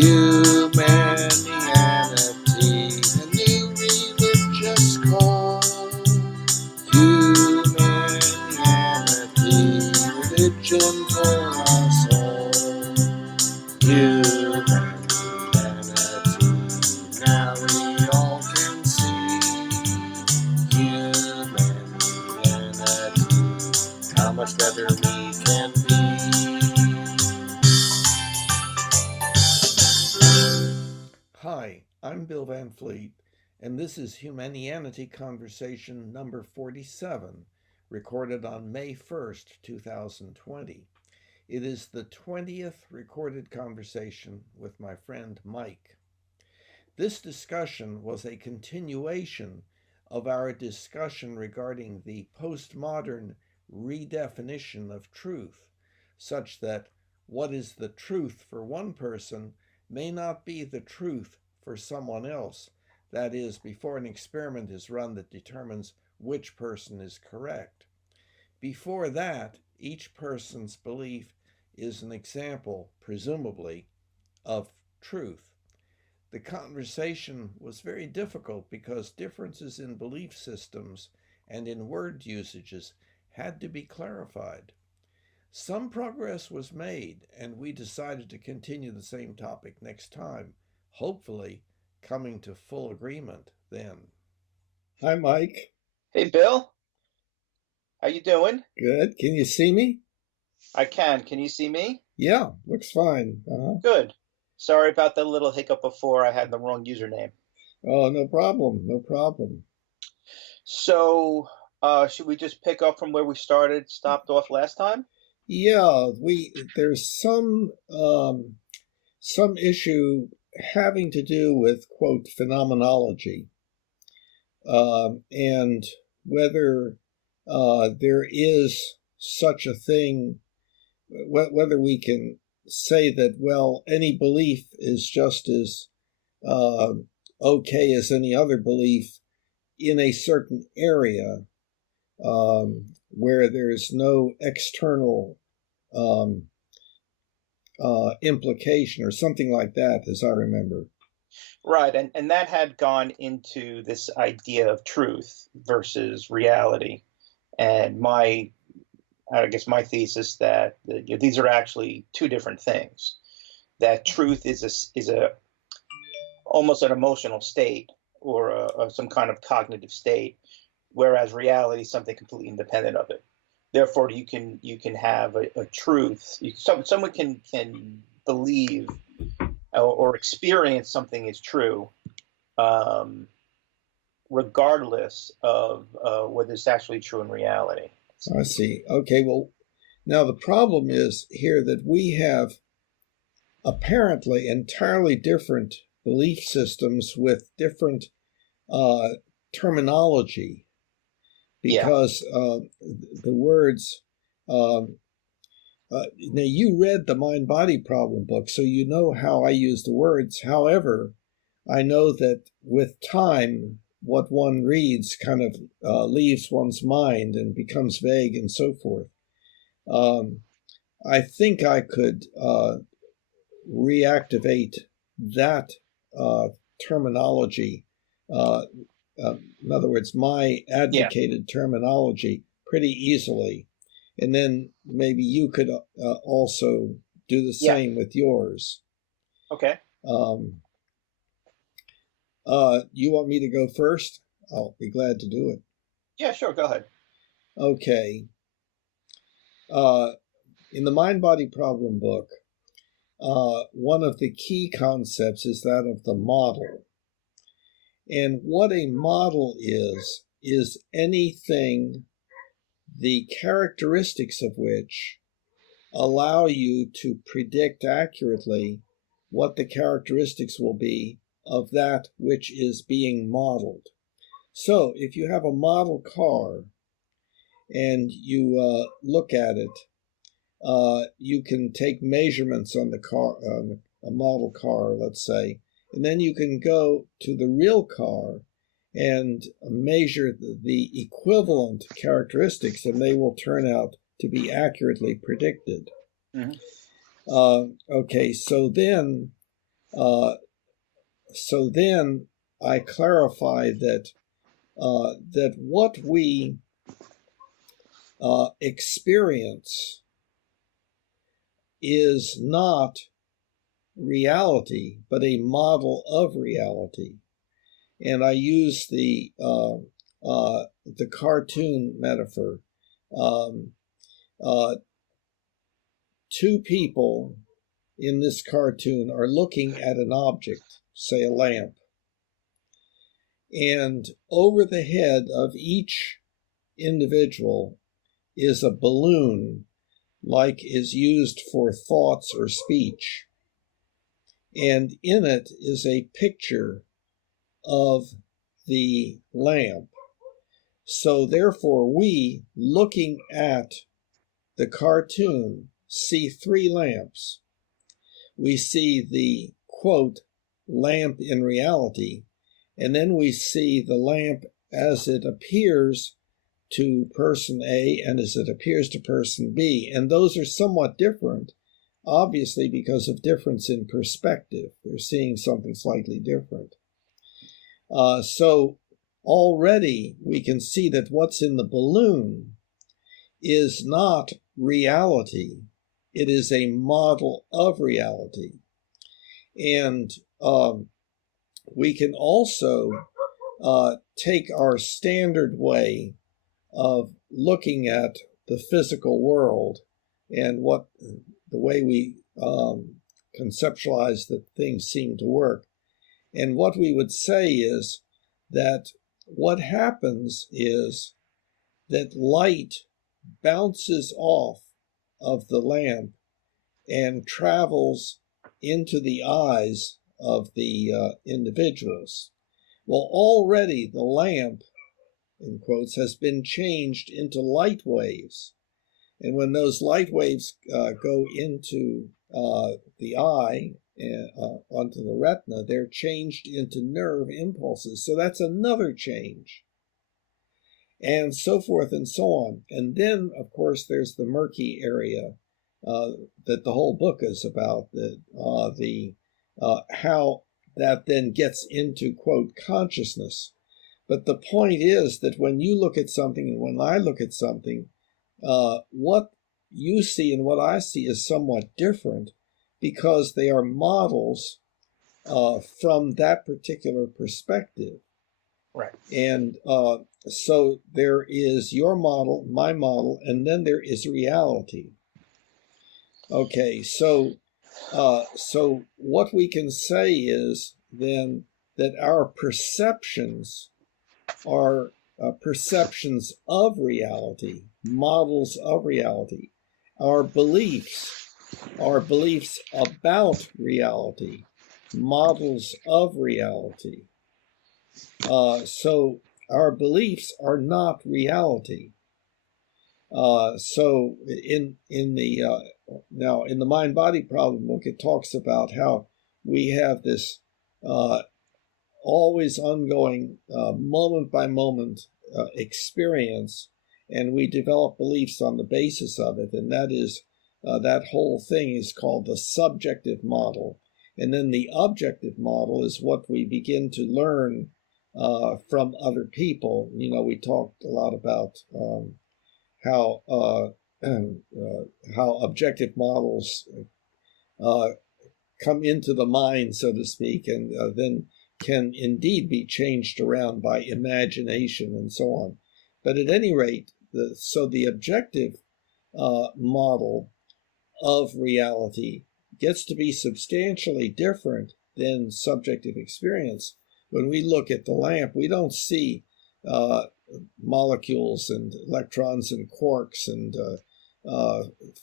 Humanianity, a new religious call. Humanianity, religion for us all. Humanity, now we all can see. Humanity, how much better we can be. Hi, I'm Bill Van Fleet, and this is Humanianity Conversation number 47, recorded on May 1st, 2020. It is the 20th recorded conversation with my friend Mike. This discussion was a continuation of our discussion regarding the postmodern redefinition of truth, such that what is the truth for one person may not be the truth for someone else. That is, before an experiment is run that determines which person is correct. Before that, each person's belief is an example, presumably, of truth. The conversation was very difficult because differences in belief systems and in word usages had to be clarified. Some progress was made, and we decided to continue the same topic next time, hopefully coming to full agreement then. Hi, Mike. Hey, Bill. How you doing? Good. Can you see me? I can. Can you see me? Yeah, looks fine. Good. Sorry about the little hiccup before. I had the wrong username. Oh, no problem. No problem. So, should we just pick up from where we stopped off last time? Yeah, there's some issue having to do with, quote, phenomenology, and whether there is such a thing, whether we can say that, well, any belief is just as okay as any other belief in a certain area where there's no external implication or something like that, as I remember. Right, and that had gone into this idea of truth versus reality, and I guess my thesis that these are actually two different things. That truth is a almost an emotional state or some kind of cognitive state, whereas reality is something completely independent of it. Therefore, you can have a truth. Someone can believe or experience something is true, regardless of whether it's actually true in reality. I see. Okay, well, now the problem is here that we have apparently entirely different belief systems with different terminology, because the words. Now, you read the Mind-Body Problem book, so you know how I use the words. However, I know that with time, what one reads kind of leaves one's mind and becomes vague and so forth. I think I could reactivate that terminology. In other words, my advocated terminology pretty easily. And then maybe you could also do the same with yours. Okay. You want me to go first? I'll be glad to do it. Yeah, sure. Go ahead. Okay. In the Mind-Body Problem book, one of the key concepts is that of the model. And what a model is anything the characteristics of which allow you to predict accurately what the characteristics will be of that which is being modeled. So if you have a model car and you look at it, you can take measurements on the car, a model car, let's say, and then you can go to the real car and measure the equivalent characteristics, and they will turn out to be accurately predicted. Mm-hmm. Okay, so then So then I clarify that that what we experience is not reality, but a model of reality. And I use the cartoon metaphor. Two people in this cartoon are looking at an object, say a lamp, and over the head of each individual is a balloon like is used for thoughts or speech, and in it is a picture of the lamp. So therefore we, looking at the cartoon, see three lamps. We see the, quote, lamp in reality, and then we see the lamp as it appears to person A and as it appears to person B. And those are somewhat different, obviously because of difference in perspective. They're seeing something slightly different. So already we can see that what's in the balloon is not reality. It is a model of reality. And we can also take our standard way of looking at the physical world and what the way we conceptualize that things seem to work. And what we would say is that what happens is that light bounces off of the lamp and travels into the eyes of the individuals. Well, already the lamp, in quotes, has been changed into light waves. And when those light waves go into the eye, onto the retina, they're changed into nerve impulses. So that's another change. And so forth and so on. And then, of course, there's the murky area that the whole book is about, how that then gets into, quote, consciousness. But the point is that when you look at something and when I look at something, what you see and what I see is somewhat different because they are models from that particular perspective. Right. And so there is your model, my model, and then there is reality. Okay, so what we can say is then that our perceptions are perceptions of reality, models of reality. Our beliefs are beliefs about reality, models of reality. So our beliefs are not reality. So in the now in the mind-body problem book, it talks about how we have this always ongoing, moment by moment experience, and we develop beliefs on the basis of it, and that is that whole thing is called the subjective model. And then the objective model is what we begin to learn from other people. You know, we talked a lot about how objective models come into the mind, so to speak, and then can indeed be changed around by imagination and so on. But at any rate, the objective model of reality gets to be substantially different than subjective experience. When we look at the lamp, we don't see molecules and electrons and quarks and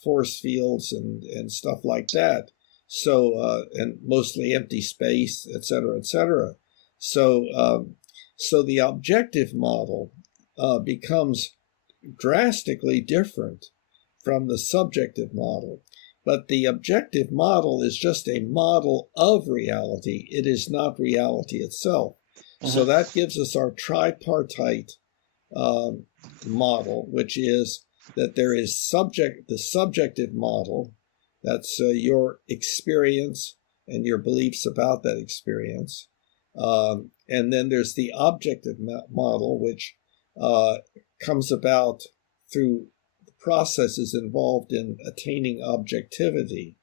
force fields and stuff like that. So and mostly empty space, et cetera, et cetera. So the objective model becomes drastically different from the subjective model. But the objective model is just a model of reality. It is not reality itself. So that gives us our tripartite model, which is that there is the subjective model, that's your experience and your beliefs about that experience. And then there's the objective model, which comes about through processes involved in attaining objectivity.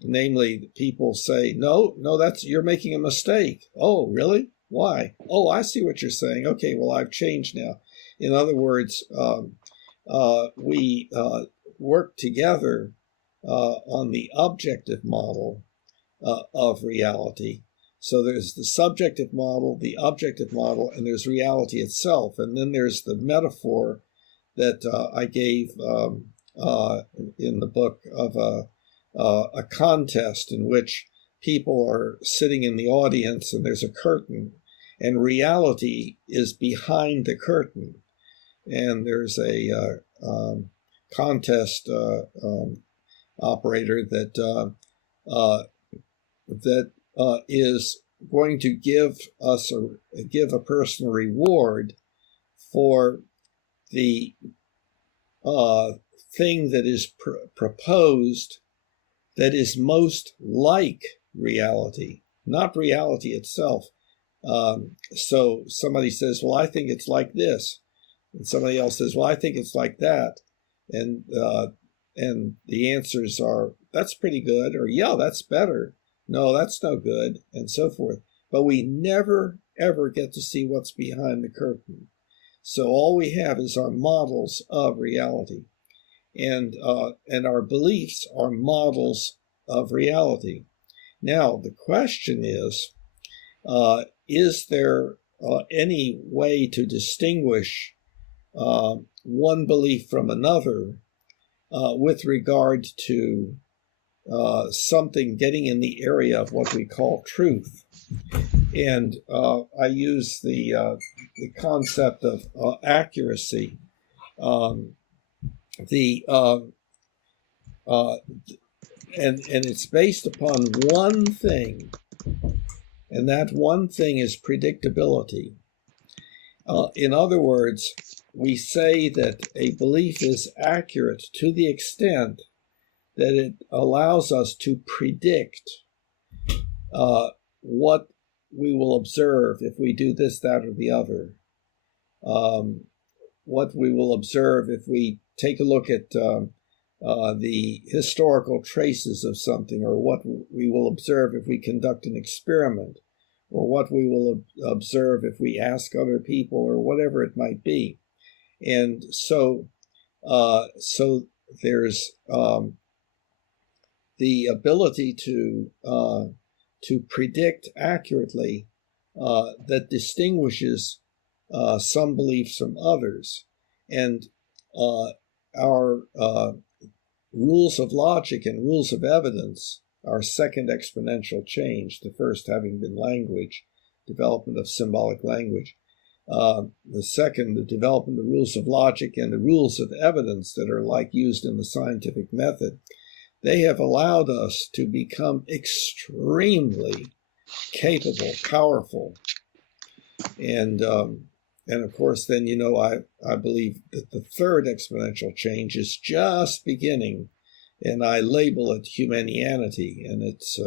Namely, people say, no, you're making a mistake. Oh, really? Why? Oh, I see what you're saying. Okay, well, I've changed now. In other words, we work together on the objective model of reality. So there's the subjective model, the objective model, and there's reality itself. And then there's the metaphor that I gave in the book of a contest in which people are sitting in the audience and there's a curtain, and reality is behind the curtain. And there's a contest operator that is going to give a person a reward for the thing that is proposed that is most like reality, not reality itself. So somebody says, well, I think it's like this. And somebody else says, well, I think it's like that. And the answers are, that's pretty good, or yeah, that's better. No, that's no good, and so forth. But we never, ever get to see what's behind the curtain. So all we have is our models of reality. And our beliefs are models of reality. Now, the question is there any way to distinguish one belief from another with regard to something getting in the area of what we call truth? And I use the concept of accuracy. And it's based upon one thing, and that one thing is predictability. In other words, we say that a belief is accurate to the extent that it allows us to predict what we will observe if we do this, that, or the other. What we will observe if we take a look at the historical traces of something, or what we will observe if we conduct an experiment, or what we will observe if we ask other people, or whatever it might be. And so there's the ability to predict accurately that distinguishes some beliefs from others. And our rules of logic and rules of evidence, our second exponential change, the first having been language, development of symbolic language. The second, the development of the rules of logic and the rules of evidence that are like used in the scientific method. They have allowed us to become extremely capable, powerful. And of course, then, I believe that the third exponential change is just beginning, and I label it Humanianity, and it's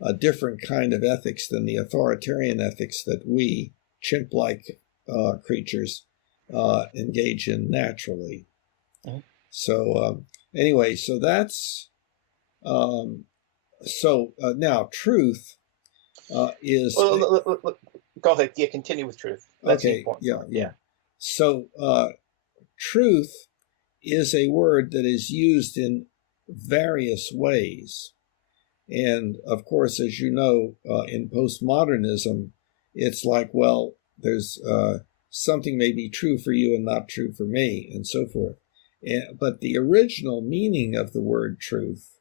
a different kind of ethics than the authoritarian ethics that we, chimp-like creatures, engage in naturally. Mm-hmm. So anyway, so that's now truth is. Go ahead. Yeah, continue with truth. That's okay. Yeah. So truth is a word that is used in various ways, and of course, as you know, in postmodernism, it's like, well, there's something may be true for you and not true for me, and so forth. But the original meaning of the word truth,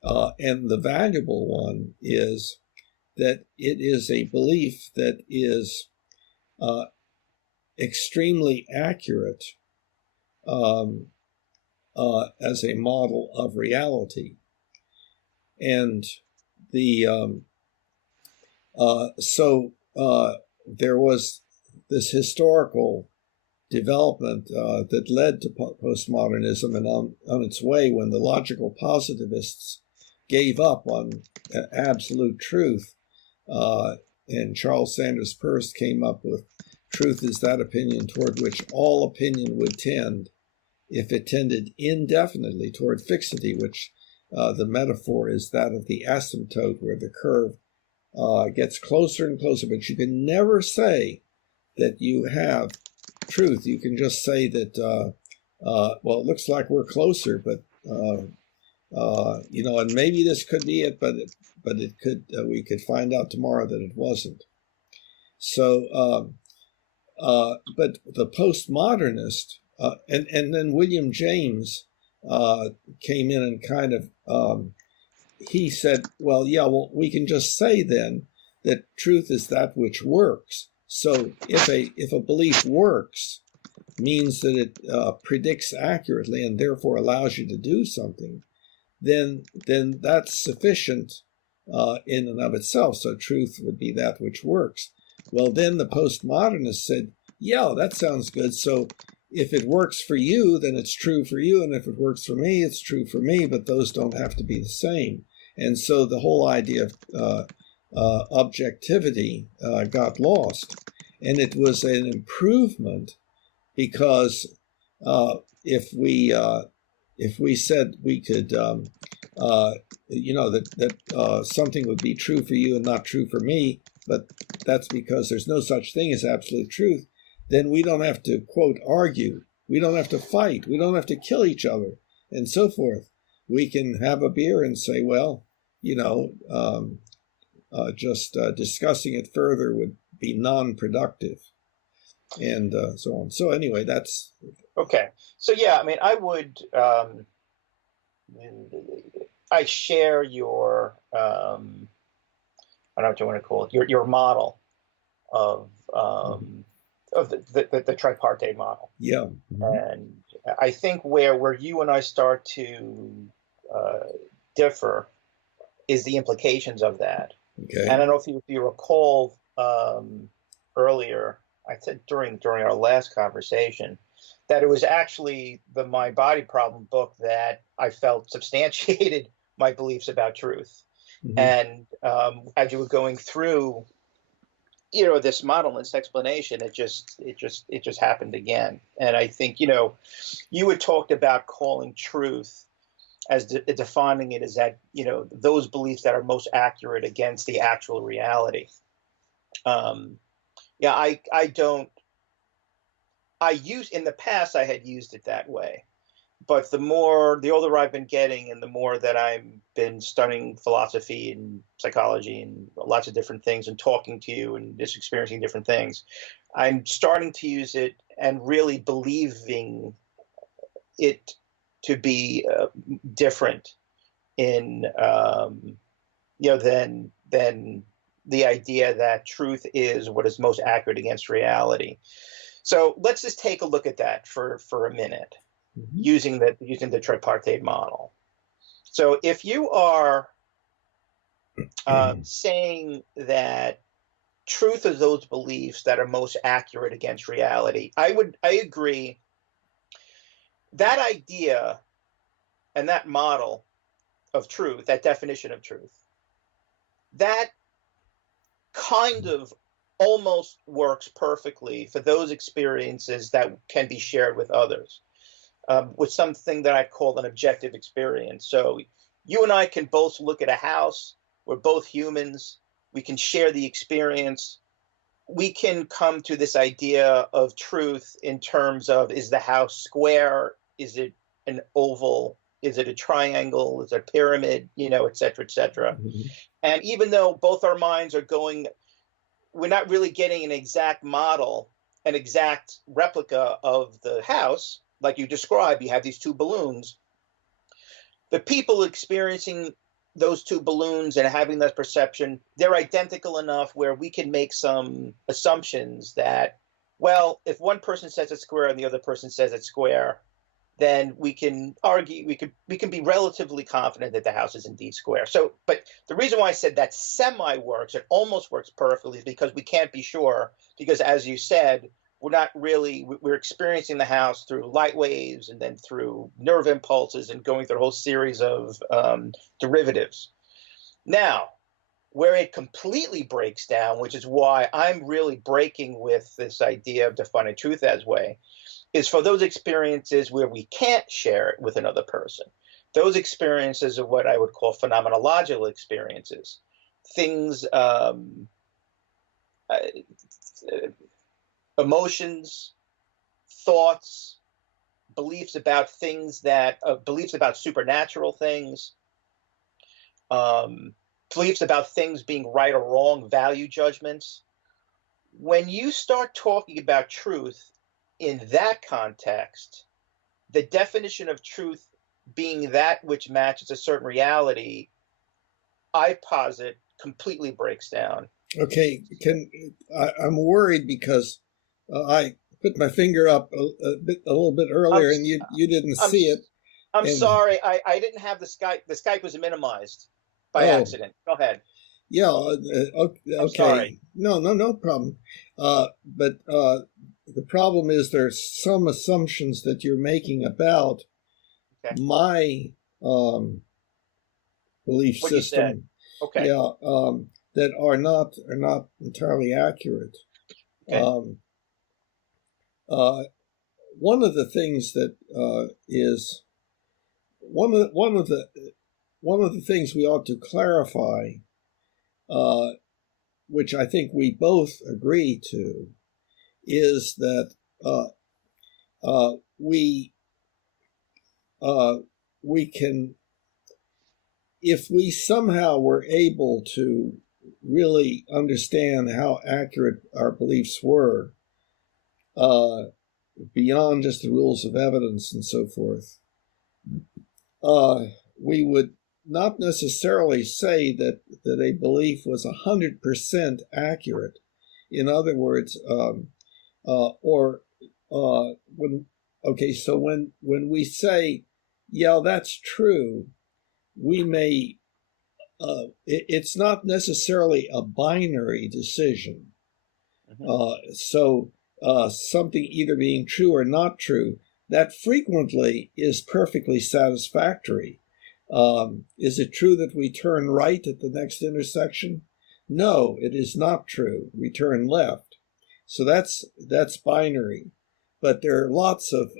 and the valuable one, is that it is a belief that is extremely accurate as a model of reality. And there was this historical development that led to postmodernism, and on its way, when the logical positivists gave up on absolute truth. And Charles Sanders Peirce came up with truth is that opinion toward which all opinion would tend if it tended indefinitely toward fixity, which the metaphor is that of the asymptote where the curve gets closer and closer, but you can never say that you have truth. You can just say that, well, it looks like we're closer, but, and maybe this could be it, but it could, we could find out tomorrow that it wasn't. So, but the postmodernist, and then William James came in and kind of, he said, well, we can just say then that truth is that which works. So if a belief works, means that it predicts accurately and therefore allows you to do something, then that's sufficient in and of itself. So truth would be that which works. Well, then the postmodernists said, yeah, that sounds good. So if it works for you, then it's true for you. And if it works for me, it's true for me. But those don't have to be the same. And so the whole idea of objectivity got lost. And it was an improvement because if we said we could, that something would be true for you and not true for me, but that's because there's no such thing as absolute truth, then we don't have to, quote, argue. We don't have to fight. We don't have to kill each other and so forth. We can have a beer and say, well, just discussing it further would be non-productive and so on. So anyway, that's... Okay. So, yeah, I mean, I would... I share your... I don't know what you want to call it, your model of the tripartite model. Yeah. Mm-hmm. And I think where you and I start to differ is the implications of that. Okay. And I don't know if you recall earlier, I said during our last conversation that it was actually the My Body Problem book that I felt substantiated my beliefs about truth. Mm-hmm. And as you were going through, this model and this explanation, it just happened again. And I think, you had talked about calling truth as defining it as that, those beliefs that are most accurate against the actual reality. In the past, I had used it that way. But the older I've been getting and the more that I've been studying philosophy and psychology and lots of different things and talking to you and just experiencing different things, I'm starting to use it and really believing it to be different in, than the idea that truth is what is most accurate against reality. So let's just take a look at that for a minute. Mm-hmm. using the tripartite model. So if you are saying that truth is those beliefs that are most accurate against reality, I agree. That idea and that model of truth, that definition of truth, that kind of almost works perfectly for those experiences that can be shared with others. With something that I'd call an objective experience. So you and I can both look at a house. We're both humans. We can share the experience. We can come to this idea of truth in terms of, is the house square? Is it an oval? Is it a triangle? Is it a pyramid? Et cetera, et cetera. Mm-hmm. And even though both our minds are going, we're not really getting an exact model, an exact replica of the house. Like you described, you have these two balloons. The people experiencing those two balloons and having that perception, they're identical enough where we can make some assumptions that, well, if one person says it's square and the other person says it's square, then we can argue, we can be relatively confident that the house is indeed square. So, but the reason why I said that semi works, it almost works perfectly, is because we can't be sure, because as you said, we're not really, we're experiencing the house through light waves and then through nerve impulses and going through a whole series of derivatives. Now, where it completely breaks down, which is why I'm really breaking with this idea of defining truth as way, is for those experiences where we can't share it with another person. Those experiences are what I would call phenomenological experiences. Things, emotions, thoughts, beliefs about things that, beliefs about supernatural things, beliefs about things being right or wrong, value judgments. When you start talking about truth in that context, the definition of truth being that which matches a certain reality, I posit, completely breaks down. Okay, I'm worried because I put my finger up a little bit earlier, and you didn't see it. I'm sorry, I didn't have the Skype. The Skype was minimized by accident. Go ahead. Yeah. Okay. I'm sorry. No problem. But the problem is there's some assumptions that you're making about my belief system. Okay. Yeah. That are not entirely accurate. Okay. One of the things that is one of the things we ought to clarify, which I think we both agree to, is that we can, if we somehow were able to really understand how accurate our beliefs were, beyond just the rules of evidence and so forth, we would not necessarily say that a belief was 100% accurate. In other words, so when we say, yeah, that's true, we may, it's not necessarily a binary decision. So something either being true or not true, that frequently is perfectly satisfactory. Is it true that we turn right at the next intersection? No, it is not true. We turn left. So that's binary. But there are lots of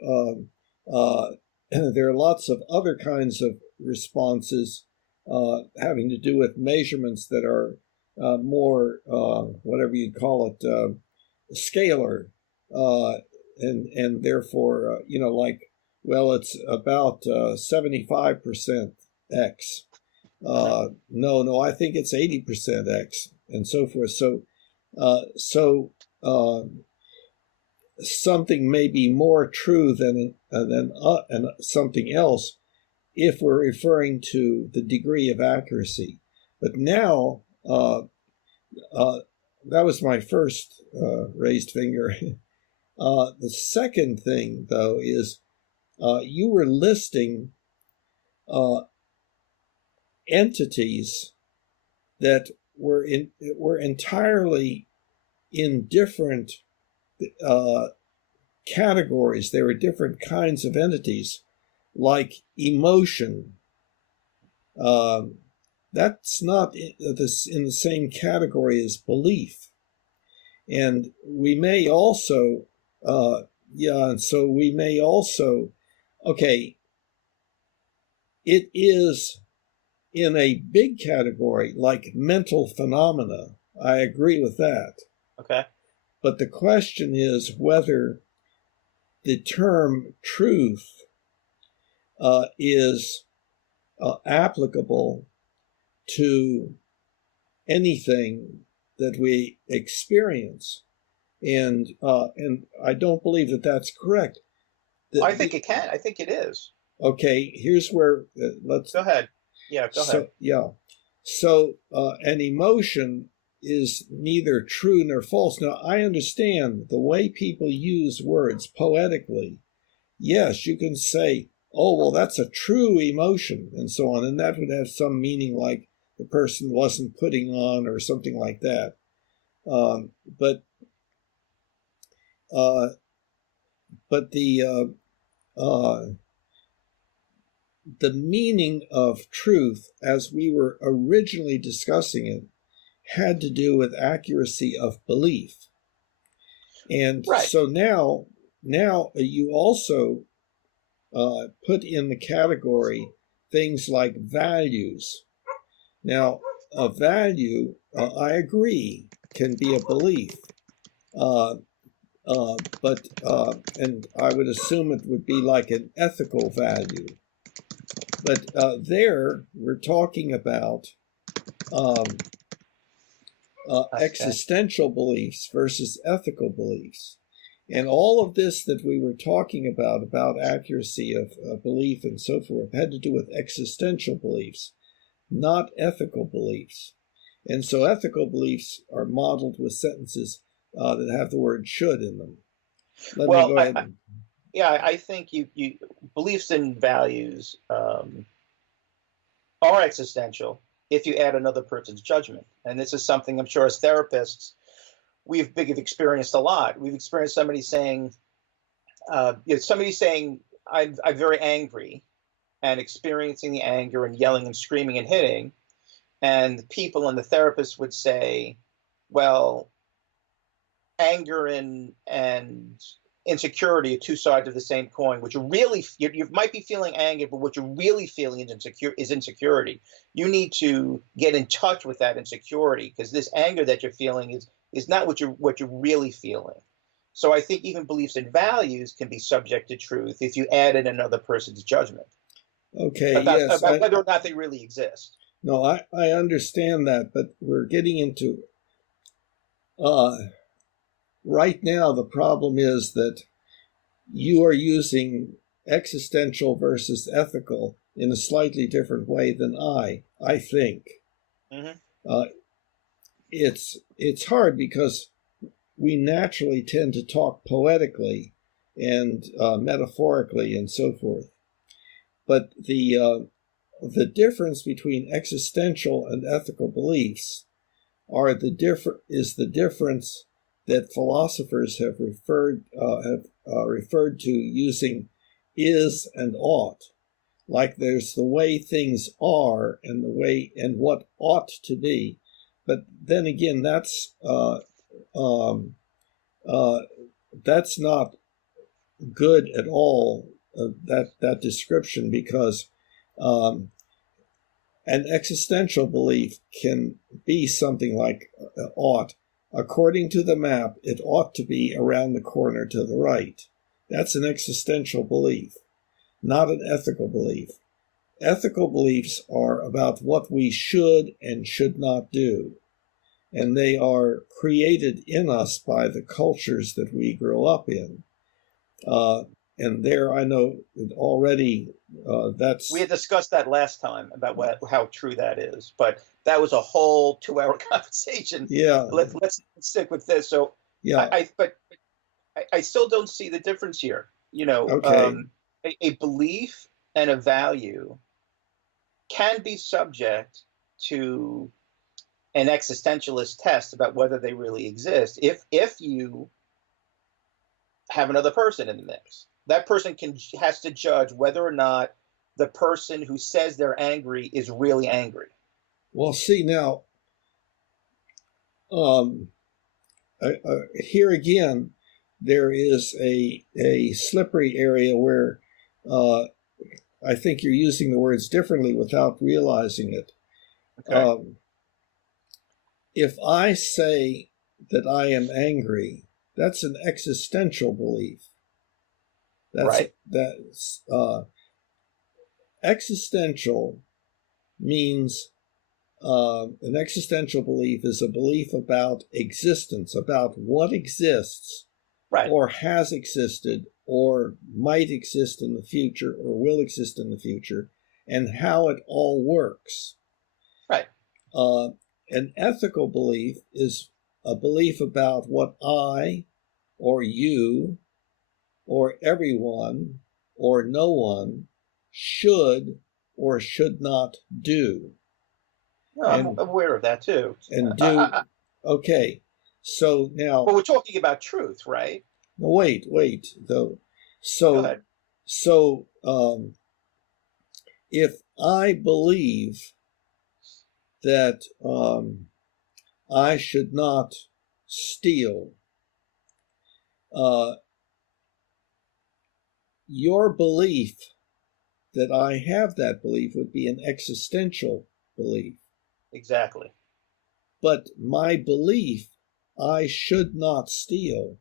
other kinds of responses having to do with measurements that are more whatever you'd call it, scalar, and therefore like, well, it's about 75% X. No, I think it's 80% X, and so forth. So something may be more true than something else if we're referring to the degree of accuracy. But now, that was my first raised finger. The second thing, though, is you were listing entities that were entirely in different categories. They were different kinds of entities, like emotion. That's not in the same category as belief. And we may also, it is in a big category like mental phenomena. I agree with that. Okay. But the question is whether the term truth is applicable to anything that we experience, and I don't believe that that's correct. I think it can. I think it is. Okay, here's where let's go ahead. Yeah, go ahead. Yeah, so an emotion is neither true nor false. Now, I understand the way people use words poetically. Yes, you can say, oh, well, that's a true emotion, and so on, and that would have some meaning, like the person wasn't putting on or something like that. But but the meaning of truth, as we were originally discussing it, had to do with accuracy of belief. And so now you also put in the category things like values. Now, a value, I agree, can be a belief, but and I would assume it would be like an ethical value. But there, we're talking about existential beliefs versus ethical beliefs. And all of this that we were talking about accuracy of belief and so forth, had to do with existential beliefs, not ethical beliefs. And so ethical beliefs are modeled with sentences that have the word should in them. Let me go ahead. I think you beliefs and values are existential if you add another person's judgment. And this is something I'm sure as therapists we've experienced a lot. We've experienced somebody saying, I'm very angry, and experiencing the anger and yelling and screaming and hitting. And the people and the therapist would say, well, anger and insecurity are two sides of the same coin. What you really, you might be feeling anger, but what you're really feeling is insecurity. You need to get in touch with that insecurity, because this anger that you're feeling is not what you're really feeling. So I think even beliefs and values can be subject to truth if you add in another person's judgment. Okay, about whether or not they really exist. No, I understand that, but we're getting into right now, the problem is that you are using existential versus ethical in a slightly different way than I think. Mm-hmm. It's hard because we naturally tend to talk poetically and metaphorically and so forth. But the difference between existential and ethical beliefs is the difference that philosophers have referred to using is and ought. Like there's the way things are and the way and what ought to be. But then again, that's not good at all, that description, because an existential belief can be something like ought. According to the map, it ought to be around the corner to the right. That's an existential belief, not an ethical belief. Ethical beliefs are about what we should and should not do, and they are created in us by the cultures that we grow up in. And there, I know already that's... We had discussed that last time about how true that is, but that was a whole 2-hour conversation. Yeah. Let's stick with this. So, yeah. I still don't see the difference here. Okay. A belief and a value can be subject to an existentialist test about whether they really exist. If you have another person in the mix, that person has to judge whether or not the person who says they're angry is really angry. Well, see, now, here again, there is a slippery area where I think you're using the words differently without realizing it. Okay. If I say that I am angry, that's an existential belief. That's existential means an existential belief is a belief about existence, about what exists, right, or has existed, or might exist in the future, or will exist in the future, and how it all works. Right. An ethical belief is a belief about what I, or you, or everyone, or no one should or should not do. No, I'm aware of that too. And do. Okay, so now. But we're talking about truth, right? No, wait, though. Go So, ahead. so, if I believe that I should not steal, uh, your belief that I have that belief would be an existential belief. Exactly. But my belief I should not steal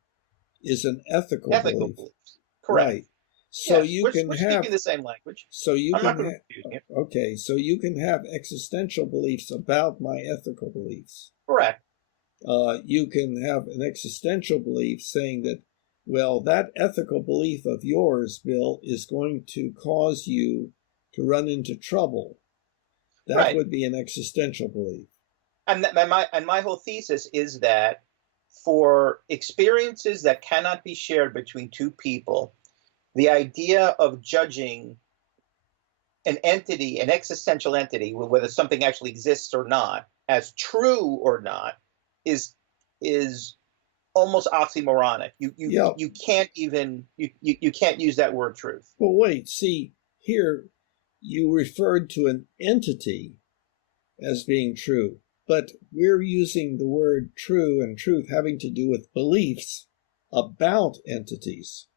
is an ethical Ethical belief. beliefs. Correct. Right. So Yes, you we're, can we're have speaking the same language. so you I'm not can going to confuse you. okay, so you can have existential beliefs about my ethical beliefs. Correct. You can have an existential belief saying that, well, that ethical belief of yours, Bill, is going to cause you to run into trouble. That Right. would be an existential belief. And my whole thesis is that for experiences that cannot be shared between two people, the idea of judging an entity, an existential entity, whether something actually exists or not, as true or not, is almost oxymoronic. You can't even you can't use that word truth. Well, wait, see, here you referred to an entity as being true, but we're using the word true and truth having to do with beliefs about entities.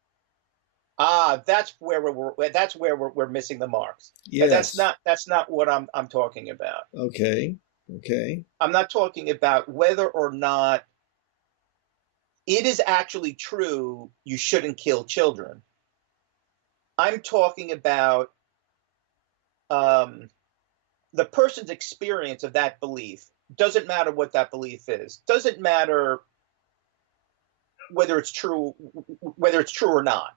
That's where we're missing the marks. Yes. That's not what I'm talking about. Okay. I'm not talking about whether or not it is actually true you shouldn't kill children. I'm talking about the person's experience of that belief. Doesn't matter what that belief is. Doesn't matter whether it's true or not,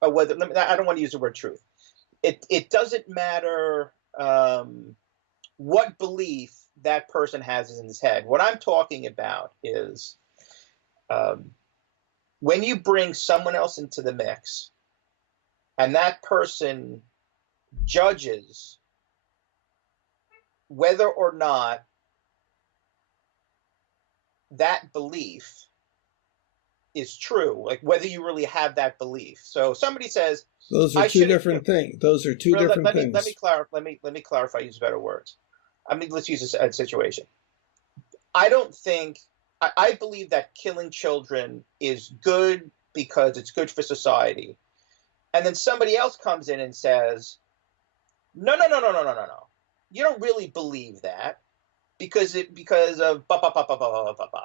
or whether I don't want to use the word truth. It doesn't matter what belief that person has in his head. What I'm talking about is when you bring someone else into the mix and that person judges whether or not that belief is true, like whether you really have that belief. So somebody says, those are two different things. Things. Let me clarify. Use better words. I mean, let's use a situation. I don't think I believe that killing children is good because it's good for society. And then somebody else comes in and says, no. You don't really believe that because of ba ba ba ba ba ba ba ba.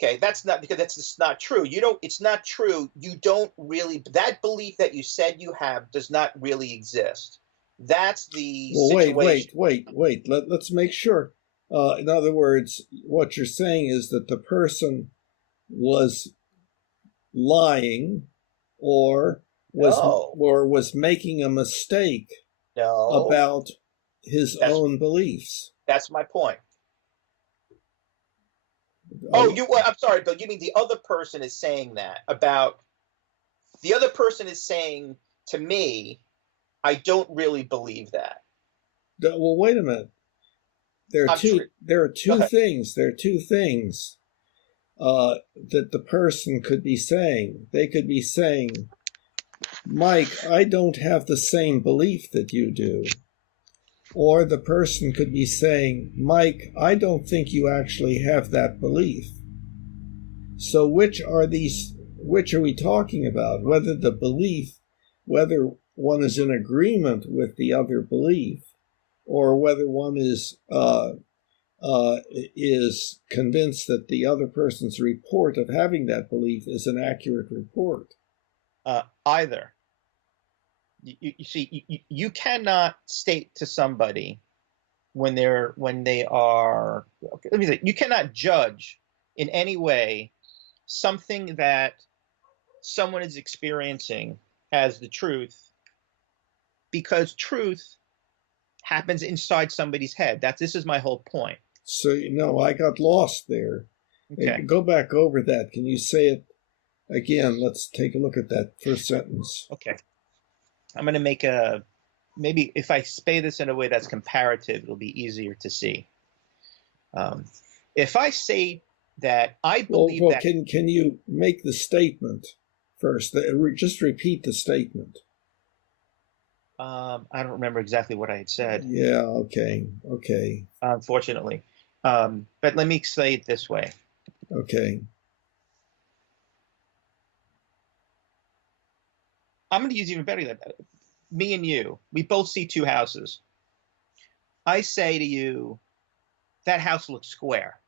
Okay, that's not because that's just not true. It's not true. You don't really, that belief that you said you have does not really exist. That's the situation. Wait. Let's make sure. In other words, what you're saying is that the person was lying or was making a mistake about his own beliefs. That's my point. I'm sorry, Bill. You mean the other person is saying that about the other person is saying to me, I don't really believe that. Well, wait a minute. There are two things. There are two things that the person could be saying. They could be saying, Mike, I don't have the same belief that you do. Or the person could be saying, Mike, I don't think you actually have that belief. So which are we talking about? Whether one is in agreement with the other belief, or whether one is convinced that the other person's report of having that belief is an accurate report. Either. You see, you cannot state to somebody when they are. Okay, let me say, you cannot judge in any way something that someone is experiencing as the truth, because truth happens inside somebody's head. This is my whole point. So I got lost there. Okay. Go back over that. Can you say it again? Let's take a look at that first sentence. Okay. I'm going to make maybe if I say this in a way that's comparative, it'll be easier to see. If I say that I Well, believe that. can you make the statement first? Just repeat the statement. I don't remember exactly what I had said. Yeah. Okay. Unfortunately, but let me say it this way. Okay. I'm going to use even better than that. Me and you, we both see two houses. I say to you, that house looks square.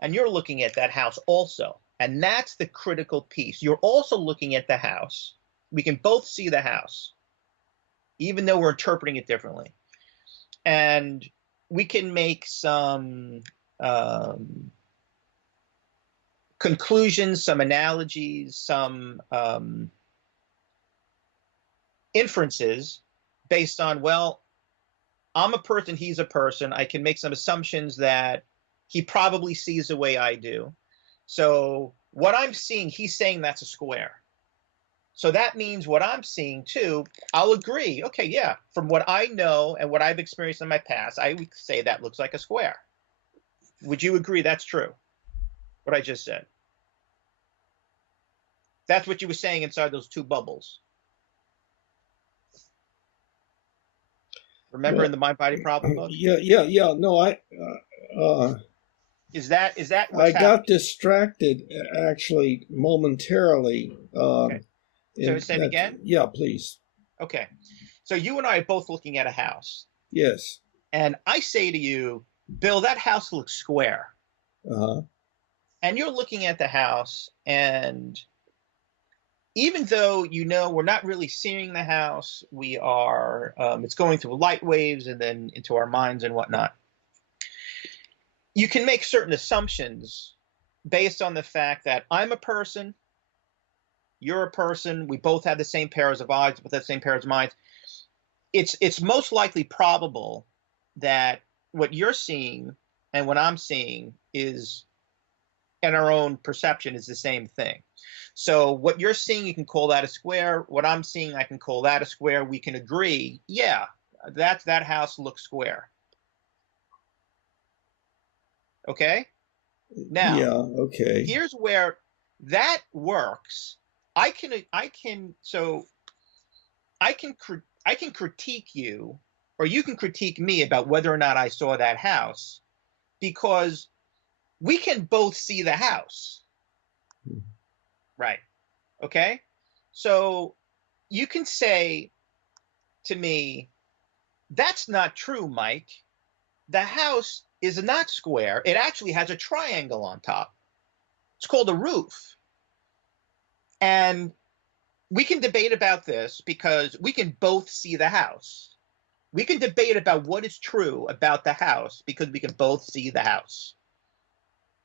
And you're looking at that house also. And that's the critical piece. You're also looking at the house. We can both see the house, even though we're interpreting it differently. And we can make some conclusions, some analogies, some inferences based on, well, I'm a person, he's a person. I can make some assumptions that he probably sees the way I do. So what I'm seeing, he's saying that's a square. So that means what I'm seeing too, I'll agree. Okay, yeah, from what I know and what I've experienced in my past, I would say that looks like a square. Would you agree that's true? What I just said. That's what you were saying inside those two bubbles. Remember in the mind-body problem book? Yeah. No, Is that I what's got happening? distracted actually momentarily. Okay. So say it again? Yeah, please. Okay. So you and I are both looking at a house. Yes. And I say to you, Bill, that house looks square. Uh-huh. And you're looking at the house, and even though we're not really seeing the house, we are, it's going through light waves and then into our minds and whatnot. You can make certain assumptions based on the fact that I'm a person, you're a person, we both have the same pairs of eyes, but the same pairs of minds. It's most likely probable that what you're seeing and what I'm seeing is, and our own perception is the same thing. So what you're seeing, you can call that a square. What I'm seeing, I can call that a square. We can agree, yeah, that house looks square. Okay? Now, yeah, okay. Here's where that works. I can critique you, or you can critique me about whether or not I saw that house, because we can both see the house. Right. Okay? So you can say to me, that's not true, Mike. The house is not square. It actually has a triangle on top. It's called a roof. And we can debate about this because we can both see the house. We can debate about what is true about the house because we can both see the house.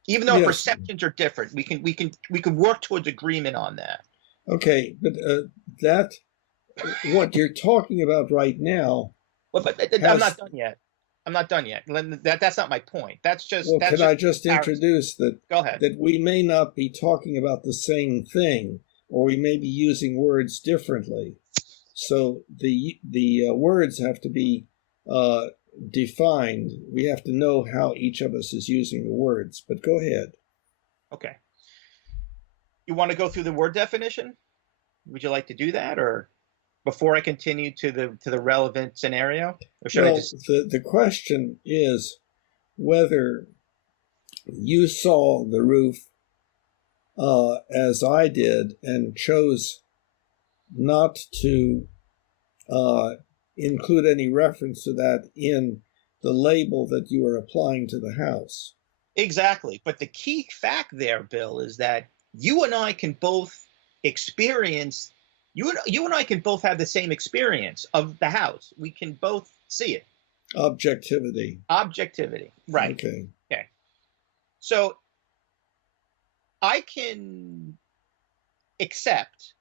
Even though our perceptions are different, we can work towards agreement on that. Okay, but that what you're talking about right now. Well, but I'm not done yet. I'm not done yet. That's not my point. That's just. Well, that's can just I just introduce that? Go ahead. That we may not be talking about the same thing, or we may be using words differently. So the words have to be defined. We have to know how each of us is using the words. But go ahead. Okay. You want to go through the word definition? Would you like to do that, or before I continue to the relevant scenario, or should I just? The question is whether you saw the roof as I did and chose not to include any reference to that in the label that you are applying to the house. Exactly. But the key fact there, Bill, is that you and I can both experience, you and I can both have the same experience of the house. We can both see it. Objectivity. Right. Okay. So I can accept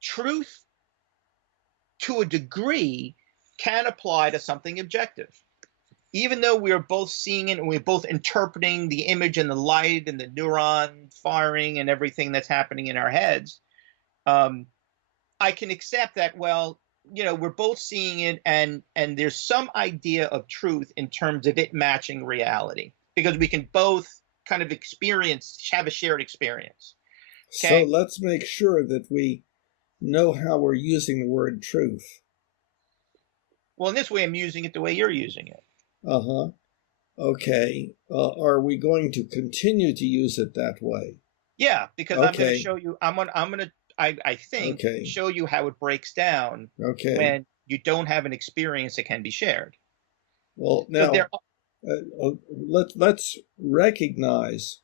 truth to a degree can apply to something objective. Even though we're both seeing it and we're both interpreting the image and the light and the neuron firing and everything that's happening in our heads, I can accept that, well, we're both seeing it and there's some idea of truth in terms of it matching reality, because we can both kind of have a shared experience. Okay? So let's make sure that we know how we're using the word truth. Well, in this way, I'm using it the way you're using it. Uh-huh. Okay. Are we going to continue to use it that way? Yeah, because I'm going to show you. I think show you how it breaks down when you don't have an experience that can be shared. Well, now let's recognize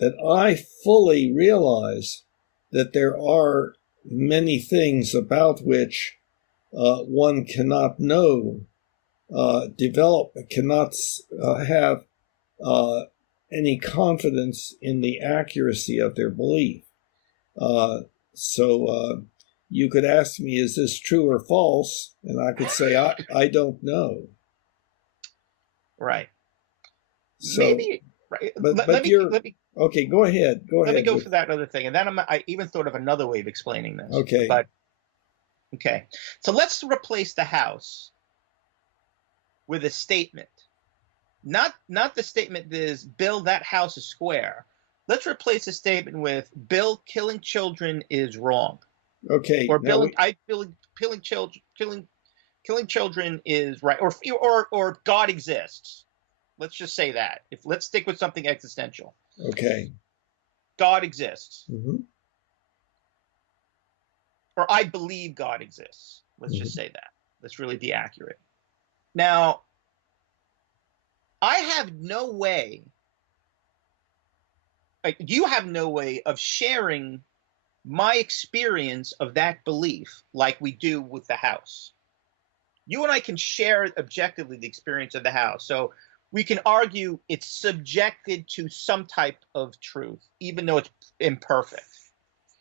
that I fully realize that there are many things about which one cannot know, cannot have any confidence in the accuracy of their belief. So you could ask me, is this true or false? And I could say, I don't know. Right. So, maybe. Right. Let me. Okay, go ahead. Let me go for that other thing, and then I even thought of another way of explaining this. Okay. So let's replace the house with a statement. Not the statement that is, Bill, that house is square. Let's replace the statement with, Bill, killing children is wrong. Okay. Or Bill, killing children is right. Or God exists. Let's just say that. Let's stick with something existential. Okay. God exists. Mm-hmm. Or I believe God exists. Let's just say that. Let's really be accurate. Now, I have no way, you have no way of sharing my experience of that belief like we do with the house. You and I can share objectively the experience of the house. So we can argue it's subjected to some type of truth, even though it's imperfect.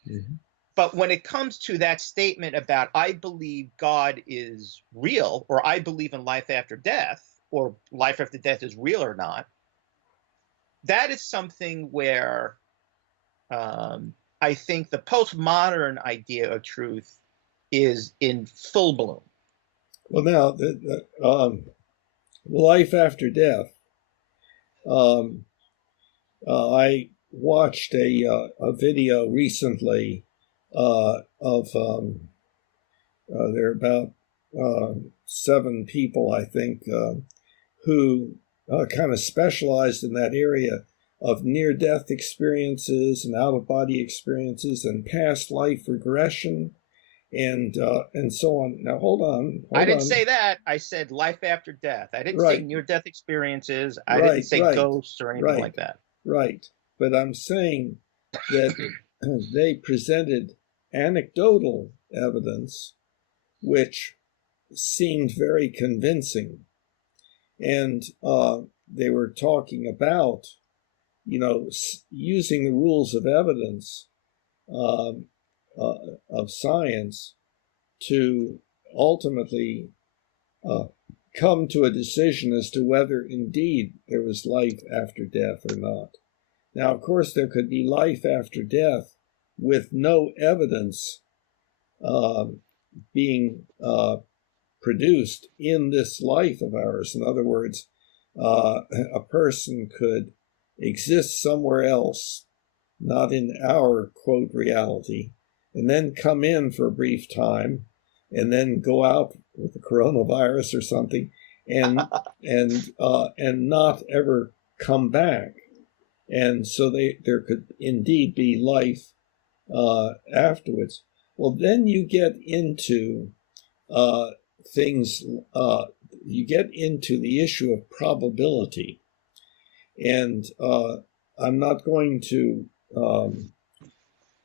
Mm-hmm. But when it comes to that statement about, I believe God is real, or I believe in life after death, or life after death is real or not, that is something where I think the postmodern idea of truth is in full bloom. Well, now, the life after death, I watched a video recently of there are about 7 people, I think, who kind of specialized in that area of near-death experiences and out-of-body experiences and past life regression and so on. Now, hold on. I didn't say that. I said life after death. I didn't say near-death experiences. I didn't say ghosts or anything like that. Right. But I'm saying that they presented anecdotal evidence which seemed very convincing. And they were talking about, using the rules of evidence of science to ultimately come to a decision as to whether indeed there was life after death or not. Now, of course, there could be life after death with no evidence being produced in this life of ours. In other words, a person could exist somewhere else, not in our, quote, reality, and then come in for a brief time, and then go out with the coronavirus or something, and not ever come back. And so there could indeed be life afterwards. Well, then you get into things, you get into the issue of probability. And I'm not going to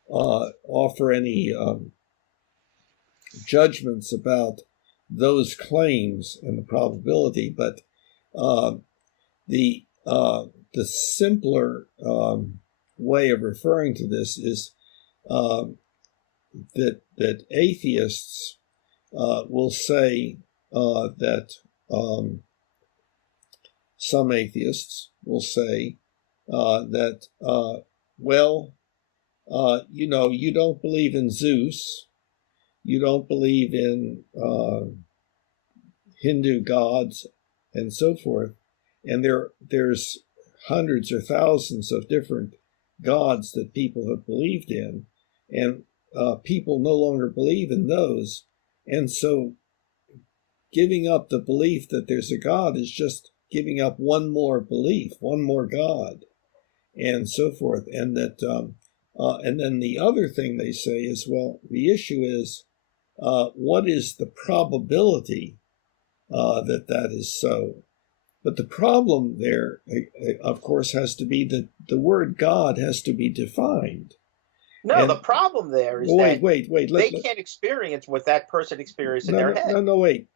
offer any judgments about those claims and the probability, but the simpler way of referring to this is that atheists will say that some atheists will say that you don't believe in Zeus, you don't believe in Hindu gods, and so forth, and there's hundreds or thousands of different gods that people have believed in, and people no longer believe in those. And so giving up the belief that there's a God is just giving up one more belief, one more God, and so forth. And that, and then the other thing they say is, well, the issue is, what is the probability that that is so? But the problem there, of course, has to be that the word God has to be defined. No, the problem there is that they can't experience what that person experienced in their head. No, wait.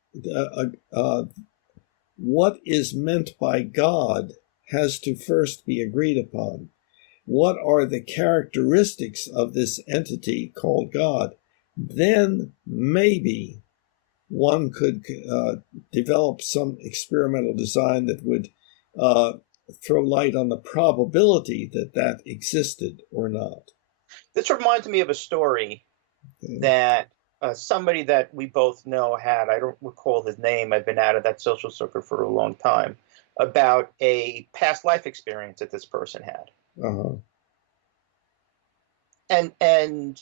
What is meant by God has to first be agreed upon. What are the characteristics of this entity called God? Then maybe one could develop some experimental design that would throw light on the probability that that existed or not. This reminds me of a story that somebody that we both know had, I don't recall his name, I've been out of that social circle for a long time, about a past life experience that this person had. Uh-huh. And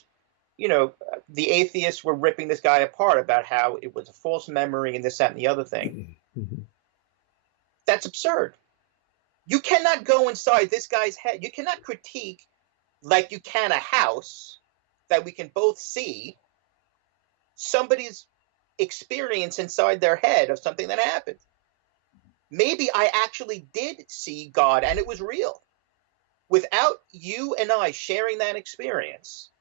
you know, the atheists were ripping this guy apart about how it was a false memory and this, that, and the other thing. Mm-hmm. That's absurd. You cannot go inside this guy's head. You cannot critique like you can a house that we can both see somebody's experience inside their head of something that happened. Maybe I actually did see God and it was real. Without you and I sharing that experience,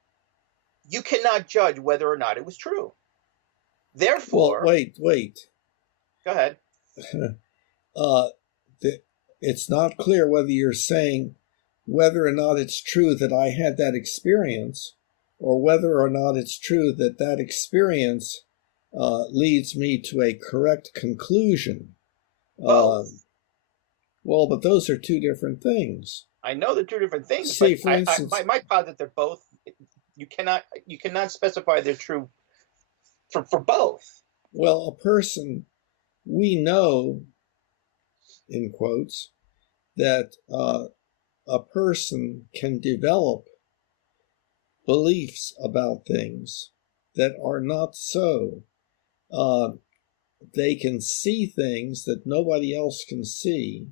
you cannot judge whether or not it was true. Therefore, well, wait. Go ahead. It's not clear whether you're saying whether or not it's true that I had that experience, or whether or not it's true that that experience leads me to a correct conclusion. Both. Well, but those are two different things. I know they're two different things. See, but for instance, I might posit they're both. You cannot specify they're true for both. Well, a person, we know, in quotes, that a person can develop beliefs about things that are not so. They can see things that nobody else can see,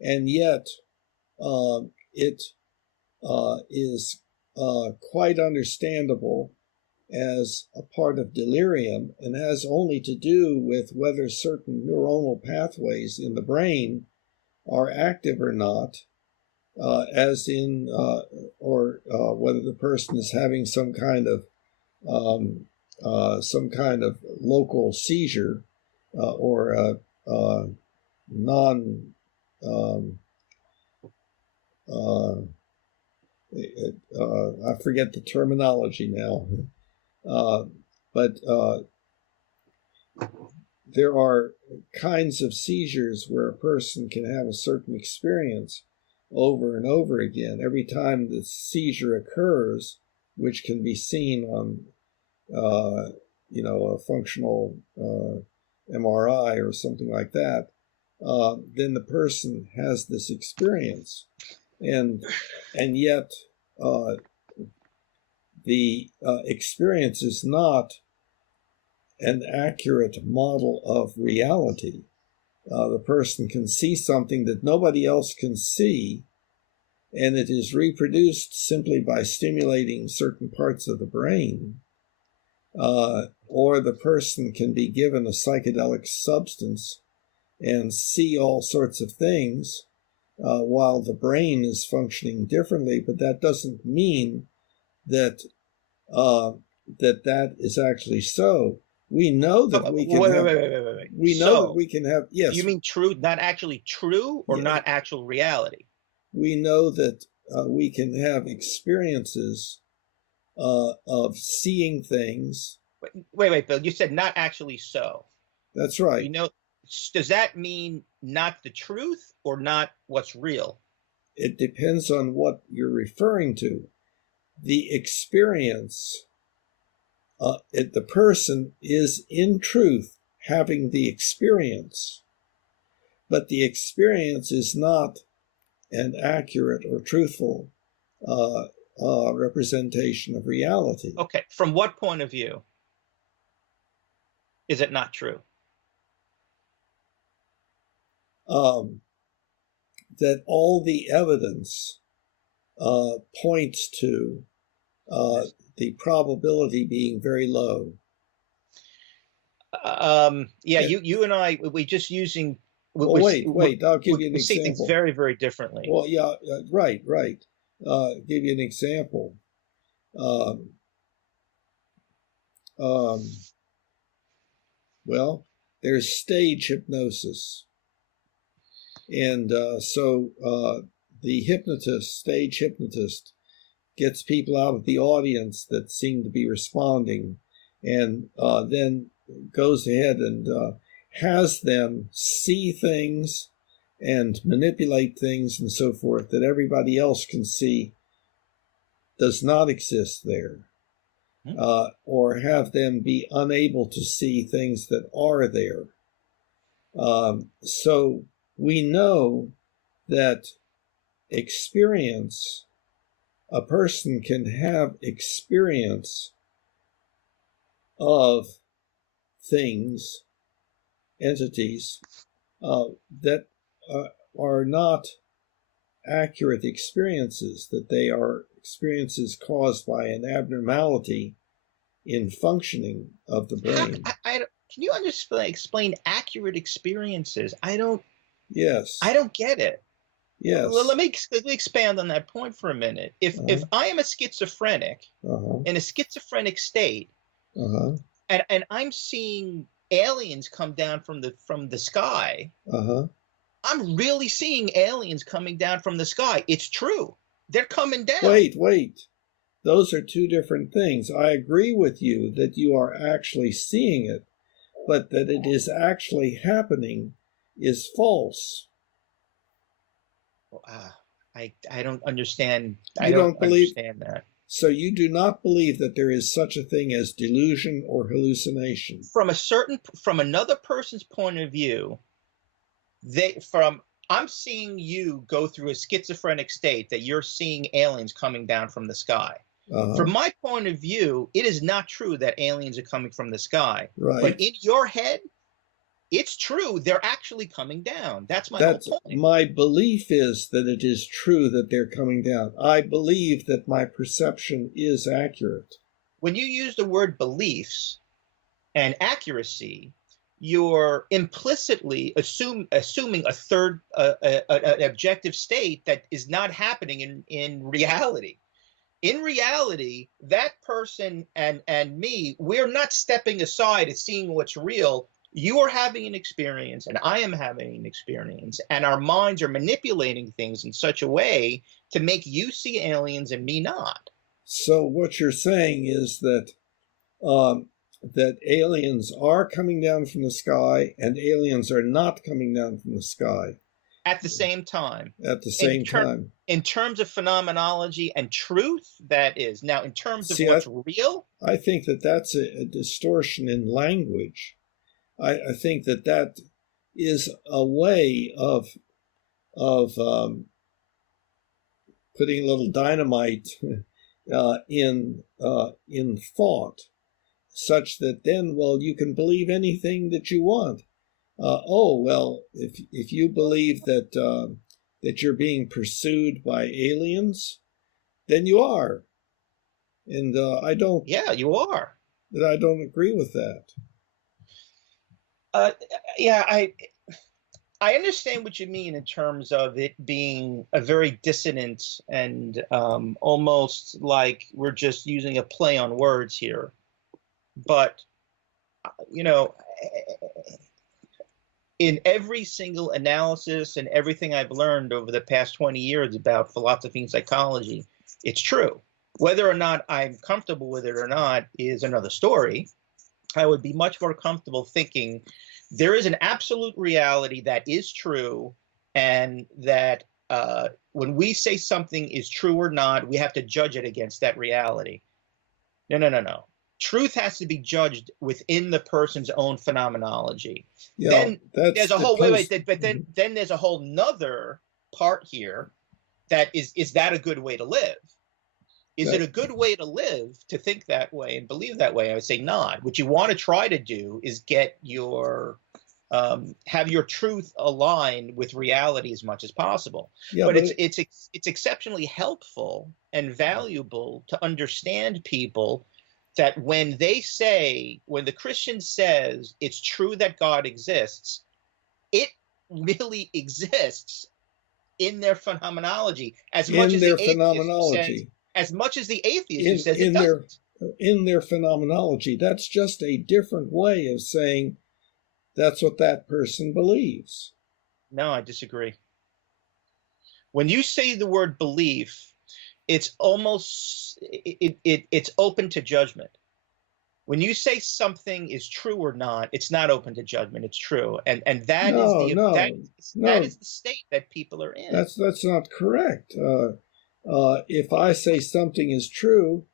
and yet it is quite understandable as a part of delirium, and has only to do with whether certain neuronal pathways in the brain are active or not, as in, or whether the person is having some kind of local seizure, or non. I forget the terminology now, but there are kinds of seizures where a person can have a certain experience over and over again. Every time the seizure occurs, which can be seen on, a functional MRI or something like that, then the person has this experience. And yet the experience is not an accurate model of reality. The person can see something that nobody else can see, and it is reproduced simply by stimulating certain parts of the brain. Or the person can be given a psychedelic substance and see all sorts of things, while the brain is functioning differently, but that doesn't mean that that is actually so. We know that we can wait. We know that we can have, yes. You mean true, not actually true, or not actual reality? We know that we can have experiences of seeing things. Wait, Bill, you said not actually so. That's right. You know, does that mean not the truth or not what's real? It depends on what you're referring to. The experience, the person is in truth having the experience, but the experience is not an accurate or truthful representation of reality. Okay, from what point of view is it not true? That all the evidence points to the probability being very low. Yeah, you and I, we just using. Well, wait. I'll give you an we see example. things very, very differently. Well, yeah, right. Give you an example. Well, there's stage hypnosis. And so the stage hypnotist, gets people out of the audience that seem to be responding, and then goes ahead and has them see things and manipulate things and so forth that everybody else can see does not exist there. Or have them be unable to see things that are there. So we know that experience, a person can have experience of things, entities, that are not accurate experiences, that they are experiences caused by an abnormality in functioning of the brain. Can you explain accurate experiences? Yes. I don't get it. Yes. Let me expand on that point for a minute. If I am a schizophrenic in a schizophrenic state, and I'm seeing aliens come down from the sky, I'm really seeing aliens coming down from the sky. It's true. They're coming down. Wait. Those are two different things. I agree with you that you are actually seeing it, but that it is actually happening is false. I don't understand. I don't believe that. So you do not believe that there is such a thing as delusion or hallucination? From another person's point of view, I'm seeing you go through a schizophrenic state that you're seeing aliens coming down from the sky. From my point of view, it is not true that aliens are coming from the sky. Right. But in your head, it's true. They're actually coming down. That's my whole point. My belief is that it is true that they're coming down. I believe that my perception is accurate. When you use the word beliefs and accuracy, you're implicitly assuming a third, an objective state that is not happening in reality. In reality, that person and me, we're not stepping aside and seeing what's real. You are having an experience and I am having an experience, and our minds are manipulating things in such a way to make you see aliens and me not. So what you're saying is that that aliens are coming down from the sky and aliens are not coming down from the sky. At the same time. At the same time. In terms of phenomenology and truth, that is. Now, in terms of what's real? I think that that's a distortion in language. I think that is a way of putting a little dynamite in thought, such that then, well, you can believe anything that you want. If you believe that that you're being pursued by aliens, then you are, and I don't. Yeah, you are. That I don't agree with that. I understand what you mean in terms of it being a very dissonant and almost like we're just using a play on words here. But, in every single analysis and everything I've learned over the past 20 years about philosophy and psychology, it's true. Whether or not I'm comfortable with it or not is another story. I would be much more comfortable thinking there is an absolute reality that is true, and that when we say something is true or not, we have to judge it against that reality. No. Truth has to be judged within the person's own phenomenology. Yeah, Then that's there's a the whole post. but then there's a whole nother part here that is that a good way to live? Is it a good way to live to think that way and believe that way? I would say not. What you want to try to do is get your have your truth align with reality as much as possible. Yeah, but it's exceptionally helpful and valuable to understand people that when the Christian says it's true that God exists, it really exists in their phenomenology as much in as their the atheist who says phenomenology. it doesn't. In their phenomenology. That's just a different way of saying that's what that person believes. No, I disagree. When you say the word belief, it's almost it's open to judgment. When you say something is true or not, it's not open to judgment. It's true, and that is the state that people are in. That's not correct. If I say something is true,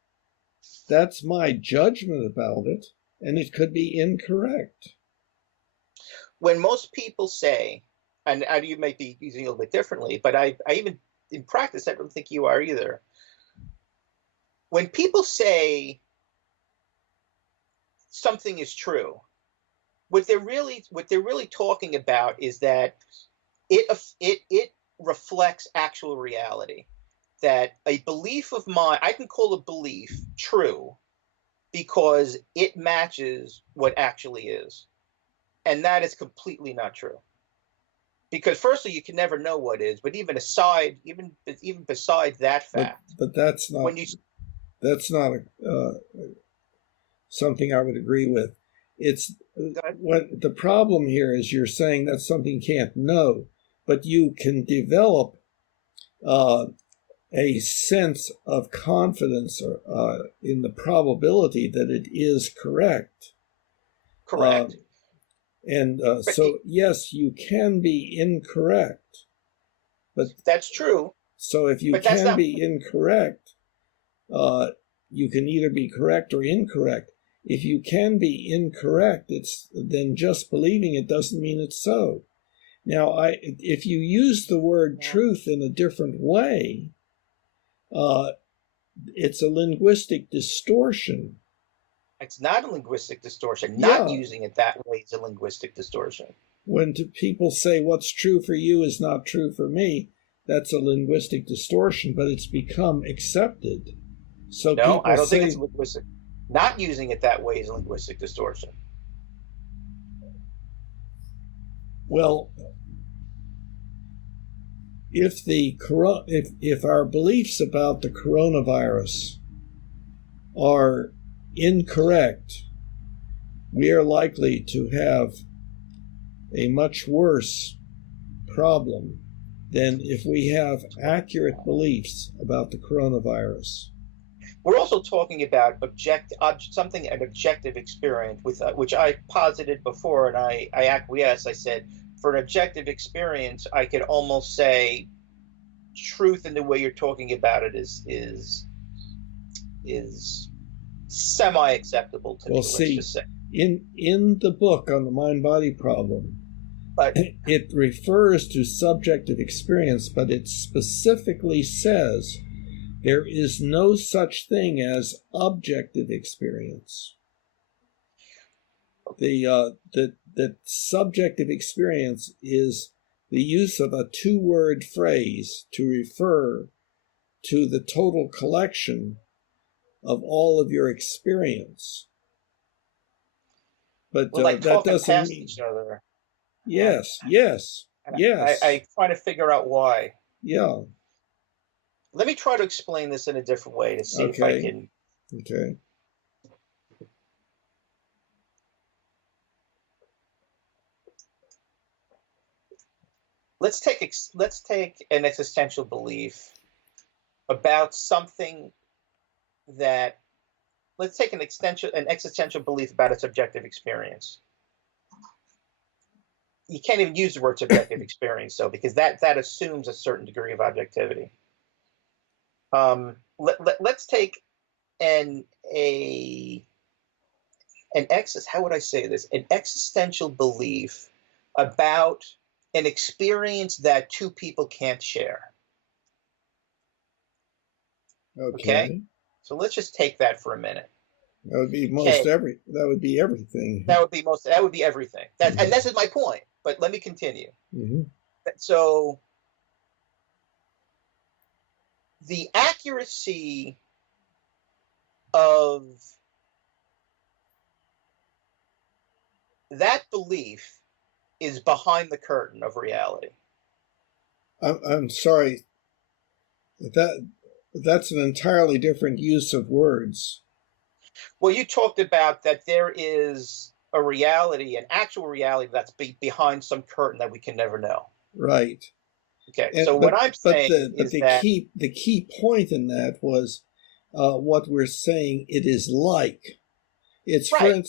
that's my judgment about it, and it could be incorrect. When most people say, and you might be using it a little bit differently, but I even in practice, I don't think you are either. When people say something is true, what they're really talking about is that it reflects actual reality. That a belief of mine, I can call a belief true because it matches what actually is. And that is completely not true. Because firstly, you can never know what is, but even besides that fact. But that's not something I would agree with. It's what the problem here is. You're saying that something can't know, but you can develop a sense of confidence in the probability that it is correct. Correct. Yes, you can be incorrect. But that's true. So if you can be incorrect, you can either be correct or incorrect. If you can be incorrect, then just believing it doesn't mean it's so. Now, if you use the word truth in a different way, it's a linguistic distortion. It's not a linguistic distortion. Not using it that way is a linguistic distortion. When people say what's true for you is not true for me, that's a linguistic distortion, but it's become accepted. So no, I don't think it's linguistic. Not using it that way is a linguistic distortion. Well, if our beliefs about the coronavirus are incorrect, we are likely to have a much worse problem than if we have accurate beliefs about the coronavirus. We're also talking about an objective experience, which I posited before, and I acquiesced. I said, for an objective experience, I could almost say truth in the way you're talking about it is semi-acceptable to me. Let's just say. In the book on the mind-body problem, it refers to subjective experience, but it specifically says there is no such thing as objective experience. The subjective experience is the use of a two-word phrase to refer to the total collection of all of your experience. But that doesn't mean each other. Yes. I try to figure out why. Yeah. Let me try to explain this in a different way to see if I can. Okay. Let's take an existential belief about something that. Let's take an existential belief about a subjective experience. You can't even use the word subjective experience, though, because that assumes a certain degree of objectivity. Let's take a how would I say this? An existential belief about an experience that two people can't share. Okay? So let's just take that for a minute. That would be that would be everything. That would be everything. And this is my point, but let me continue. Mm-hmm. So the accuracy of that belief is behind the curtain of reality. I'm sorry. That's an entirely different use of words. Well, you talked about that there is a reality, an actual reality that's behind some curtain that we can never know. Right. Okay. So what I'm saying is that the key point in that was what we're saying it is like. It's right.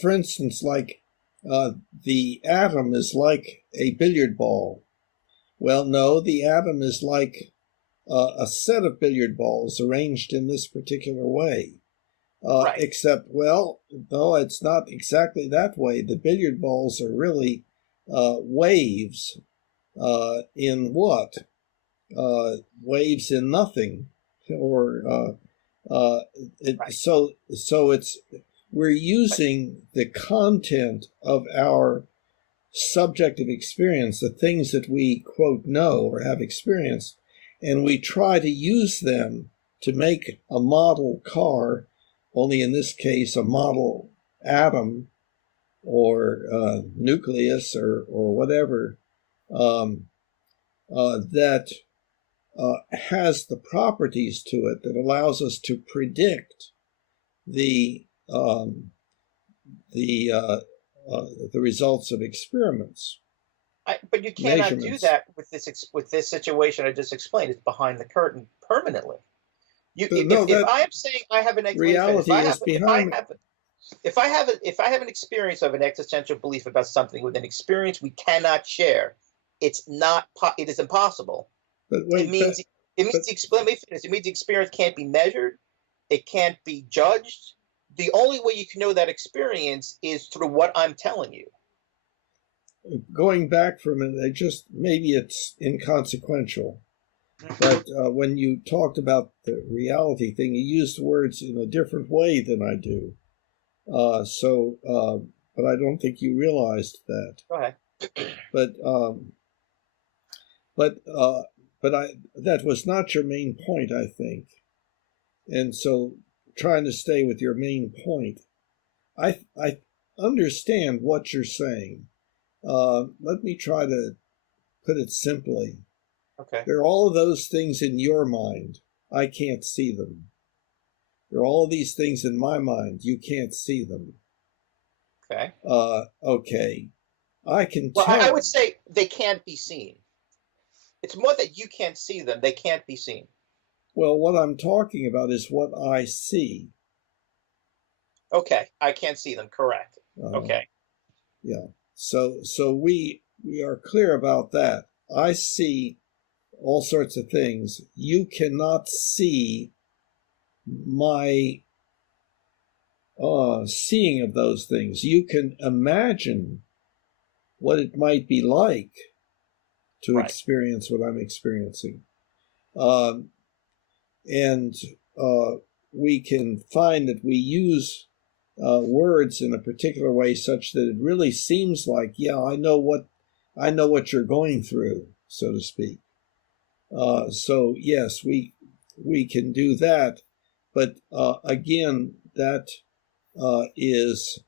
for instance, like the atom is like a billiard ball. Well, no, the atom is like a set of billiard balls arranged in this particular way. Right. Except, well, no, it's not exactly that way. The billiard balls are really waves in what? Waves in nothing. Or right. So it's we're using the content of our subjective experience, the things that we quote know or have experienced, and we try to use them to make a model car, only in this case a model atom or nucleus or whatever that has the properties to it that allows us to predict the results of experiments. But you cannot do that with this situation I just explained. It's behind the curtain permanently. If I am saying I have an reality is behind. If I have an experience of an existential belief about something with an experience we cannot share, it is impossible. But wait, it means the experience can't be measured. It can't be judged. The only way you can know that experience is through what I'm telling you. Going back for a minute, maybe it's inconsequential, but when you talked about the reality thing, you used words in a different way than I do. But I don't think you realized that. Go ahead. That was not your main point, I think. And so, trying to stay with your main point, I understand what you're saying. Let me try to put it simply. Okay. There are all of those things in your mind. I can't see them. There are all of these things in my mind. You can't see them. Okay. Okay. I can tell. I would say they can't be seen. It's more that you can't see them. They can't be seen. Well, what I'm talking about is what I see. Okay. I can't see them. Correct. Okay. Yeah. So we are clear about that. I see all sorts of things. You cannot see my seeing of those things. You can imagine what it might be like to experience what I'm experiencing. And we can find that we use words in a particular way such that it really seems like, yeah, I know what you're going through, so to speak. So yes, we can do that, but again, that is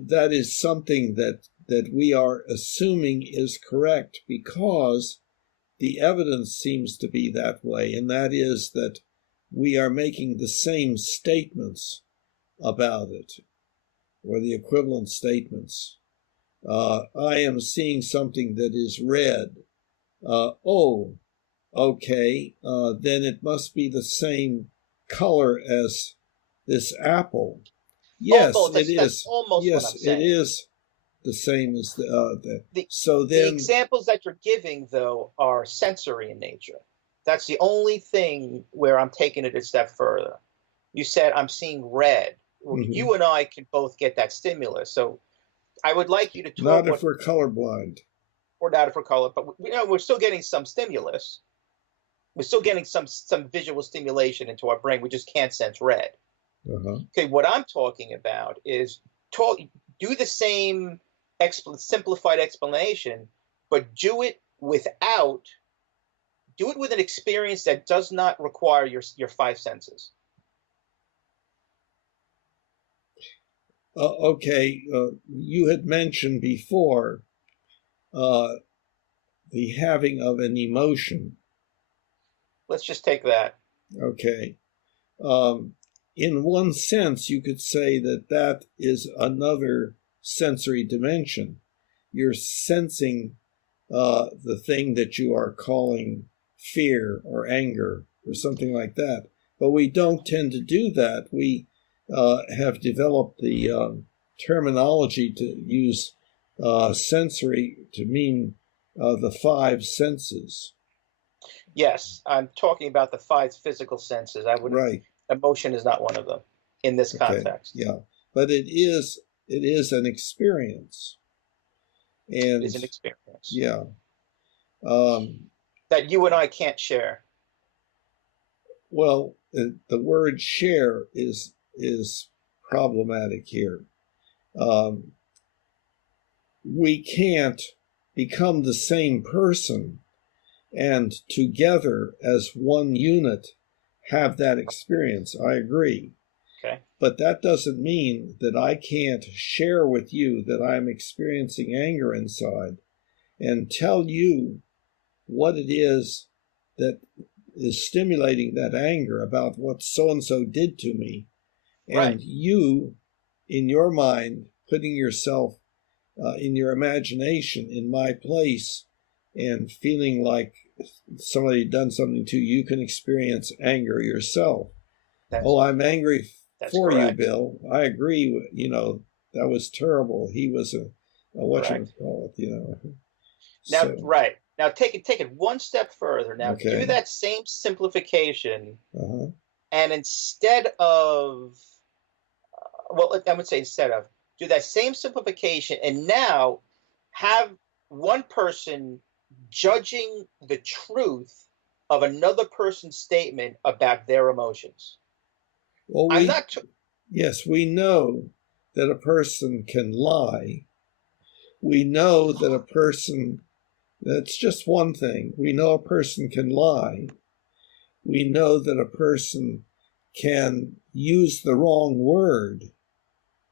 that is something that we are assuming is correct because the evidence seems to be that way, and that is that we are making the same statements about it, or the equivalent statements. I am seeing something that is red. Okay, then it must be the same color as this apple. Yes, it is. Yes, it is the same as the. So then the examples that you're giving, though, are sensory in nature. That's the only thing where I'm taking it a step further. You said I'm seeing red. Well, you and I can both get that stimulus. So I would like you to talk. Not if we're colorblind. Or not if we're color, but we're still getting some stimulus. We're still getting some visual stimulation into our brain. We just can't sense red. Okay, what I'm talking about is do the same simplified explanation, but do it with an experience that does not require your five senses. Okay, you had mentioned before the having of an emotion. Let's just take that. Okay. In one sense, you could say that is another sensory dimension. You're sensing the thing that you are calling fear or anger or something like that. But we don't tend to do that. We have developed the terminology to use sensory to mean the five senses. Yes, I'm talking about the five physical senses. Right. Emotion is not one of them in this context. Yeah, but it is an experience. And it is an experience. Yeah. That you and I can't share. Well, the word share is problematic here. We can't become the same person and together as one unit have that experience. I agree. Okay. But that doesn't mean that I can't share with you that I'm experiencing anger inside and tell you what it is that is stimulating that anger about what so-and-so did to me. And you, in your mind, putting yourself in your imagination in my place and feeling like somebody had done something to you, you can experience anger yourself. I'm angry for correct. you, Bill. I agree. That was terrible. He was what you would call it, Now, so. right. Now take it one step further. Now Okay. do that same simplification, and instead of, I would say do that same simplification, and now have one person judging the truth of another person's statement about their emotions. Well, yes, we know that a person can lie. We know that a person, that's just one thing. We know a person can lie. We know that a person can use the wrong word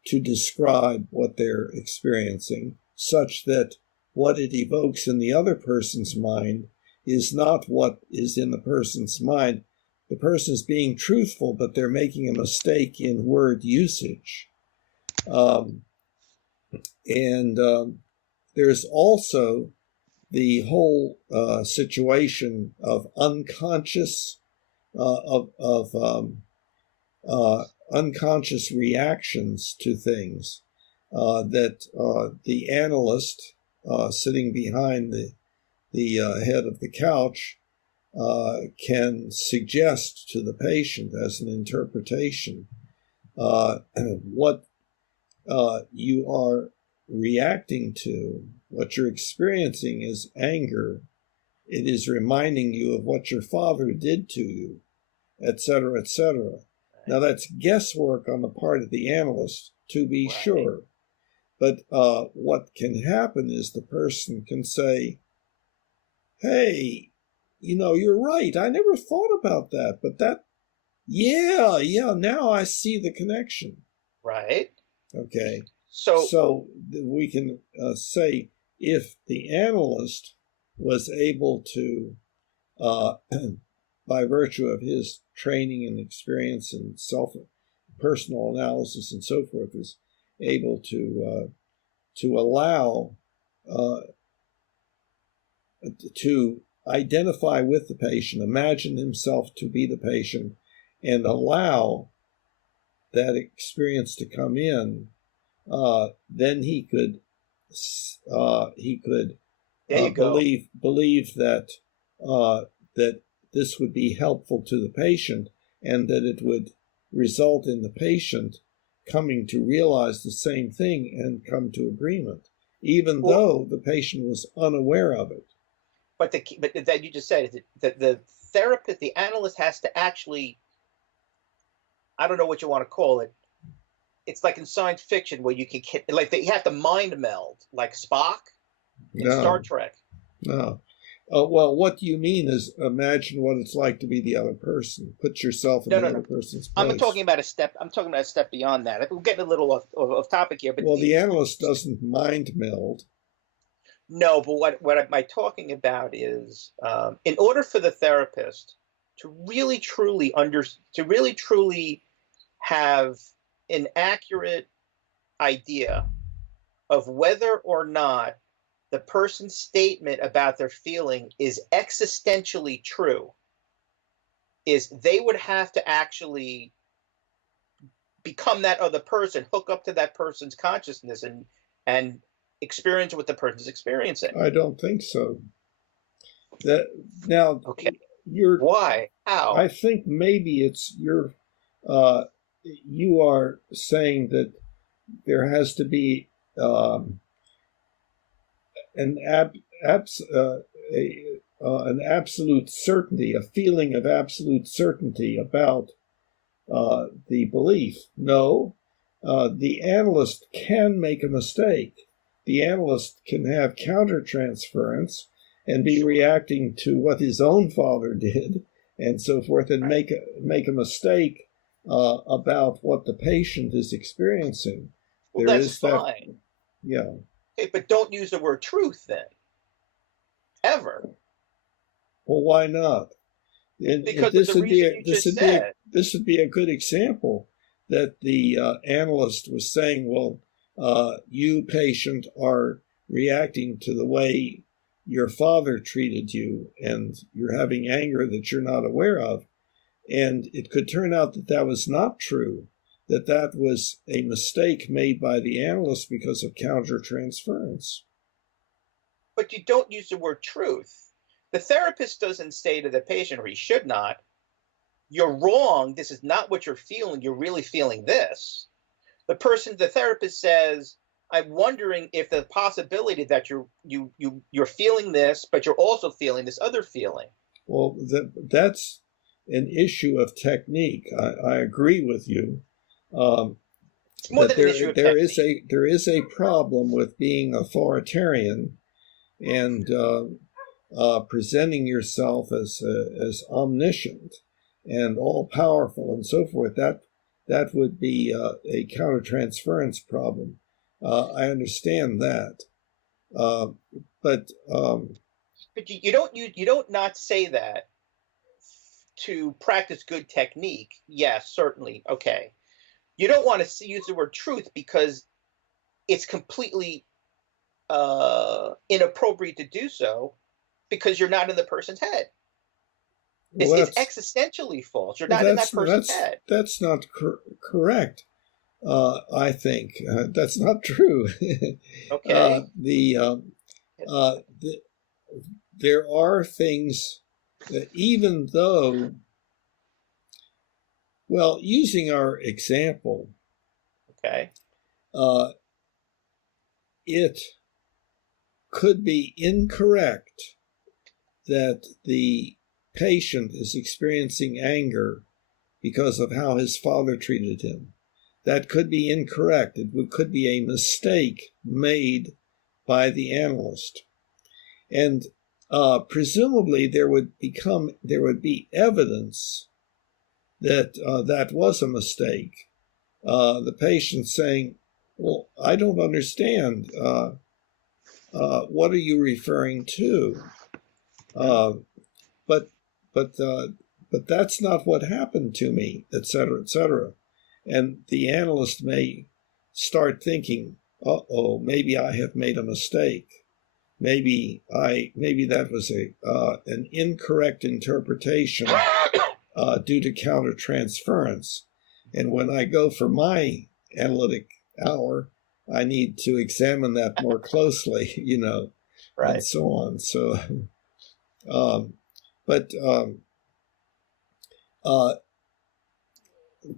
to describe what they're experiencing, such that what it evokes in the other person's mind is not what is in the person's mind. The person is being truthful, but they're making a mistake in word usage. There's also the whole situation of unconscious unconscious reactions to things that the analyst sitting behind the head of the couch can suggest to the patient as an interpretation. What you are reacting to, what you're experiencing is anger. It is reminding you of what your father did to you, etc., etc. Now that's guesswork on the part of the analyst, to be sure. But what can happen is the person can say, hey, you're right. I never thought about that, but now I see the connection. Right. Okay. So we can say if the analyst was able to, by virtue of his training and experience and personal analysis and so forth, is able to allow to identify with the patient, imagine himself to be the patient, and allow that experience to come in, then he could believe that this would be helpful to the patient and that it would result in the patient coming to realize the same thing and come to agreement, even though the patient was unaware of it. But that you just said that the therapist, the analyst, has to actually, I don't know what you want to call it. It's like in science fiction where you have to mind meld, like Spock in Star Trek. No. Well, what you mean is imagine what it's like to be the other person. Put yourself in the other person's place. I'm talking about a step beyond that. We're getting a little off topic here. But the analyst doesn't mind meld. No, but what am I talking about is in order for the therapist to really truly have an accurate idea of whether or not the person's statement about their feeling is existentially true, is they would have to actually become that other person, hook up to that person's consciousness and experience what the person's experiencing. I don't think so. Okay. Why? How? I think maybe it's you are saying that there has to be an absolute certainty, a feeling of absolute certainty about the belief. No, the analyst can make a mistake. The analyst can have countertransference and be reacting to what his own father did and so forth, and make a mistake about what the patient is experiencing. Well, that's fine. Yeah. Okay, but don't use the word truth then. Ever. Well, why not? Because this would be a good example that the analyst was saying, well, you, patient, are reacting to the way your father treated you, and you're having anger that you're not aware of. And it could turn out that that was not true, that was a mistake made by the analyst because of countertransference. But you don't use the word truth. The therapist doesn't say to the patient, or he should not, you're wrong, this is not what you're feeling, you're really feeling this. The therapist says, I'm wondering if the possibility that you're feeling this, but you're also feeling this other feeling. Well, that's an issue of technique. I agree with you. It's more than an issue of technique. There is a problem with being authoritarian and presenting yourself as omniscient and all powerful and so forth. That would be a countertransference problem. I understand that, but you don't not say that to practice good technique. Yes, certainly, okay. You don't want to use the word truth because it's completely inappropriate to do so because you're not in the person's head. It's existentially false. You're not in that person's head. That's not correct. I think that's not true. Okay. There are things that even though, well, using our example, okay, it could be incorrect that the patient is experiencing anger because of how his father treated him. That could be incorrect. It could be a mistake made by the analyst. And presumably there would be evidence that that was a mistake. The patient saying, well, I don't understand. What are you referring to? But that's not what happened to me, et cetera, et cetera. And the analyst may start thinking, maybe I have made a mistake. Maybe that was an incorrect interpretation due to countertransference. And when I go for my analytic hour, I need to examine that more closely, right, and so on. So,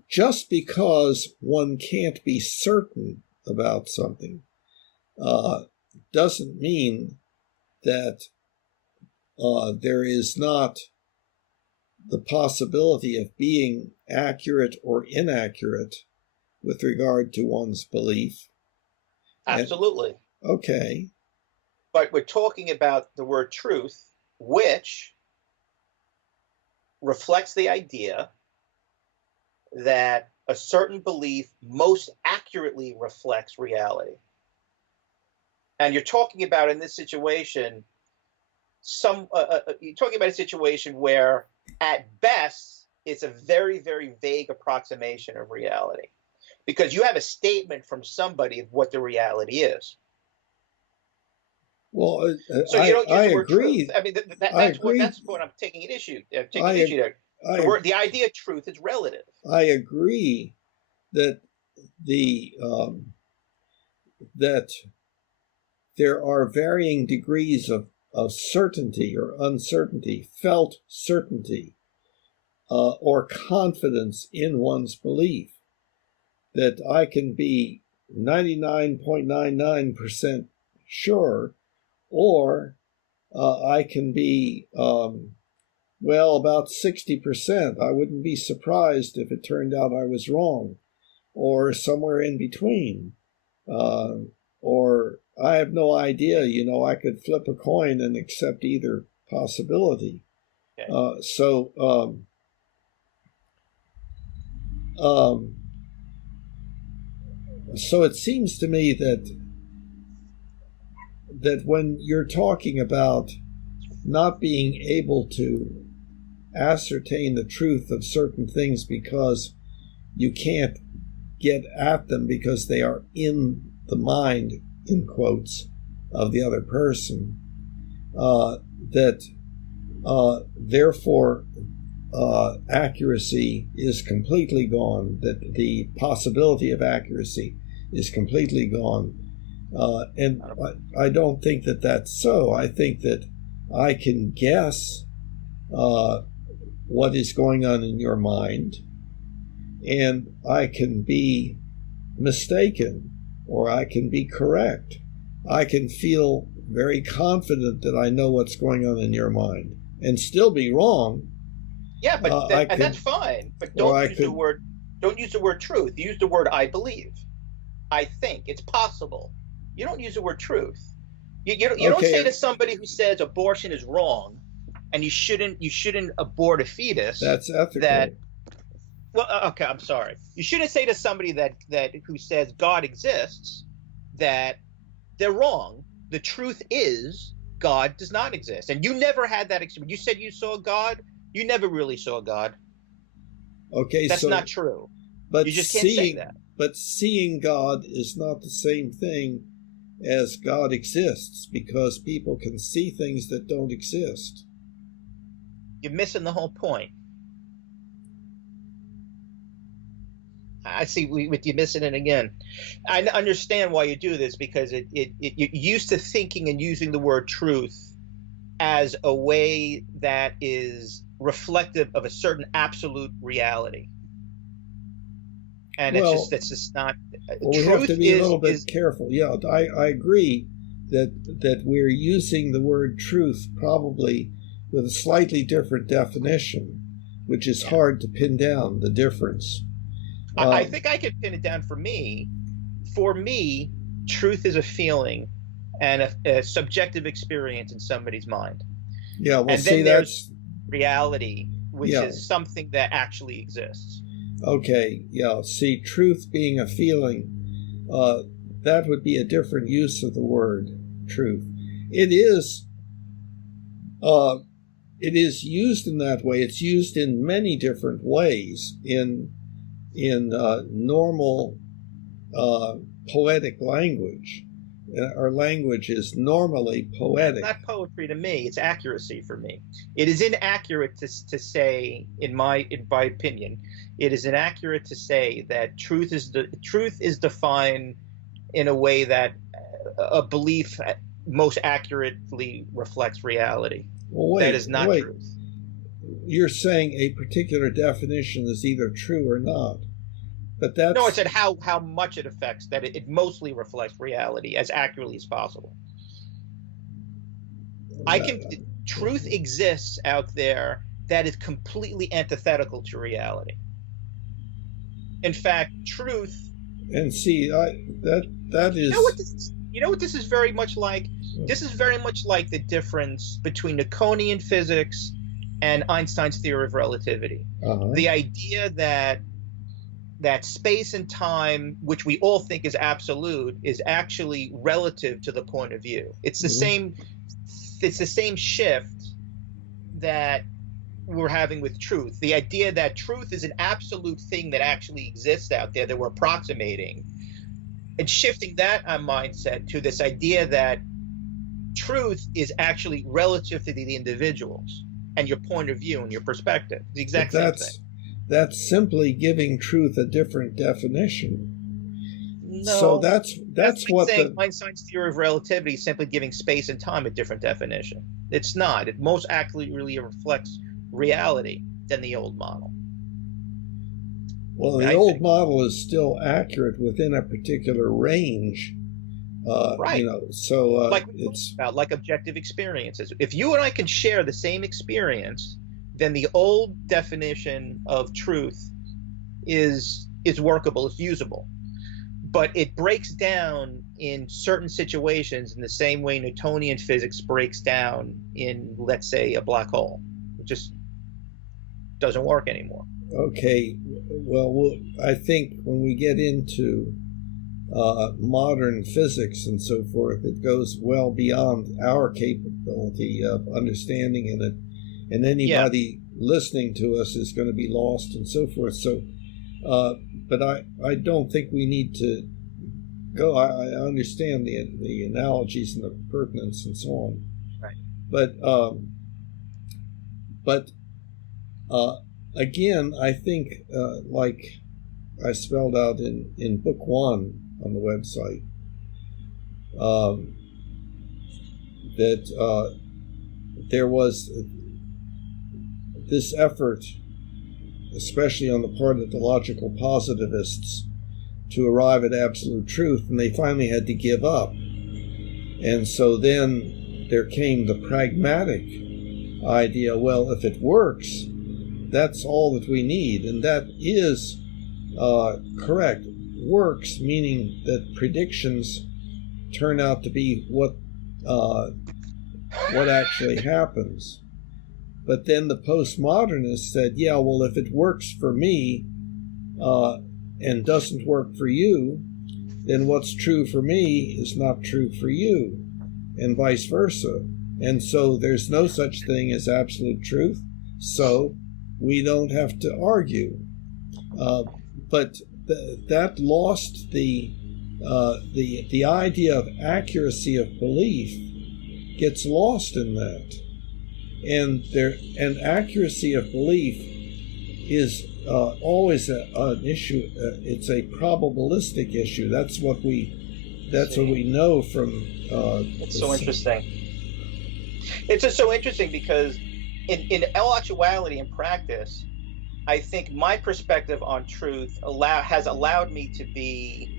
just because one can't be certain about something doesn't mean that there is not the possibility of being accurate or inaccurate with regard to one's belief. Absolutely. Okay. But we're talking about the word truth, which reflects the idea that a certain belief most accurately reflects reality. And you're talking about in this situation, you're talking about a situation where at best it's a very, very vague approximation of reality, because you have a statement from somebody of what the reality is. Well, so you don't use the word agree. truth. I mean, that's what I'm taking an issue. There. The idea of truth is relative. I agree that that there are varying degrees of certainty or uncertainty, felt certainty, or confidence in one's belief. That I can be 99.99% sure, or I can be, about 60%. I wouldn't be surprised if it turned out I was wrong, or somewhere in between. Or I have no idea, I could flip a coin and accept either possibility. Okay. So it seems to me that when you're talking about not being able to ascertain the truth of certain things because you can't get at them because they are in the mind, in quotes, of the other person, therefore accuracy is completely gone, that the possibility of accuracy is completely gone. And I don't think that that's so. I think that I can guess what is going on in your mind, and I can be mistaken, or I can be correct. I can feel very confident that I know what's going on in your mind and still be wrong. Yeah, but that's fine. But don't use the word truth. Use the word I believe. I think it's possible. You don't use the word truth. You don't say to somebody who says abortion is wrong, and you shouldn't abort a fetus. That's ethical. Okay, I'm sorry. You shouldn't say to somebody that who says God exists that they're wrong. The truth is God does not exist, and you never had that experience. You said you saw God. You never really saw God. Okay, that's not true. But you just can't say that. But seeing God is not the same thing as God exists, because people can see things that don't exist. You're missing the whole point. I see with you missing it again. I understand why you do this, because you're used to thinking and using the word truth as a way that is reflective of a certain absolute reality. And it's just not. We have to be a little bit careful. Yeah, I agree that we're using the word truth probably with a slightly different definition, which is hard to pin down the difference. I think I could pin it down for me. For me, truth is a feeling and a subjective experience in somebody's mind. Yeah, well, and then there's reality, which is something that actually exists. Okay, yeah. See, truth being a feeling, that would be a different use of the word truth. It is used in that way. It's used in many different ways in normal poetic language. Our language is normally poetic. It's not poetry to me. It's accuracy for me. It is inaccurate to say, in my opinion, it is inaccurate to say that truth is defined in a way that a belief most accurately reflects reality. Well, wait, that is not truth. you're saying a particular definition is either true or not. But that's... No, I said how much it affects, that it mostly reflects reality as accurately as possible. Truth exists out there that is completely antithetical to reality. In fact, truth... And see, that is... You know what this is very much like? This is very much like the difference between Newtonian physics and Einstein's theory of relativity. The idea that space and time, which we all think is absolute, is actually relative to the point of view. It's the same. It's the same shift that we're having with truth. The idea that truth is an absolute thing that actually exists out there that we're approximating, and shifting that mindset to this idea that truth is actually relative to the individuals and your point of view and your perspective. The exact same thing. That's simply giving truth a different definition. No, so that's what saying Einstein's theory of relativity is simply giving space and time a different definition. It's not. It most accurately reflects reality than the old model. Well, the old model is still accurate within a particular range. Right. So like it's about, like objective experiences. If you and I can share the same experience, then the old definition of truth is workable, it's usable. But it breaks down in certain situations in the same way Newtonian physics breaks down in, let's say, a black hole. It just doesn't work anymore. Okay. Well, I think when we get into modern physics and so forth, it goes well beyond our capability of understanding it. And anybody listening to us is going to be lost and so forth. So, but I don't think we need to go. I understand the analogies and the pertinence and so on. Right. But again, I think like I spelled out in book 1 on the website, that there was this effort, especially on the part of the logical positivists, to arrive at absolute truth, and they finally had to give up. And so then there came the pragmatic idea, well, if it works, that's all that we need. And that is correct. Works, meaning that predictions turn out to be what actually happens. But then the postmodernists said, yeah, well, if it works for me and doesn't work for you, then what's true for me is not true for you, and vice versa. And so there's no such thing as absolute truth, so we don't have to argue. But that lost the idea of accuracy of belief gets lost in that. And accuracy of belief is always an issue. It's a probabilistic issue. That's what we know from. It's so interesting. It's just so interesting because in actuality and practice, I think my perspective on truth has allowed me to be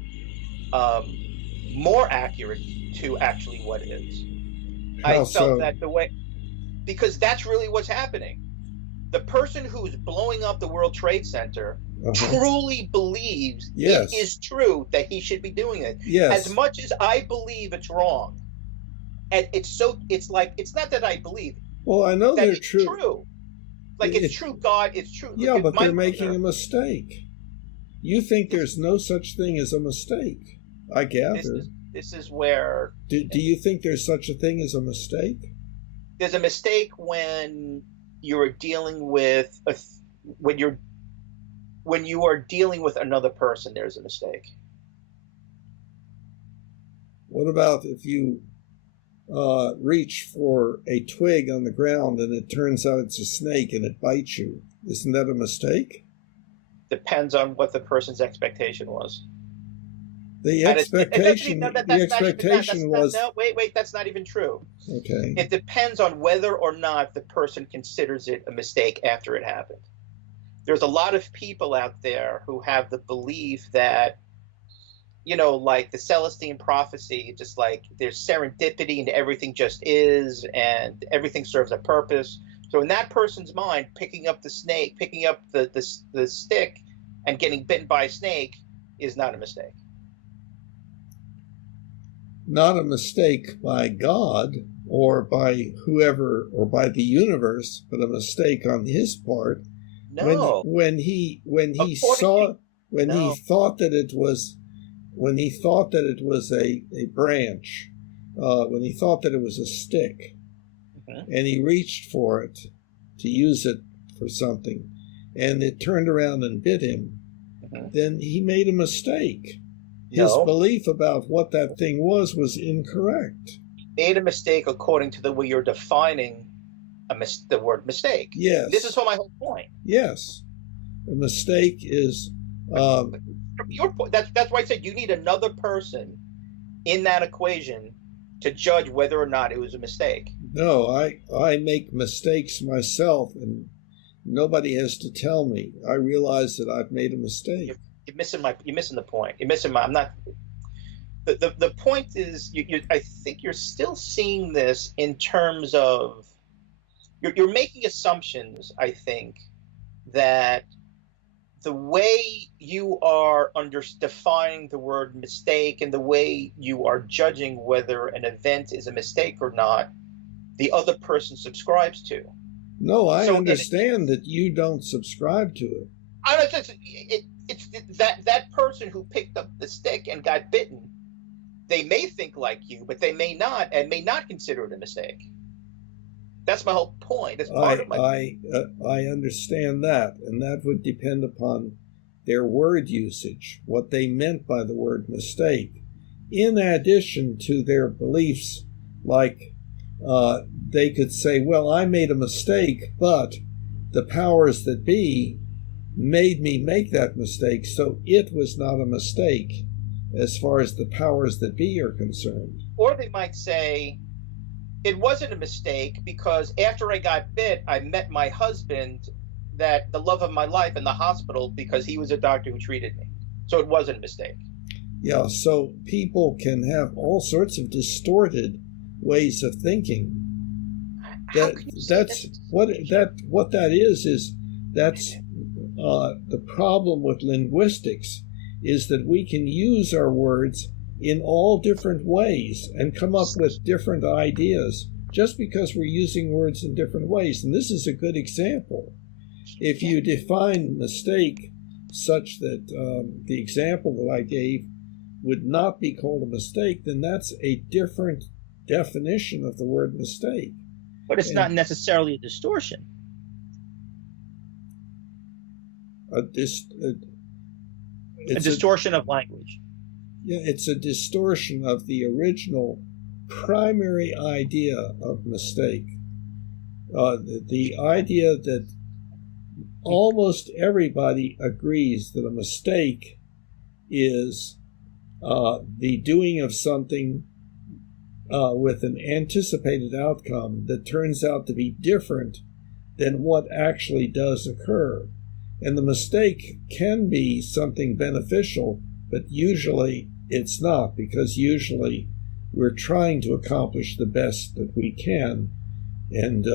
more accurate to actually what is. I felt that the way. Because that's really what's happening. The person who's blowing up the World Trade Center truly believes it is true that he should be doing it. Yes. As much as I believe it's wrong. And it's not that I believe. Well, I know they're true. Like it's true, God, it's true. Yeah, but they're making a mistake. You think there's no such thing as a mistake, I gather. This is where... Do you think there's such a thing as a mistake? There's a mistake when you're dealing with when you are dealing with another person. There's a mistake. What about if you reach for a twig on the ground and it turns out it's a snake and it bites you? Isn't that a mistake? Depends on what the person's expectation was. The And it doesn't even, expectation, that, the that's not even that. expectation was No, wait, that's not even true. okay. It depends on whether or not the person considers it a mistake after it happened. There's a lot of people out there who have the belief that, like the Celestine prophecy, just like there's serendipity and everything just is, and everything serves a purpose. So in that person's mind, picking up the stick and getting bitten by a snake is not a mistake. Not a mistake by God or by whoever or by the universe, but a mistake on his part. No. When he thought that it was a branch, when he thought that it was a stick, and he reached for it to use it for something, and it turned around and bit him, then he made a mistake. His belief about what that thing was incorrect. Made a mistake according to the way you're defining the word mistake. Yes. This is my whole point. Yes. A mistake is... From your point, that's why I said you need another person in that equation to judge whether or not it was a mistake. No, I make mistakes myself, and nobody has to tell me. I realize that I've made a mistake. You're missing the point. I'm not. The point is, I think you're still seeing this in terms of you're making assumptions. I think that the way you are defining the word mistake and the way you are judging whether an event is a mistake or not, the other person subscribes to. No, I understand that you don't subscribe to it. It's that person who picked up the stick and got bitten. They may think like you, but they may not, and may not consider it a mistake. That's my whole point. That's part of my I understand that, and that would depend upon their word usage, what they meant by the word mistake, in addition to their beliefs. Like they could say, well, I made a mistake, but the powers that be made me make that mistake, so it was not a mistake as far as the powers that be are concerned. Or they might say, it wasn't a mistake because after I got bit, I met my husband, that the love of my life, in the hospital because he was a doctor who treated me. So it wasn't a mistake. Yeah, so people can have all sorts of distorted ways of thinking. That's the problem with linguistics, is that we can use our words in all different ways and come up with different ideas just because we're using words in different ways. And this is a good example. If you define mistake such that the example that I gave would not be called a mistake, then that's a different definition of the word mistake. But it's not necessarily a distortion. A distortion of language. Yeah, it's a distortion of the original primary idea of mistake. The idea that almost everybody agrees that a mistake is the doing of something with an anticipated outcome that turns out to be different than what actually does occur. And the mistake can be something beneficial, but usually it's not, because usually we're trying to accomplish the best that we can. And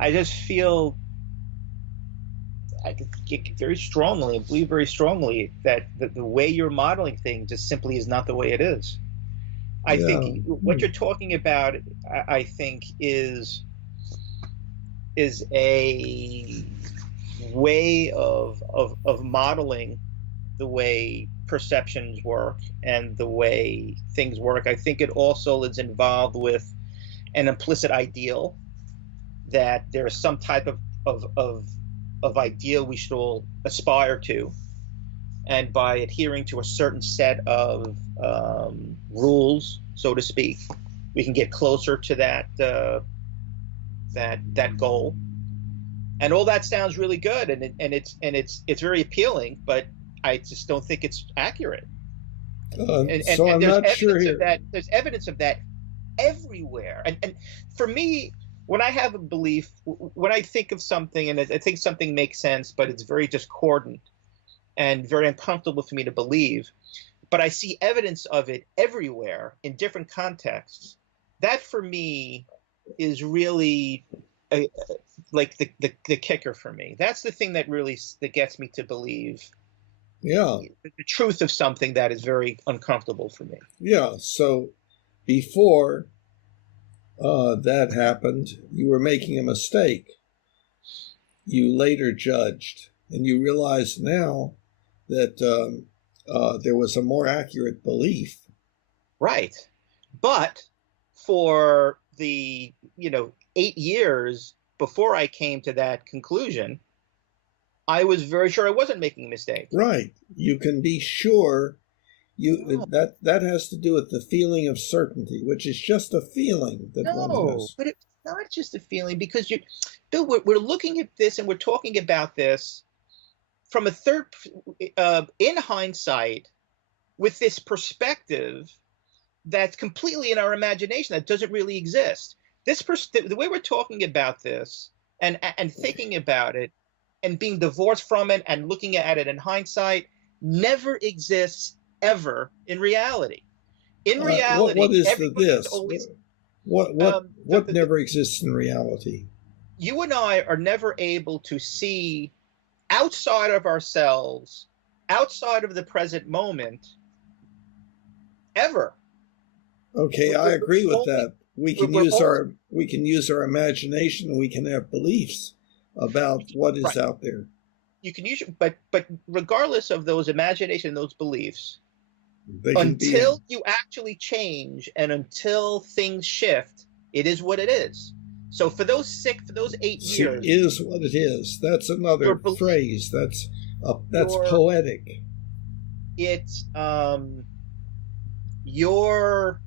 I just feel I get very strongly and believe very strongly that the way you're modeling things just simply is not the way it is. I think what you're talking about, I think, is a way of modeling the way perceptions work and the way things work. I think it also is involved with an implicit ideal that there is some type of ideal we should all aspire to, and by adhering to a certain set of rules, so to speak, we can get closer to that goal. And all that sounds really good, and it's very appealing, but I just don't think it's accurate. So And I'm there's not sure evidence of here. that. There's evidence of that everywhere. And for me, when I have a belief, when I think of something and I think something makes sense, but it's very discordant and very uncomfortable for me to believe, but I see evidence of it everywhere in different contexts, that for me is really a, like the kicker for me. That's the thing that really that gets me to believe Yeah, the truth of something that is very uncomfortable for me. yeah. So before that happened, you were making a mistake. You later judged, and you realize now that there was a more accurate belief. Right. But for the 8 years before I came to that conclusion, I was very sure I wasn't making a mistake. Right. You can be sure. No, That has to do with the feeling of certainty, which is just a feeling that one no, has. but it's not just a feeling, because Bill, we're looking at this and we're talking about this from a third, in hindsight, with this perspective that's completely in our imagination, that doesn't really exist. The way we're talking about this and thinking about it and being divorced from it and looking at it in hindsight never exists ever in reality. In What reality, is the everybody is this? always What never exists in reality? you and I are never able to see outside of ourselves, outside of the present moment, ever. Okay, I We're agree with only, that. we're only We can use our imagination, and we can have beliefs about what is right. out there. You can use, but regardless of those imagination and those beliefs, They can be until you actually change and until things shift, it is what it is. So for those 8 years, is what it is. That's your another belief, phrase. That's your poetic. it's your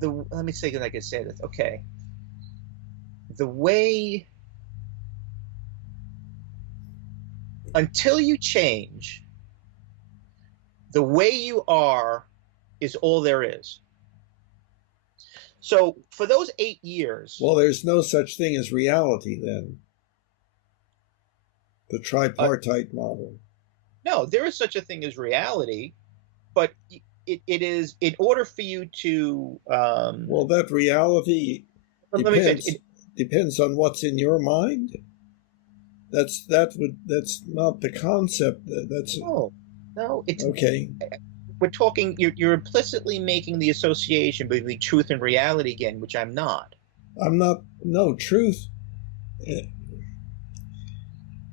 let me see if I can say this. Okay, the way until you change, the way you are is all there is. So for those 8 years, Well, there's no such thing as reality then. The tripartite model. no, there is such a thing as reality, but it is, in order for you to Well, that reality let me finish. depends on what's in your mind. That's not the concept. That's No, it's okay. we're talking. You're implicitly making the association between truth and reality again, which I'm not. I'm not. No, truth.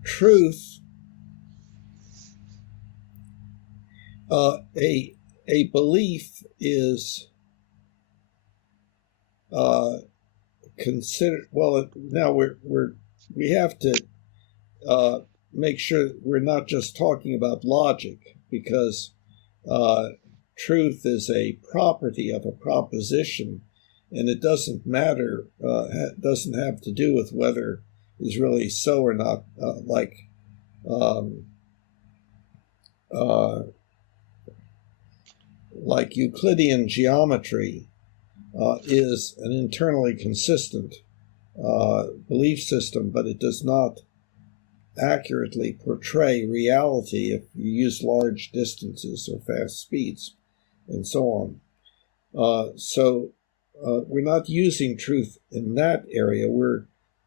Truth. A belief is considered. Well, now we have to make sure we're not just talking about logic, because truth is a property of a proposition, and it doesn't matter. Doesn't have to do with whether it's really so or not. Like Euclidean geometry is an internally consistent belief system, but it does not accurately portray reality if you use large distances or fast speeds and so on. So we're not using truth in that area. We're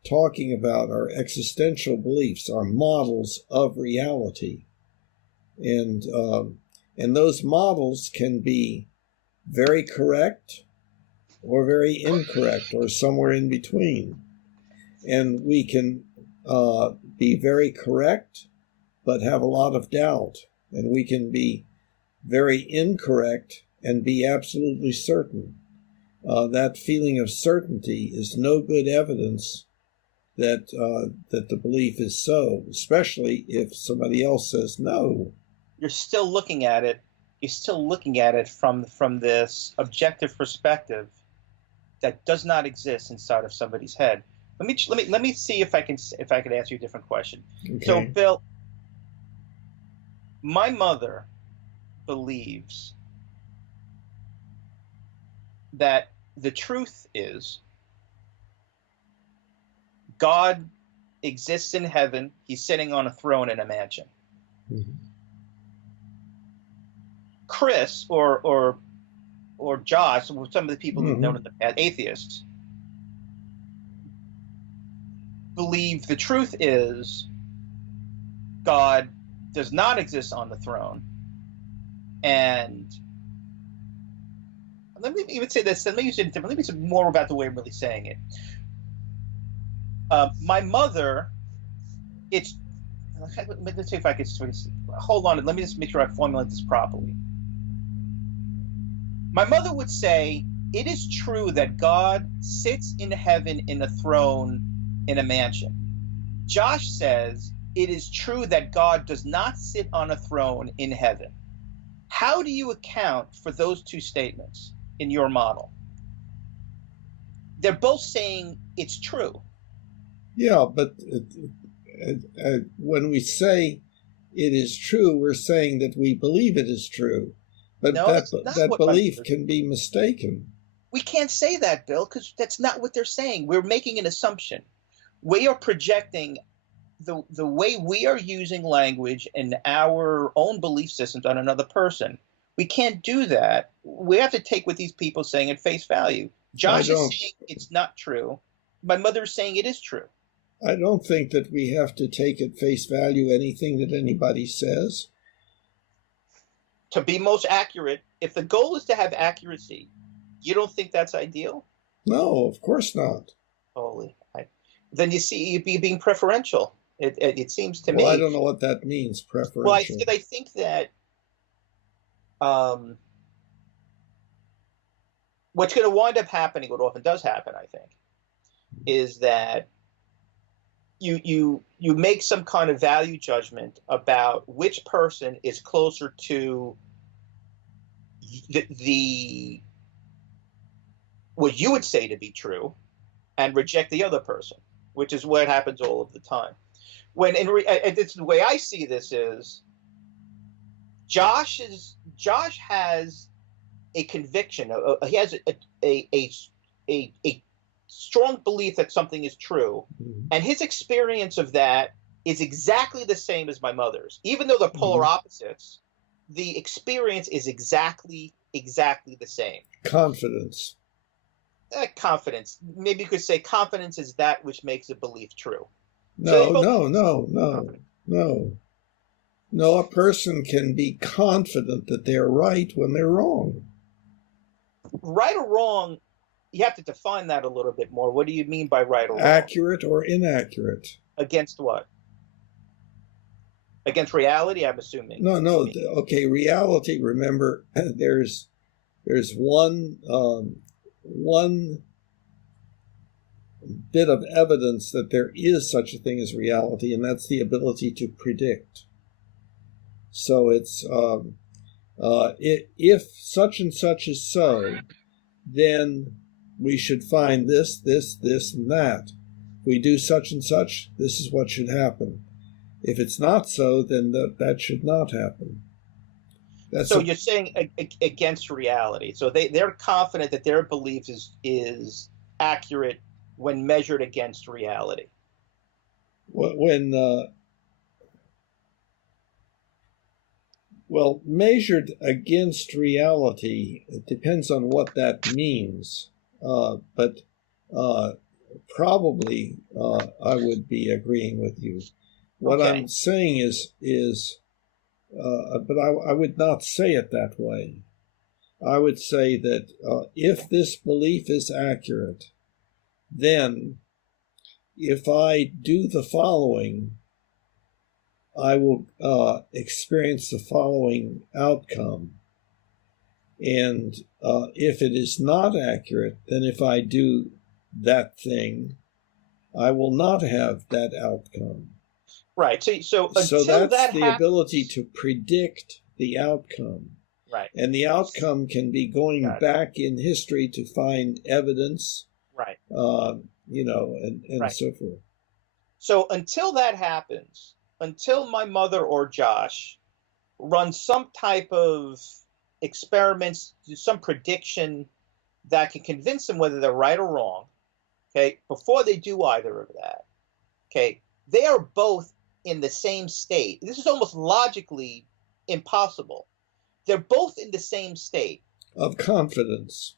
talking about our existential beliefs, our models of reality. And those models can be very correct or very incorrect or somewhere in between. And we can be very correct but have a lot of doubt. And we can be very incorrect and be absolutely certain. That feeling of certainty is no good evidence that the belief is so, especially if somebody else says no. You're still looking at it you're still looking at it from this objective perspective that does not exist inside of somebody's head. Let me see if I can answer you a different question. Okay. So, Bill, my mother believes that the truth is God exists in heaven. He's sitting on a throne in a mansion. Mm-hmm. Chris or Josh, some of the people who've known in the past, atheists, believe the truth is God does not exist on the throne. And let me even say this, let me use it different. Let me say more about the way I'm really saying it. My mother, let's see if I could hold on, let me just make sure I formulate this properly. My mother would say, it is true that God sits in heaven in a throne in a mansion. Josh says, it is true that God does not sit on a throne in heaven. How do you account for those two statements in your model? They're both saying it's true. Yeah, but when we say it is true, we're saying that we believe it is true. But no, that belief can be mistaken. We can't say that, Bill, because that's not what they're saying. We're making an assumption. We are projecting the way we are using language and our own belief systems on another person. We can't do that. We have to take what these people are saying at face value. Josh is saying it's not true. My mother is saying it is true. I don't think that we have to take at face value anything that anybody says. To be most accurate, if the goal is to have accuracy, you don't think that's ideal? No, of course not. Then you see, you'd be being preferential. It seems to me. Well, I don't know what that means, preferential. Well, I think that what's going to wind up happening, what often does happen, I think, is that you make some kind of value judgment about which person is closer to the what you would say to be true, and reject the other person, which is what happens all of the time. When it's the way I see this is Josh has a conviction. He has a strong belief that something is true, and his experience of that is exactly the same as my mother's. Even though they're polar opposites, the experience is exactly the same. Confidence. Confidence. Maybe you could say confidence is that which makes a belief true. No. A person can be confident that they're right when they're wrong. Right or wrong, you have to define that a little bit more. What do you mean by right or wrong? Accurate or inaccurate? Against what? Against reality, I'm assuming. No. Okay, reality. Remember, there's one bit of evidence that there is such a thing as reality, and that's the ability to predict. So it's if such and such is so, then we should find this, and that. If we do such and such, this is what should happen. If it's not so, then that should not happen. You're saying against reality. So they're confident that their belief is accurate when measured against reality. Well, measured against reality, it depends on what that means. But probably I would be agreeing with you. What I'm saying is but I would not say it that way. I would say that if this belief is accurate, then if I do the following, I will experience the following outcome. And if it is not accurate, then if I do that thing, I will not have that outcome. Right. So that's the ability to predict the outcome. Right. And the outcome can be going Got it. back in history to find evidence, Right. and Right. so forth. So until that happens, until my mother or Josh run some type of experiments, do some prediction that can convince them whether they're right or wrong, okay, before they do either of that, okay, they are both in the same state. This is almost logically impossible. They're both in the same state Of confidence.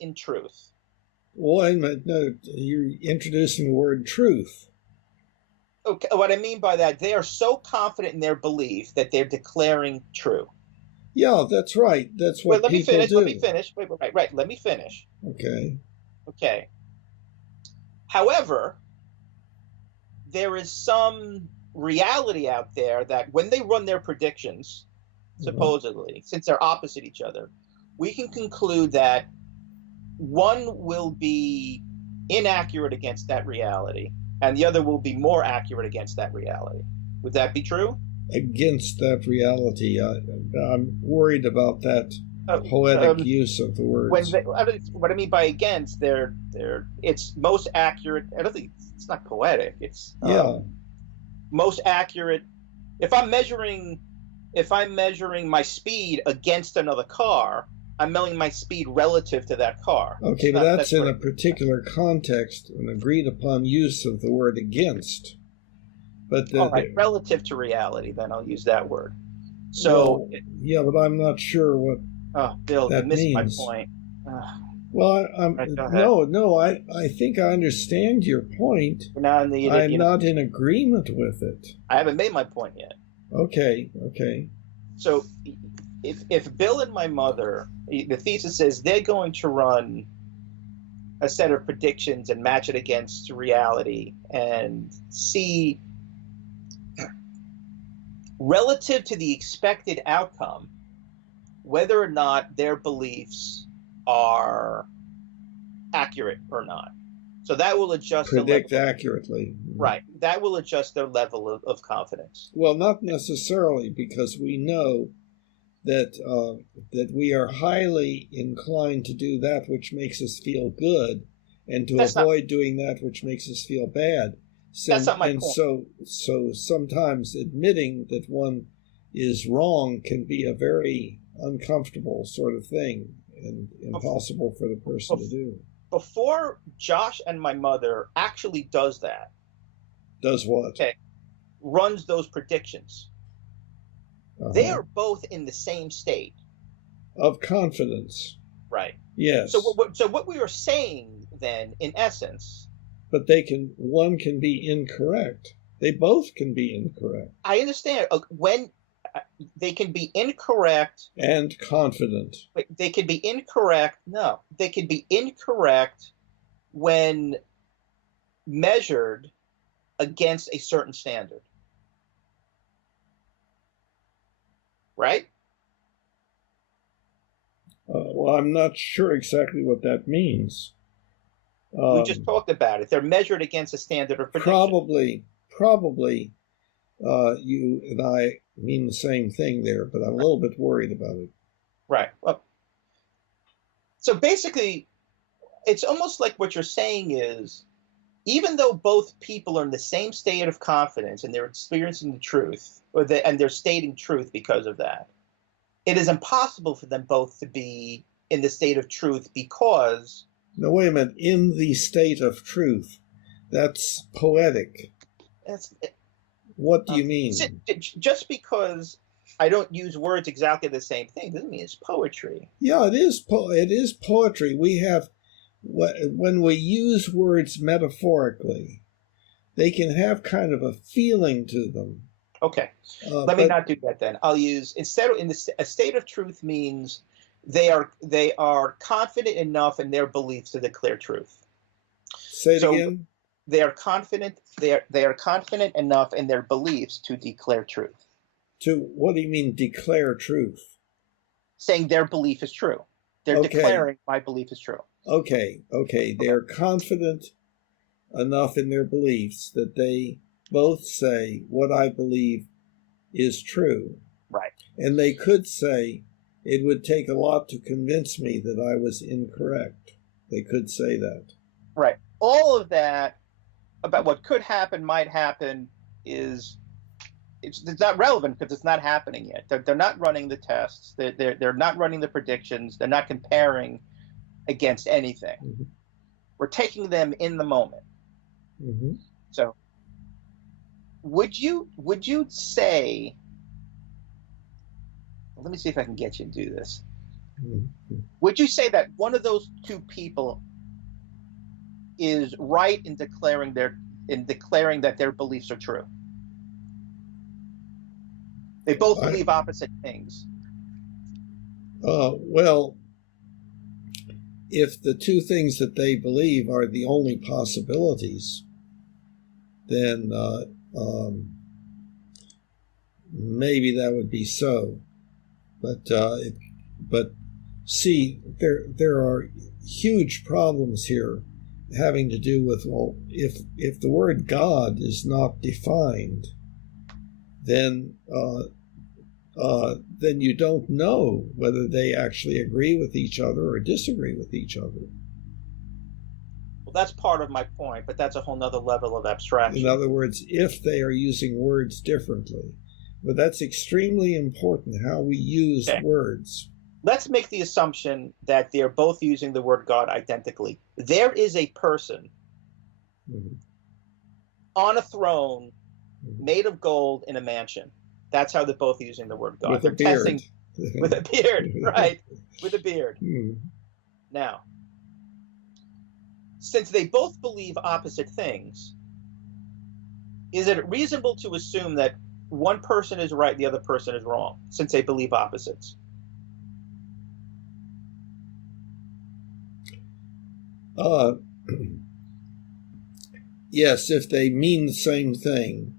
in truth. Wait a minute, no, you're introducing the word truth. Okay, what I mean by that, they are so confident in their belief that they're declaring true. Yeah, that's right. That's what people do. Let me finish. Wait, right. Let me finish. Okay. However, there is some reality out there that when they run their predictions, supposedly, since they're opposite each other, we can conclude that one will be inaccurate against that reality, and the other will be more accurate against that reality. Would that be true? Against that reality. I'm worried about that poetic use of the words. What I mean by against, it's most accurate. I don't think it's not poetic. It's most accurate. If I'm measuring my speed against another car, I'm measuring my speed relative to that car. Okay, but that's in a particular context, an agreed upon use of the word against. But all right, relative to reality, then I'll use that word. So yeah, but I'm not sure what Bill, that you missed means. my point. Well, right, I think I understand your point. I'm not in agreement with it. I haven't made my point yet. Okay. So if Bill and my mother, the thesis is they're going to run a set of predictions and match it against reality and see relative to the expected outcome whether or not their beliefs are accurate or not. So that will adjust predict accurately. Right. That will adjust their level of confidence. Well, not necessarily, because we know that that we are highly inclined to do that which makes us feel good, and to avoid doing that which makes us feel bad. That's not my point. So sometimes admitting that one is wrong can be a very uncomfortable sort of thing and impossible for the person to do. Before Josh and my mother actually does that. Does what? Okay. Runs those predictions. They are both in the same state of confidence. Right. Yes. So what we are saying then, in essence. But one can be incorrect. They both can be incorrect. I understand. When they can be incorrect and confident. They can be incorrect. No, they can be incorrect when measured against a certain standard. Right? Well, I'm not sure exactly what that means. We just talked about it. They're measured against a standard of prediction. Probably, you and I mean the same thing there, but I'm a little bit worried about it. Right. Well, so basically, it's almost like what you're saying is, even though both people are in the same state of confidence and they're experiencing the truth, and they're stating truth because of that, it is impossible for them both to be in the state of truth because... No, wait a minute. In the state of truth. That's poetic. What do you mean? Just because I don't use words exactly the same thing doesn't mean it's poetry. Yeah, it is. It is poetry. We have, when we use words metaphorically, they can have kind of a feeling to them. Okay, let me not do that then. I'll use a state of truth means they are confident enough in their beliefs to declare truth. Say it again. They are confident. They are confident enough in their beliefs to declare truth. To what do you mean declare truth? Saying their belief is true. They're declaring my belief is true. Okay. They are confident enough in their beliefs that they both say what I believe is true. Right. And they could say it would take a lot to convince me that I was incorrect. They could say that. Right. All of that about what could happen, might happen, it's not relevant because it's not happening yet. They're not running the tests. They're not running the predictions. They're not comparing against anything. Mm-hmm. We're taking them in the moment. Mm-hmm. So would you say, let me see if I can get you to do this. Mm-hmm. Would you say that one of those two people is right in declaring that their beliefs are true? They both believe opposite things. Well, if the two things that they believe are the only possibilities, then maybe that would be so. But see, there are huge problems here having to do with, well, if the word God is not defined, then you don't know whether they actually agree with each other or disagree with each other. Well, that's part of my point, but that's a whole nother level of abstraction. In other words, if they are using words differently. But that's extremely important, how we use words. Let's make the assumption that they're both using the word God identically. There is a person on a throne made of gold in a mansion. That's how they're both using the word God. With a beard. With a beard, right. With a beard. Now, since they both believe opposite things, is it reasonable to assume that one person is right, the other person is wrong, since they believe opposites? Yes, if they mean the same thing,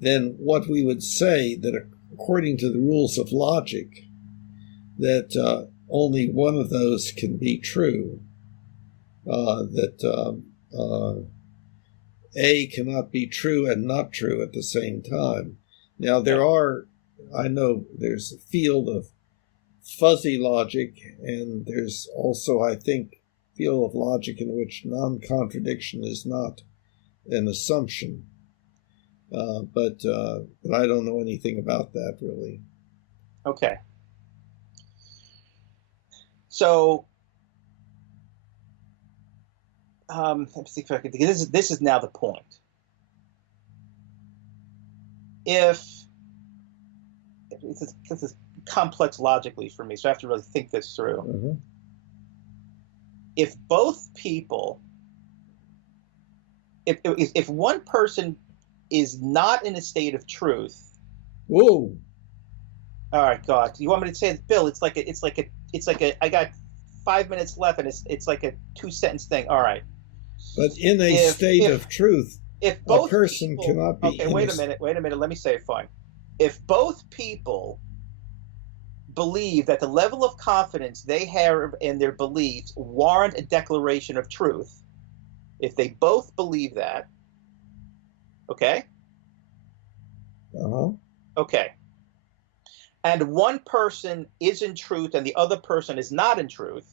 then what we would say that according to the rules of logic, that only one of those can be true, that A cannot be true and not true at the same time. Now, I know there's a field of fuzzy logic, and there's also, I think, field of logic in which non-contradiction is not an assumption. But I don't know anything about that, really. Okay. So, let me see if I can. This is now the point. If this is complex logically for me, so I have to really think this through. Mm-hmm. If both people, if one person is not in a state of truth. Whoa. All right, God. You want me to say it, Bill? It's like a. I got 5 minutes left, and it's like a 2-sentence thing. All right. But in a state of truth, if both a person people, cannot be. Okay, wait a minute. Let me say it fine. If both people believe that the level of confidence they have in their beliefs warrant a declaration of truth, if they both believe that, okay? Okay. And one person is in truth and the other person is not in truth.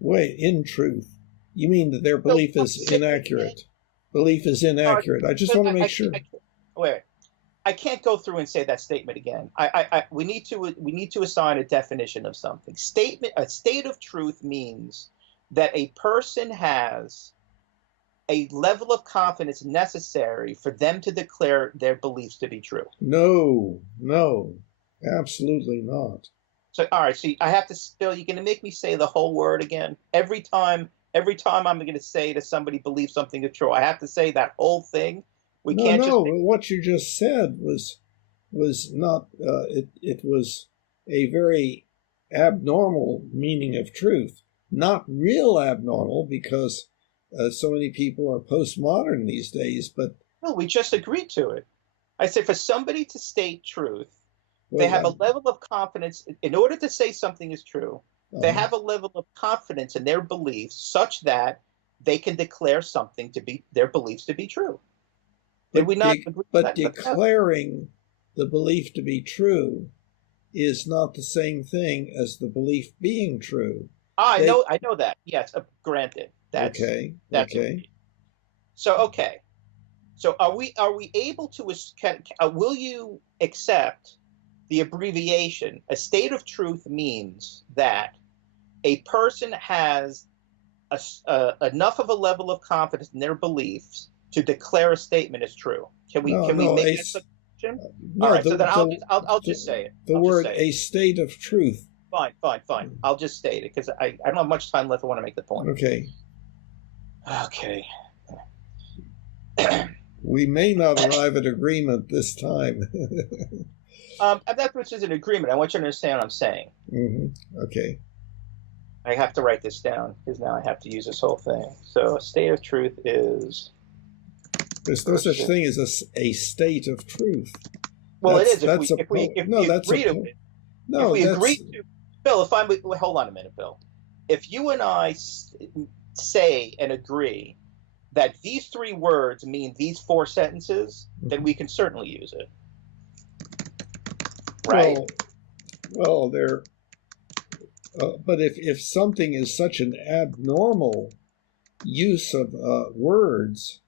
Wait, in truth? You mean that their belief is inaccurate? Belief is inaccurate. I just want to make sure. Wait. I can't go through and say that statement again. We need to assign a definition of something. A state of truth means that a person has a level of confidence necessary for them to declare their beliefs to be true. No, absolutely not. So, all right. So I have to Bill, you're going to make me say the whole word again every time I'm going to say to somebody believe something is true. I have to say that whole thing. What you just said was not. It was a very abnormal meaning of truth, not real abnormal, because so many people are postmodern these days. But no, we just agreed to it. I said for somebody to state truth, they have a level of confidence. In order to say something is true, they have a level of confidence in their beliefs such that they can declare something to be their beliefs to be true. Did we not agree but declaring the belief to be true is not the same thing as the belief being true. I know that. Yes, granted. That's okay. agreed. So okay. So are we able to will you accept the abbreviation? A state of truth means that a person has enough of a level of confidence in their beliefs to declare a statement as true. Can we make that assumption? No, all right, so then I'll just say it. The word a state of truth. Fine. I'll just state it because I don't have much time left. I want to make the point. Okay. We may not arrive at agreement this time. That which is an agreement. I want you to understand what I'm saying. Mm-hmm. Okay. I have to write this down because now I have to use this whole thing. So a state of truth is... There's no such thing as a state of truth. Well, it is. If we agree to it. No, if we agree to... Bill, hold on a minute, Bill. If you and I say and agree that these three words mean these four sentences, then we can certainly use it. Right? Well, they're... but if something is such an abnormal use of words,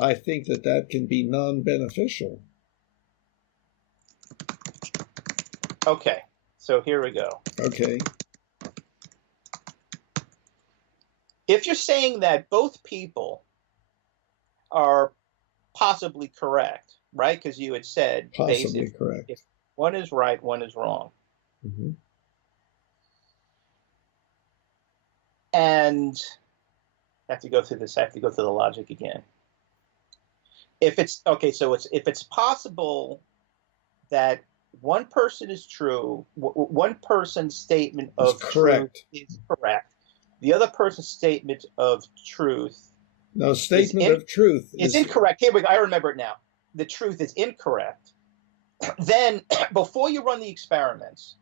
I think that can be non-beneficial. Okay, so here we go. Okay. If you're saying that both people are possibly correct, right? Because you had said possibly correct. If one is right, one is wrong. Mm-hmm. And I have to go through this. I have to go through the logic again. If it's possible that one person is true, one person's statement of truth is correct, the other person's statement of truth. No, statement of truth is incorrect. Here we go. I remember it now. The truth is incorrect. Then, before you run the experiments,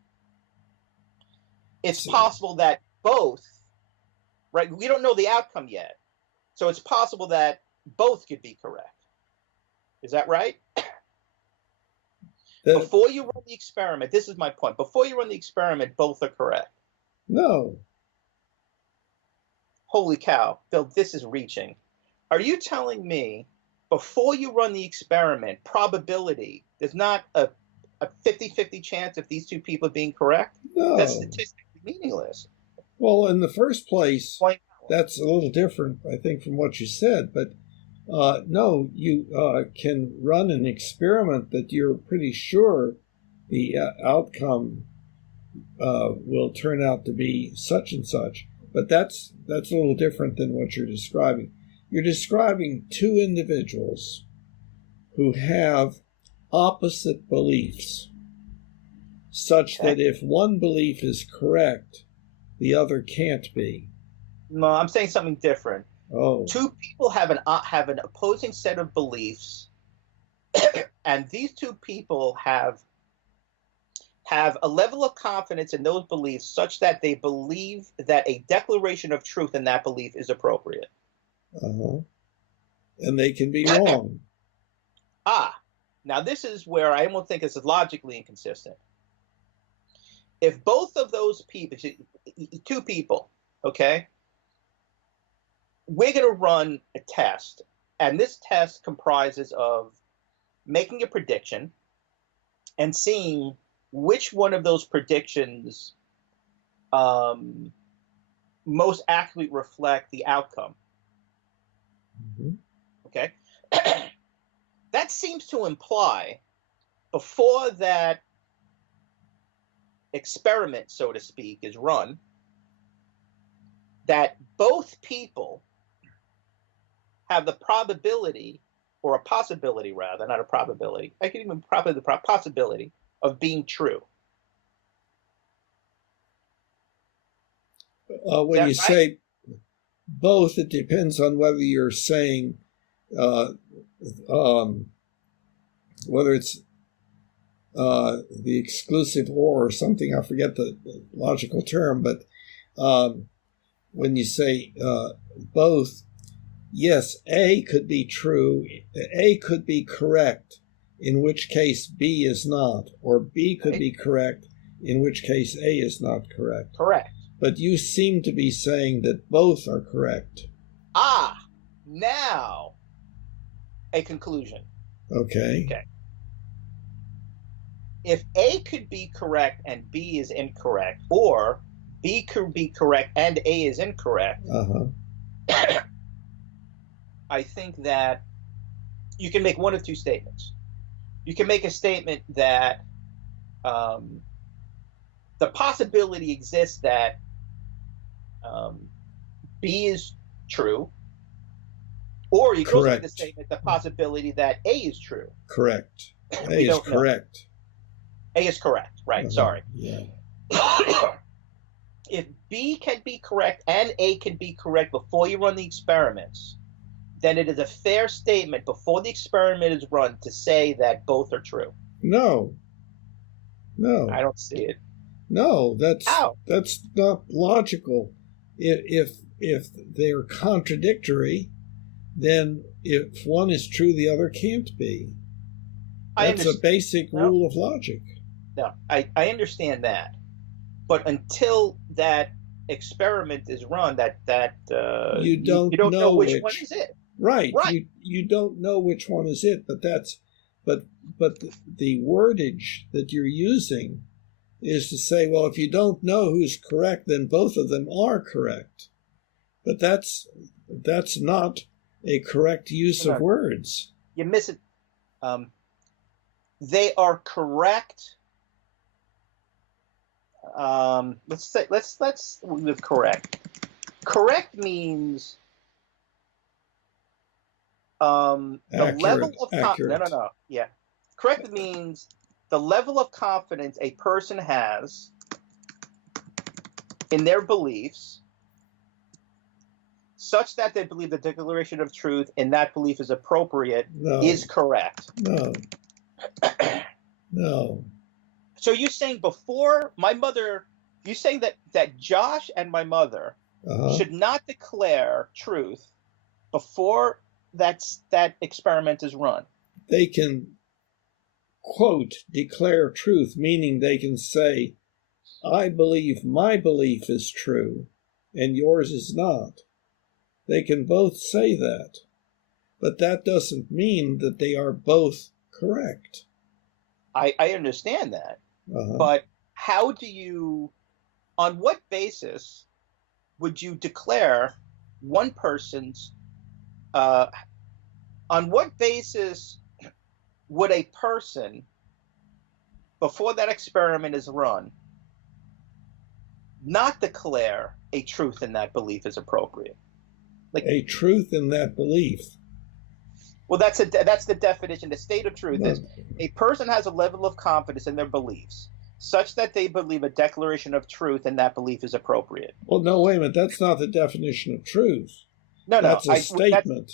it's possible that both. Right, we don't know the outcome yet, so it's possible that both could be correct. Is that right? Before you run the experiment, this is my point. Before you run the experiment, both are correct. No. Holy cow, Bill, this is reaching. Are you telling me before you run the experiment, probability, there's not a 50-50 chance of these two people being correct? No. That's statistically meaningless. Well, in the first place, that's a little different, I think, from what you said. But no, you can run an experiment that you're pretty sure the outcome will turn out to be such and such. But that's a little different than what you're describing. You're describing two individuals who have opposite beliefs, such that if one belief is correct, the other can't be. No, I'm saying something different. Oh. Two people have an opposing set of beliefs, and these two people have a level of confidence in those beliefs such that they believe that a declaration of truth in that belief is appropriate. Uh-huh. And they can be wrong. Now this is where I almost think this is logically inconsistent. If both of those people, two people, okay, we're going to run a test, and this test comprises of making a prediction and seeing which one of those predictions most accurately reflect the outcome. Mm-hmm. Okay? That seems to imply, before that experiment, so to speak, is run, that both people have the probability, or a possibility rather, not a probability, I can even probably the possibility of being true. When you say both, it depends on whether you're saying whether it's the exclusive or something. I forget the logical term, but when you say both, yes, A could be true, A could be correct in which case B is not, or B could be correct, in which case A is not correct. Correct. But you seem to be saying that both are correct. Now a conclusion. Okay. If A could be correct and B is incorrect, or B could be correct and A is incorrect, I think that you can make one of two statements. You can make a statement that the possibility exists that B is true, or you can also make the statement the possibility that A is true. Correct. A is correct. A is correct, right? Sorry. Yeah. If B can be correct and A can be correct before you run the experiments, then it is a fair statement before the experiment is run to say that both are true. No. I don't see it. No, that's not logical. If they're contradictory, then if one is true, the other can't be. That's a basic rule of logic. No, I understand that, but until that experiment is run, you don't know which one is it. Right. You don't know which one is it, but the wordage that you're using is to say, well, if you don't know who's correct, then both of them are correct. But that's not a correct use of words. You miss it. They are correct. Let's with correct. Correct means the level of confidence. No. Yeah, correct means the level of confidence a person has in their beliefs, such that they believe the declaration of truth and that belief is appropriate, is correct. No. So you're saying before my mother, you're saying that Josh and my mother should not declare truth before that experiment is run. They can, quote, declare truth, meaning they can say, I believe my belief is true and yours is not. They can both say that, but that doesn't mean that they are both correct. I understand that, but how do you, on what basis would you declare one person's, on what basis would a person, before that experiment is run, not declare a truth in that belief is appropriate? Like a truth in that belief. Well, that's the definition. The state of truth is a person has a level of confidence in their beliefs such that they believe a declaration of truth and that belief is appropriate. Well, no, wait a minute. That's not the definition of truth. No, that's a statement.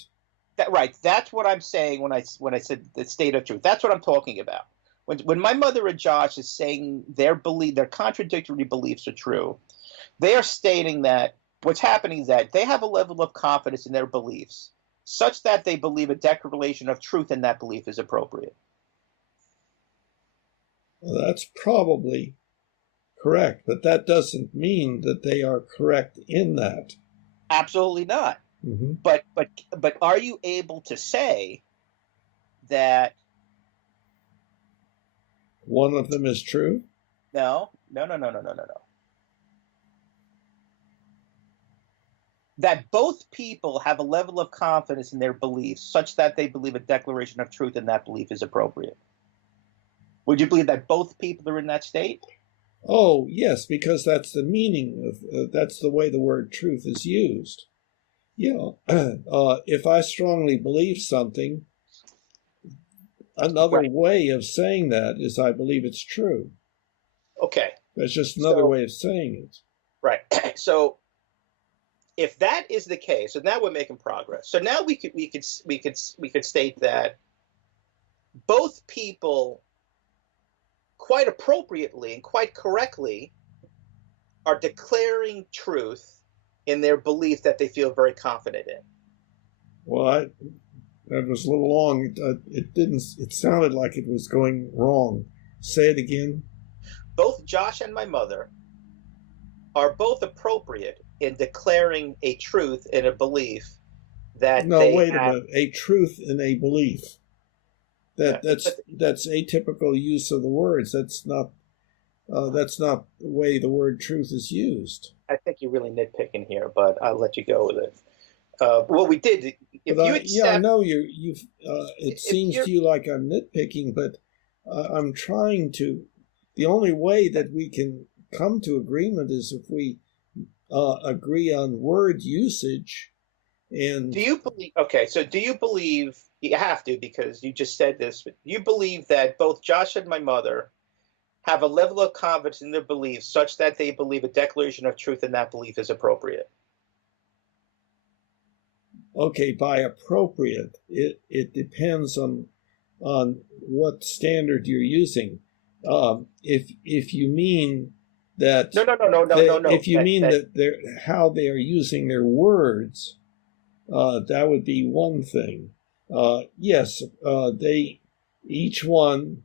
Right. That's what I'm saying when I said the state of truth. That's what I'm talking about. When my mother and Josh is saying their contradictory beliefs are true, they are stating that what's happening is that they have a level of confidence in their beliefs such that they believe a declaration of truth in that belief is appropriate. Well, that's probably correct, but that doesn't mean that they are correct in that. Absolutely not. Mm-hmm. But are you able to say that one of them is true? No. That both people have a level of confidence in their beliefs such that they believe a declaration of truth in that belief is appropriate. Would you believe that both people are in that state? Oh, yes, because that's the meaning of, that's the way the word truth is used. You know, if I strongly believe something, another way of saying that is I believe it's true. Okay. That's just another way of saying it. Right. So if that is the case, so now we're making progress. So now we could state that both people quite appropriately and quite correctly are declaring truth in their belief that they feel very confident in. Well, That was a little long. It didn't. It sounded like it was going wrong. Say it again. Both Josh and my mother are both appropriate in declaring a truth and a belief that No, they wait a have. minute. A truth and a belief. That's atypical use of the words. That's not the way the word truth is used. I think you're really nitpicking here, but I'll let you go with it. What we did, if But you accept, I know you. It seems to you like I'm nitpicking, but I'm trying to. The only way that we can come to agreement is if we agree on word usage. And do you believe? Okay, so do you believe? You have to, because you just said this. But you believe that both Josh and my mother have a level of confidence in their beliefs such that they believe a declaration of truth in that belief is appropriate. Okay, by appropriate, it depends on what standard you're using. If you mean that No. if you mean that they're how they are using their words, that would be one thing. Yes, they each one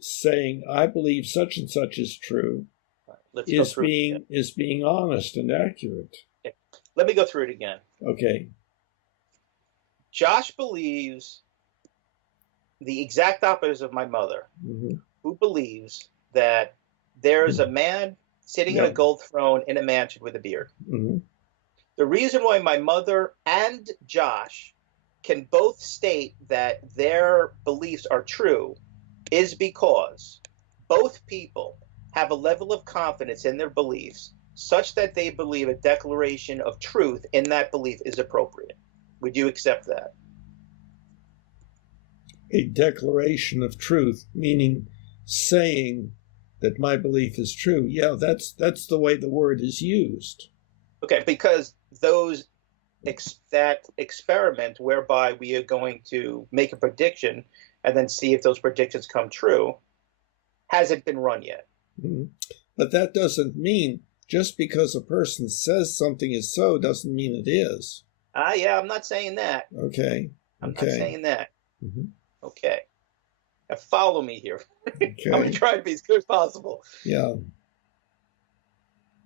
saying I believe such and such is true is being honest and accurate. Okay. Let me go through it again. Okay. Josh believes the exact opposite of my mother, who believes that there is a man sitting on a gold throne in a mansion with a beard. The reason why my mother and Josh can both state that their beliefs are true is because both people have a level of confidence in their beliefs such that they believe a declaration of truth in that belief is appropriate. Would you accept that? A declaration of truth, meaning saying that my belief is true. Yeah, that's the way the word is used. Okay, because that experiment whereby we are going to make a prediction and then see if those predictions come true hasn't been run yet. But that doesn't mean just because a person says something is so doesn't mean it is. Yeah, I'm not saying that. Okay. I'm not saying that. Okay. Now follow me here. Okay. I'm going to try to be as good as possible. Yeah.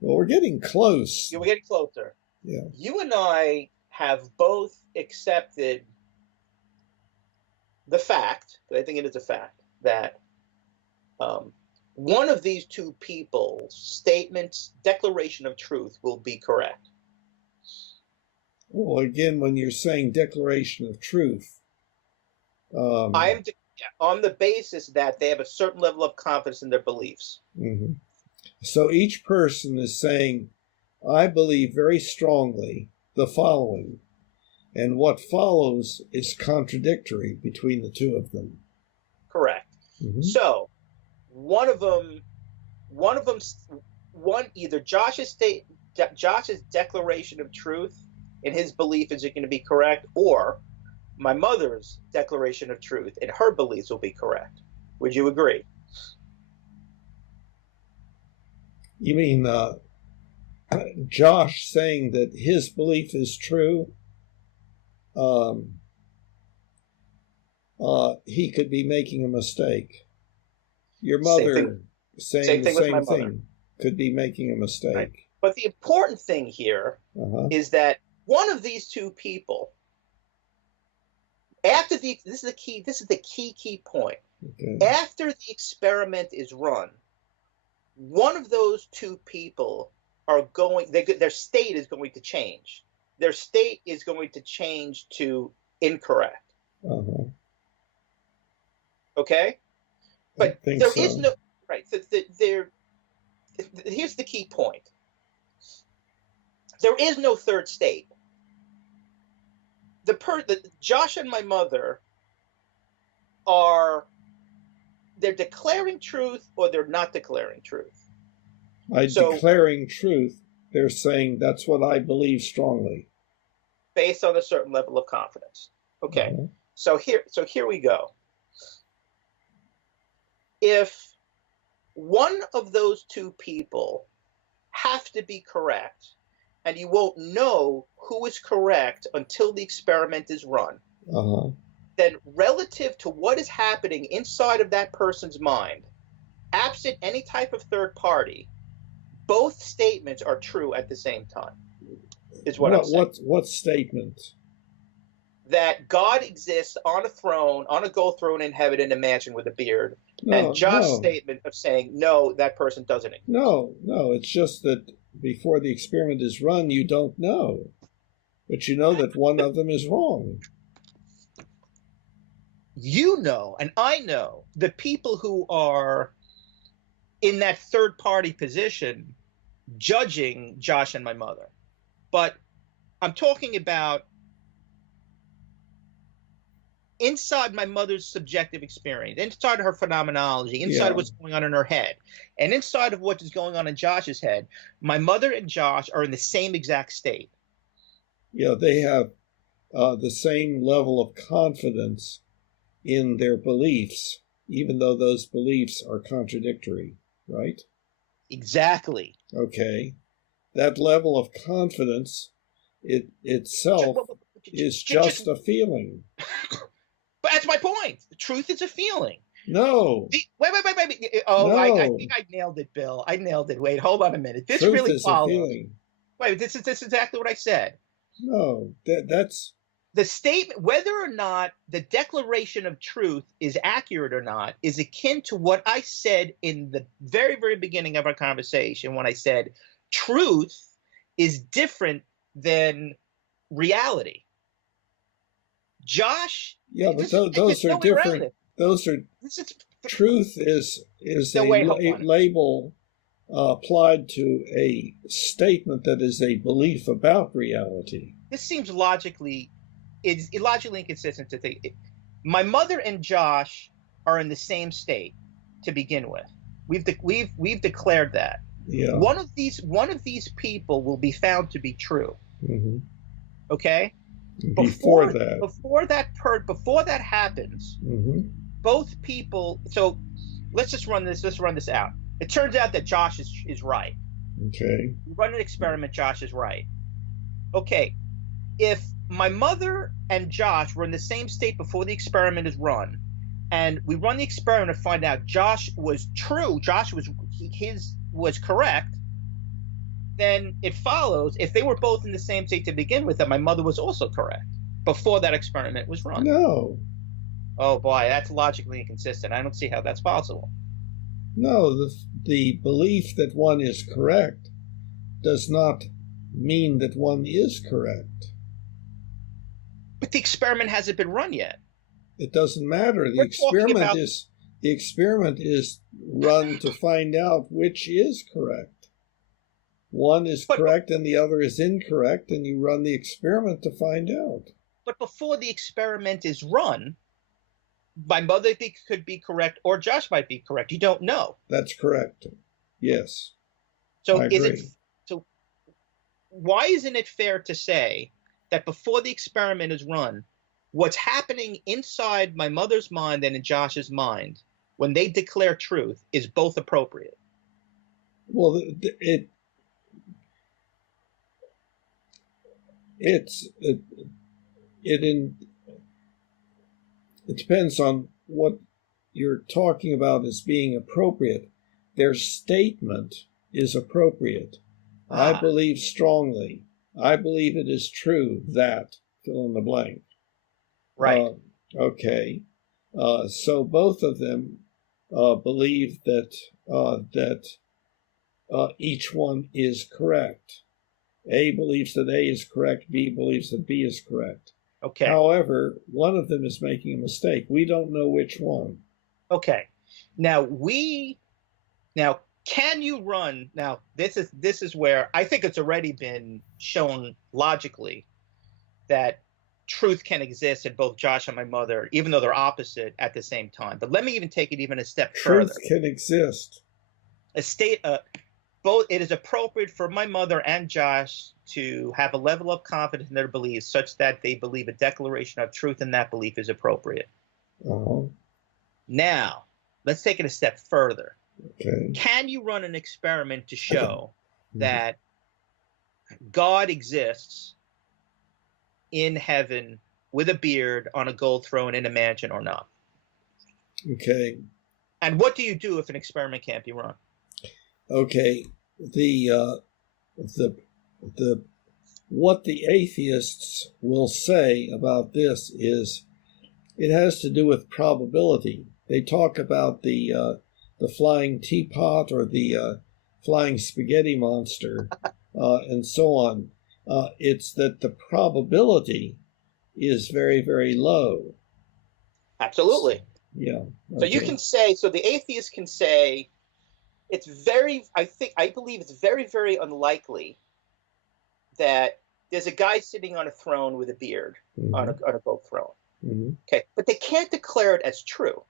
Well, we're getting close. Yeah, we're getting closer. Yeah. You and I have both accepted the fact, but I think it is a fact, that one of these two people's statements, declaration of truth, will be correct. Well, again, when you're saying declaration of truth, I am on the basis that they have a certain level of confidence in their beliefs. So each person is saying, I believe very strongly the following, and what follows is contradictory between the two of them. Correct. So either Josh's declaration of truth in his belief is going to be correct, or my mother's declaration of truth in her beliefs will be correct. Would you agree? You mean Josh saying that his belief is true? He could be making a mistake. Your mother saying the same thing could be making a mistake. Right. But the important thing here is that one of these two people, after this is the key point. Okay. After the experiment is run, one of those two people their state is going to change. Their state is going to change to incorrect. Okay? But there is no right. Here's the key point. There is no third state. Josh and my mother they're declaring truth or they're not declaring truth. By declaring truth, they're saying that's what I believe strongly. Based on a certain level of confidence. Okay. So here we go. If one of those two people have to be correct, and you won't know who is correct until the experiment is run, then relative to what is happening inside of that person's mind, absent any type of third party, both statements are true at the same time, is what I'm saying. What statement? That God exists on a throne, on a gold throne in heaven in a mansion with a beard, and Josh's statement of saying, no, that person doesn't exist. No, it's just that before the experiment is run, you don't know. But you know that one of them is wrong. You know, and I know, the people who are in that third party position judging Josh and my mother. But I'm talking about inside my mother's subjective experience, inside of her phenomenology, inside of what's going on in her head, and inside of what is going on in Josh's head, my mother and Josh are in the same exact state. Yeah, they have the same level of confidence in their beliefs, even though those beliefs are contradictory, right? Exactly. Okay. That level of confidence itself is just a feeling. But that's my point. The truth is a feeling. No. Wait. Oh, no. I think I nailed it, Bill. I nailed it. Wait, hold on a minute. This truth really is follows. A feeling. Wait, this is exactly what I said. No, that's the statement. Whether or not the declaration of truth is accurate or not is akin to what I said in the very, very beginning of our conversation when I said truth is different than reality. Josh, but those are different. Those are truth is a label applied to a statement that is a belief about reality. This seems logically inconsistent to think. My mother and Josh are in the same state to begin with. We've declared that. Yeah. One of these people will be found to be true. Mm-hmm. Okay. Before that happens, mm-hmm. both people. So let's run this out. It turns out that Josh is right. Okay. We run an experiment. Josh is right. Okay. If my mother and Josh were in the same state before the experiment is run, and we run the experiment to find out Josh was true, Josh was correct, then it follows if they were both in the same state to begin with, that my mother was also correct before that experiment was run. No. Oh boy, that's logically inconsistent. I don't see how that's possible. No, the belief that one is correct does not mean that one is correct. But the experiment hasn't been run yet. It doesn't matter. The experiment is run to find out which is correct. One is correct and the other is incorrect, and you run the experiment to find out. But before the experiment is run, my mother could be correct or Josh might be correct. You don't know. That's correct. Yes. So why isn't it fair to say that before the experiment is run, what's happening inside my mother's mind and in Josh's mind when they declare truth is both appropriate? Well, it depends on what you're talking about as being appropriate. Their statement is appropriate. I believe strongly. I believe it is true that fill in the blank. Right. Okay. So both of them believe that each one is correct. A believes that A is correct. B believes that B is correct. Okay. However, one of them is making a mistake. We don't know which one. Okay. Now can you run? Now this is where I think it's already been shown logically that truth can exist in both Josh and my mother, even though they're opposite at the same time. But let me even take it even a step further. Truth can exist. It is appropriate for my mother and Josh to have a level of confidence in their beliefs such that they believe a declaration of truth in that belief is appropriate. Uh-huh. Now, let's take it a step further. Okay. Can you run an experiment to show that God exists in heaven with a beard on a gold throne in a mansion or not? Okay. And what do you do if an experiment can't be run? Okay. The what the atheists will say about this is it has to do with probability. They talk about the flying teapot or the flying spaghetti monster and so on. It's that the probability is very, very low. Absolutely. Yeah. Okay. So you can say, so the atheist can say, it's very, I believe it's very, very unlikely that there's a guy sitting on a throne with a beard on a gold throne. Okay. But they can't declare it as true.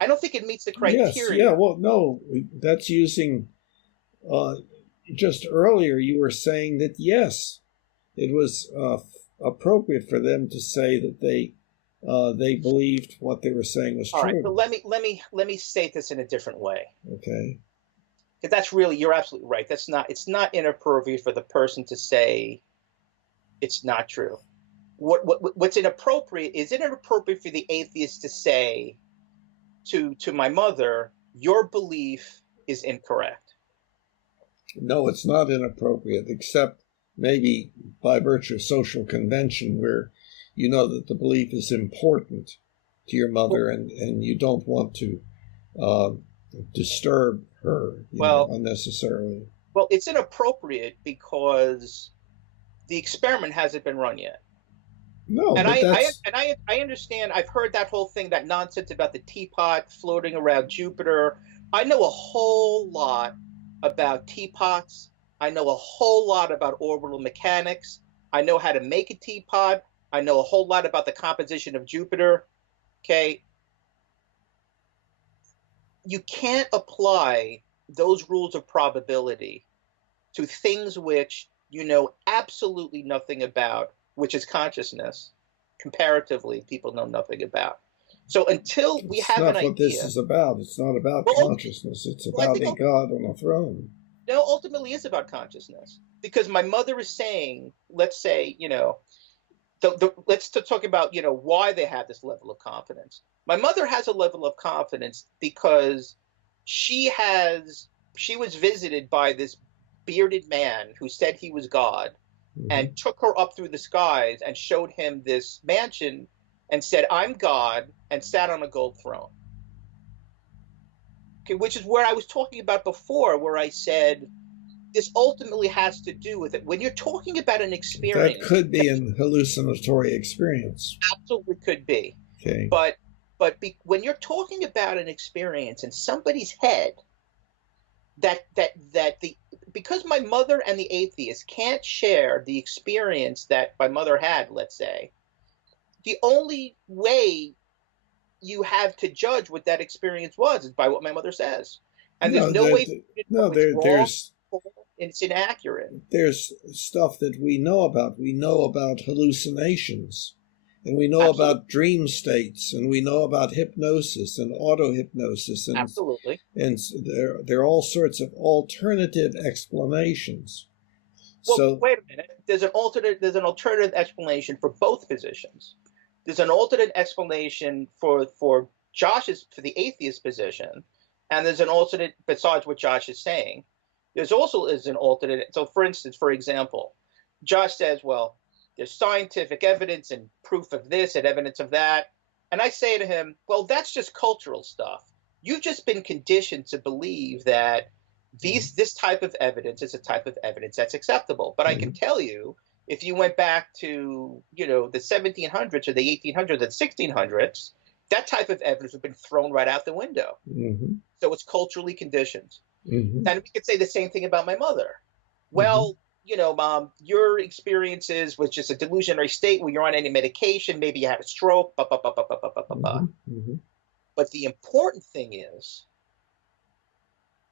I don't think it meets the criteria. Yes, yeah, well, no, that's using, just earlier you were saying that, yes, it was appropriate for them to say that they believed what they were saying was true. All right, so let me say this in a different way. Okay. Because that's really, you're absolutely right. It's not inappropriate for the person to say it's not true. What's inappropriate is it inappropriate for the atheist to say to my mother, your belief is incorrect? No, it's not inappropriate, except maybe by virtue of social convention where you know that the belief is important to your mother and you don't want to disturb her unnecessarily. Well, it's inappropriate because the experiment hasn't been run yet. No, and I understand. I've heard that whole thing, that nonsense about the teapot floating around Jupiter. I know a whole lot about teapots. I know a whole lot about orbital mechanics. I know how to make a teapot. I know a whole lot about the composition of Jupiter. Okay. You can't apply those rules of probability to things which you know absolutely nothing about, which is consciousness. Comparatively, people know nothing about. So until we have an idea. It's not what this is about. It's not about consciousness. It's about a God on a throne. No, ultimately it's about consciousness. Because my mother is saying, let's say, let's talk about, why they have this level of confidence. My mother has a level of confidence because she was visited by this bearded man who said he was God and took her up through the skies and showed him this mansion and said, I'm God, and sat on a gold throne. Okay, which is where I was talking about before, where I said this ultimately has to do with it. When you're talking about an experience. That could be an hallucinatory experience. Absolutely could be. Okay. But when you're talking about an experience in somebody's head, because my mother and the atheist can't share the experience that my mother had, let's say, the only way you have to judge what that experience was is by what my mother says. And there's no way. It's inaccurate. There's stuff that we know about. We know about hallucinations, and we know about dream states, and we know about hypnosis and auto-hypnosis. And, absolutely. And there are all sorts of alternative explanations. Well, so, wait a minute. There's an alternative explanation for both positions. There's an alternate explanation for the atheist position, and there's an alternate besides what Josh is saying. There's also an alternate. So, for instance, for example, Josh says, well, there's scientific evidence and proof of this and evidence of that. And I say to him, well, that's just cultural stuff. You've just been conditioned to believe that this type of evidence is a type of evidence that's acceptable. But I can tell you, if you went back to, the 1700s or the 1800s or the 1600s, that type of evidence would have been thrown right out the window. So it's culturally conditioned. And we could say the same thing about my mother. Well, Mom, your experiences was just a delusionary state where you're on any medication. Maybe you had a stroke. But the important thing is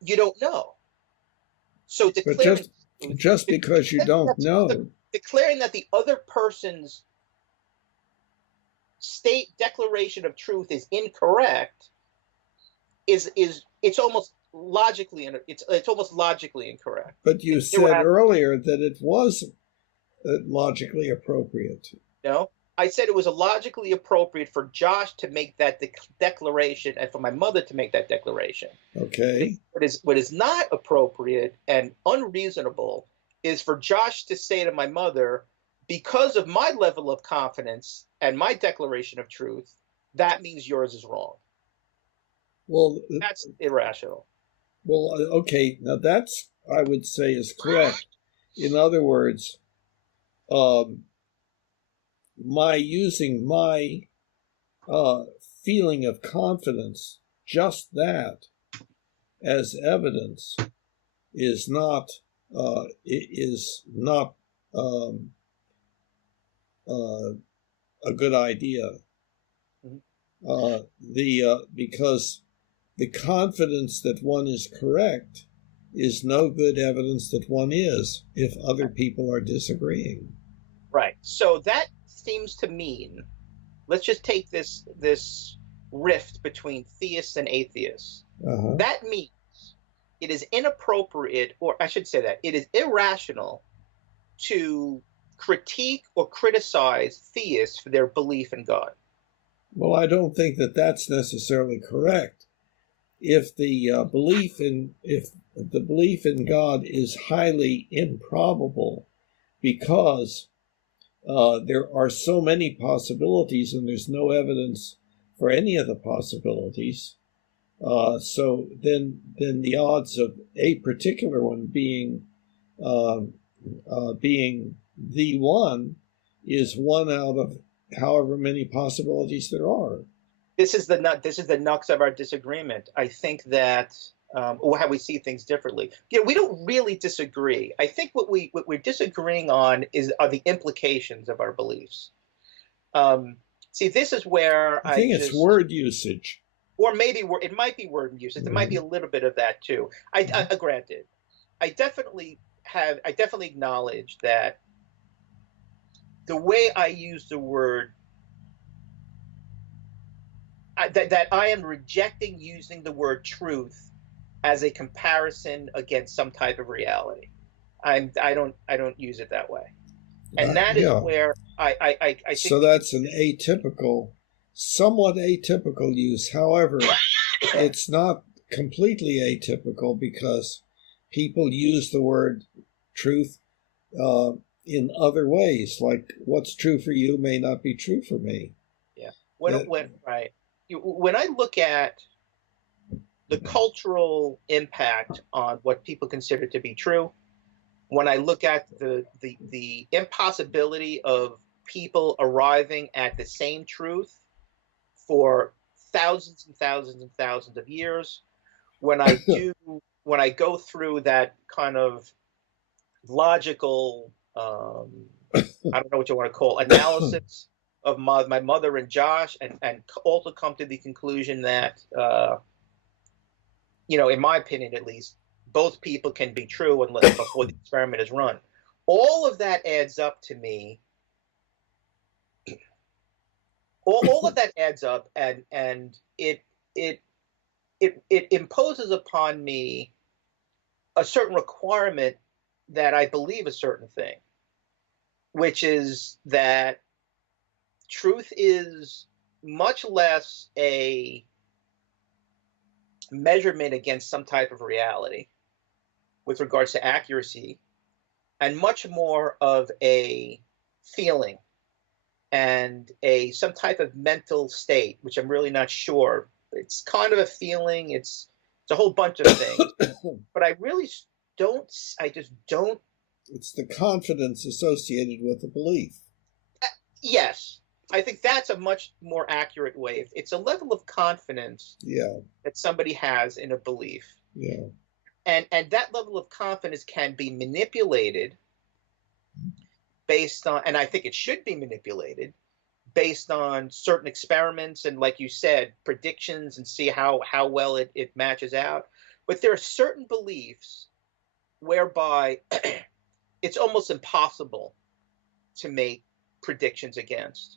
you don't know. So declaring just because you don't know. Declaring that the other person's state declaration of truth is incorrect it's almost logically incorrect. But you said earlier that it was logically appropriate. No, I said it was illogically appropriate for Josh to make that declaration and for my mother to make that declaration. Okay. What is not appropriate and unreasonable is for Josh to say to my mother, because of my level of confidence and my declaration of truth, that means yours is wrong. Well, that's irrational. Well, okay. Now that's, I would say, is correct. In other words, my using my feeling of confidence, just that, as evidence, is not a good idea. Because the confidence that one is correct is no good evidence that one is if other people are disagreeing. Right. So that seems to mean, let's just take this rift between theists and atheists. Uh-huh. That means it is inappropriate, or I should say that it is irrational to critique or criticize theists for their belief in God. Well, I don't think that that's necessarily correct. If the belief in God is highly improbable because there are so many possibilities and there's no evidence for any of the possibilities, so then the odds of a particular one being the one is one out of however many possibilities there are. This is the nux of our disagreement. I think that or how we see things differently. We don't really disagree. I think what we're disagreeing on are the implications of our beliefs. See, this is where I think it's word usage, or maybe it might be word usage. There might be a little bit of that too. Granted, I definitely acknowledge that the way I use the word. That I am rejecting using the word truth as a comparison against some type of reality. I don't use it that way, and that is where I think. So that's an somewhat atypical use. However, it's not completely atypical because people use the word truth in other ways. Like what's true for you may not be true for me. Yeah. Right. When I look at the cultural impact on what people consider to be true, when I look at the impossibility of people arriving at the same truth for thousands and thousands and thousands of years, when I go through that kind of logical, I don't know what you want to call analysis of my mother and Josh, and also come to the conclusion that, in my opinion at least, both people can be true before the experiment is run. All of that adds up to me. All of that adds up, and it imposes upon me a certain requirement that I believe a certain thing, which is that truth is much less a measurement against some type of reality with regards to accuracy, and much more of a feeling and some type of mental state, which I'm really not sure. It's kind of a feeling. It's a whole bunch of things, but I just don't. It's the confidence associated with the belief. Yes. I think that's a much more accurate way. It's a level of confidence that somebody has in a belief. Yeah. And that level of confidence can be manipulated based on, and I think it should be manipulated based on certain experiments and, like you said, predictions, and see how well it matches out. But there are certain beliefs whereby it's almost impossible to make predictions against.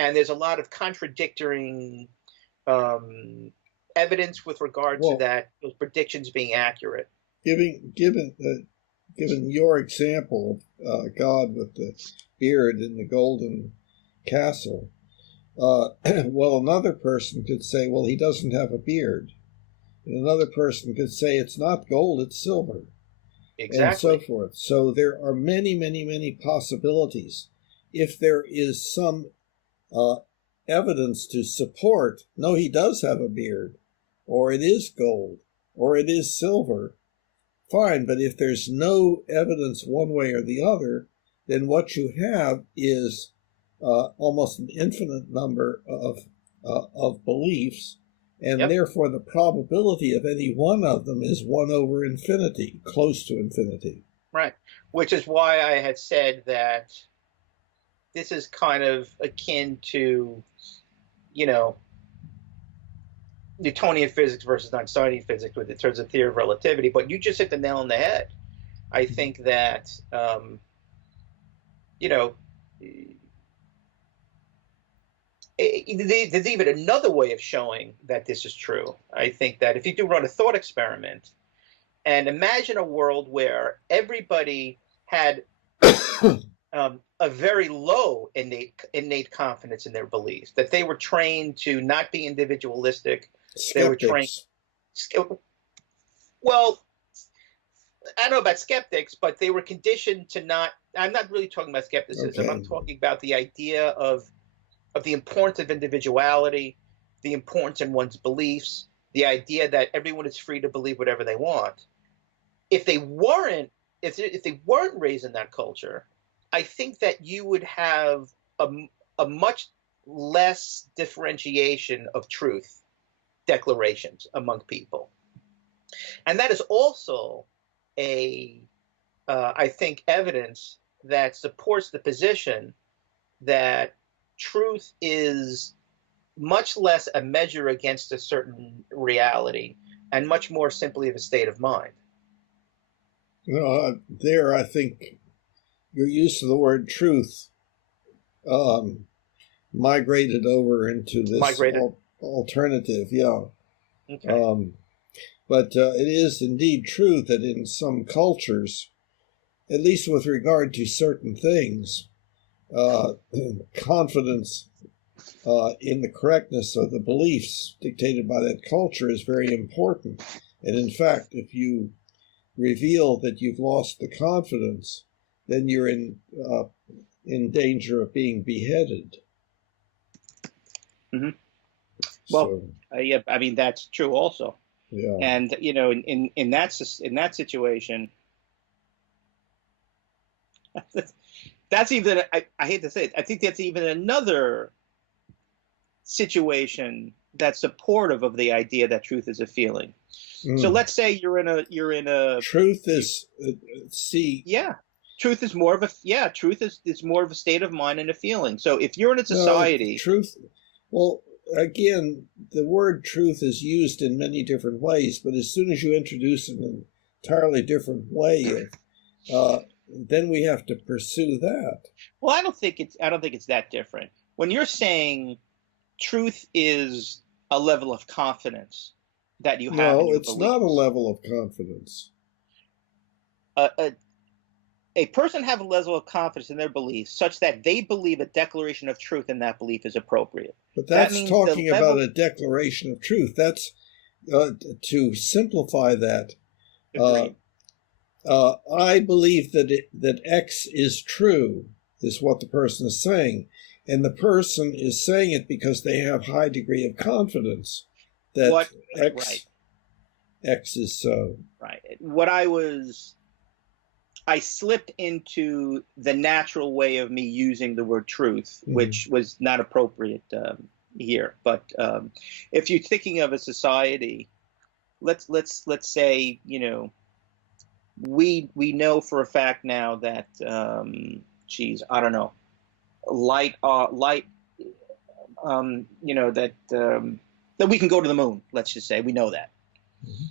And there's a lot of contradicting evidence with regard to those predictions being accurate. Given your example of God with the beard and the golden castle. Well, another person could say, well, he doesn't have a beard. And another person could say it's not gold, it's silver. Exactly. And so forth. So there are many, many, many possibilities. If there is some evidence to support, no, he does have a beard, or it is gold, or it is silver, fine. But if there's no evidence one way or the other, then what you have is almost an infinite number of beliefs, and therefore the probability of any one of them is 1 over infinity, close to infinity. Right, which is why I had said that this is kind of akin to, Newtonian physics versus Einsteinian physics in terms of theory of relativity. But you just hit the nail on the head. I think that, there's even another way of showing that this is true. I think that if you do run a thought experiment and imagine a world where everybody had a very low innate confidence in their beliefs, that they were trained to not be individualistic. Skeptics. They were trained. Well, I don't know about skeptics, but they were conditioned to not. I'm not really talking about skepticism. Okay. I'm talking about the idea of the importance of individuality, the importance in one's beliefs, the idea that everyone is free to believe whatever they want. If they weren't raised in that culture, I think that you would have a much less differentiation of truth declarations among people. And that is also I think, evidence that supports the position that truth is much less a measure against a certain reality and much more simply of a state of mind. There, I think your use of the word truth migrated over into this alternative, yeah. Okay. But it is indeed true that in some cultures, at least with regard to certain things, confidence in the correctness of the beliefs dictated by that culture is very important. And in fact, if you reveal that you've lost the confidence, then you're in danger of being beheaded. Mm-hmm. Well, yeah, I mean that's true also. Yeah. And in that situation, that's even I hate to say it. I think that's even another situation that's supportive of the idea that truth is a feeling. So let's say you're in a truth is truth is more of a truth is more of a state of mind and a feeling. So if you're in a society, well, again, the word truth is used in many different ways, but as soon as you introduce an entirely different way, then we have to pursue that. Well, I don't think it's that different. When you're saying truth is a level of confidence that you have in your it's beliefs. Not a level of confidence. A person have a level of confidence in their beliefs such that they believe a declaration of truth in that belief is appropriate. But that's talking about a declaration of truth. That's to simplify that. I believe that X is true, is what the person is saying. And the person is saying it because they have a high degree of confidence that X is so. Right. I slipped into the natural way of me using the word truth, which was not appropriate here. But if you're thinking of a society, let's say, we know for a fact now that I don't know, that we can go to the moon. Let's just say we know that. Mm-hmm.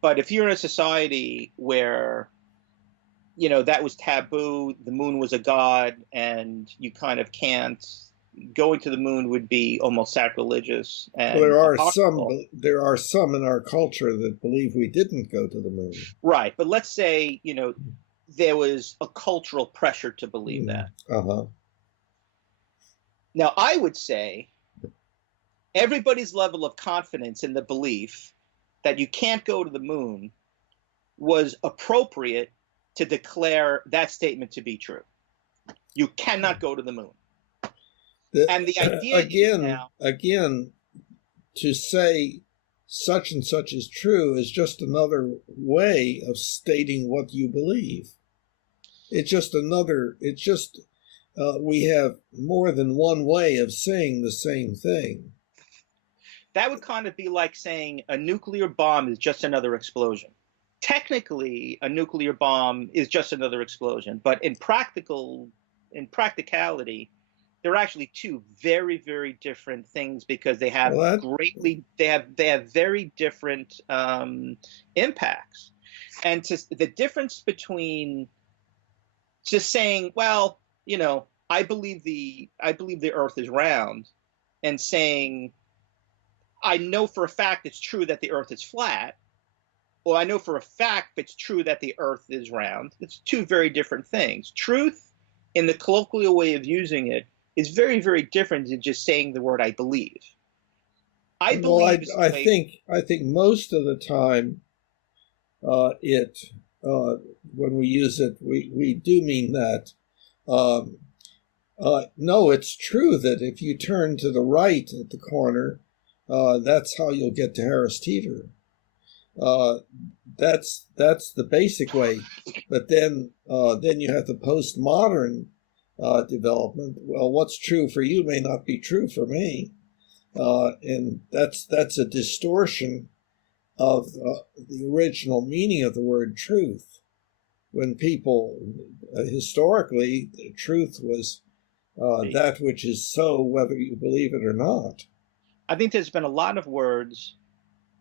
But if you're in a society where that was taboo, the moon was a god, and you kind of can't. Going to the moon would be almost sacrilegious. And there are some in our culture that believe we didn't go to the moon. Right, but let's say there was a cultural pressure to believe that. Now, I would say everybody's level of confidence in the belief that you can't go to the moon was appropriate to declare that statement to be true. You cannot go to the moon. And the idea again, to say such and such is true is just another way of stating what you believe. We have more than one way of saying the same thing. That would kind of be like saying a nuclear bomb is just another explosion. Technically, a nuclear bomb is just another explosion, but in practicality, they're actually two very, very different things because they have very different impacts. And the difference between just saying, well, I believe the Earth is round, and saying, I know for a fact it's true that the Earth is flat, or I know for a fact it's true that the Earth is round. It's two very different things. Truth, in the colloquial way of using it, is very, very different than just saying the word "I believe." I think most of the time, when we use it, we do mean that. No, it's true that if you turn to the right at the corner, that's how you'll get to Harris Teeter. That's the basic way. But then you have the postmodern development. Well, what's true for you may not be true for me, and that's a distortion of the original meaning of the word truth. When people historically, truth was that which is so, whether you believe it or not. I think there's been a lot of words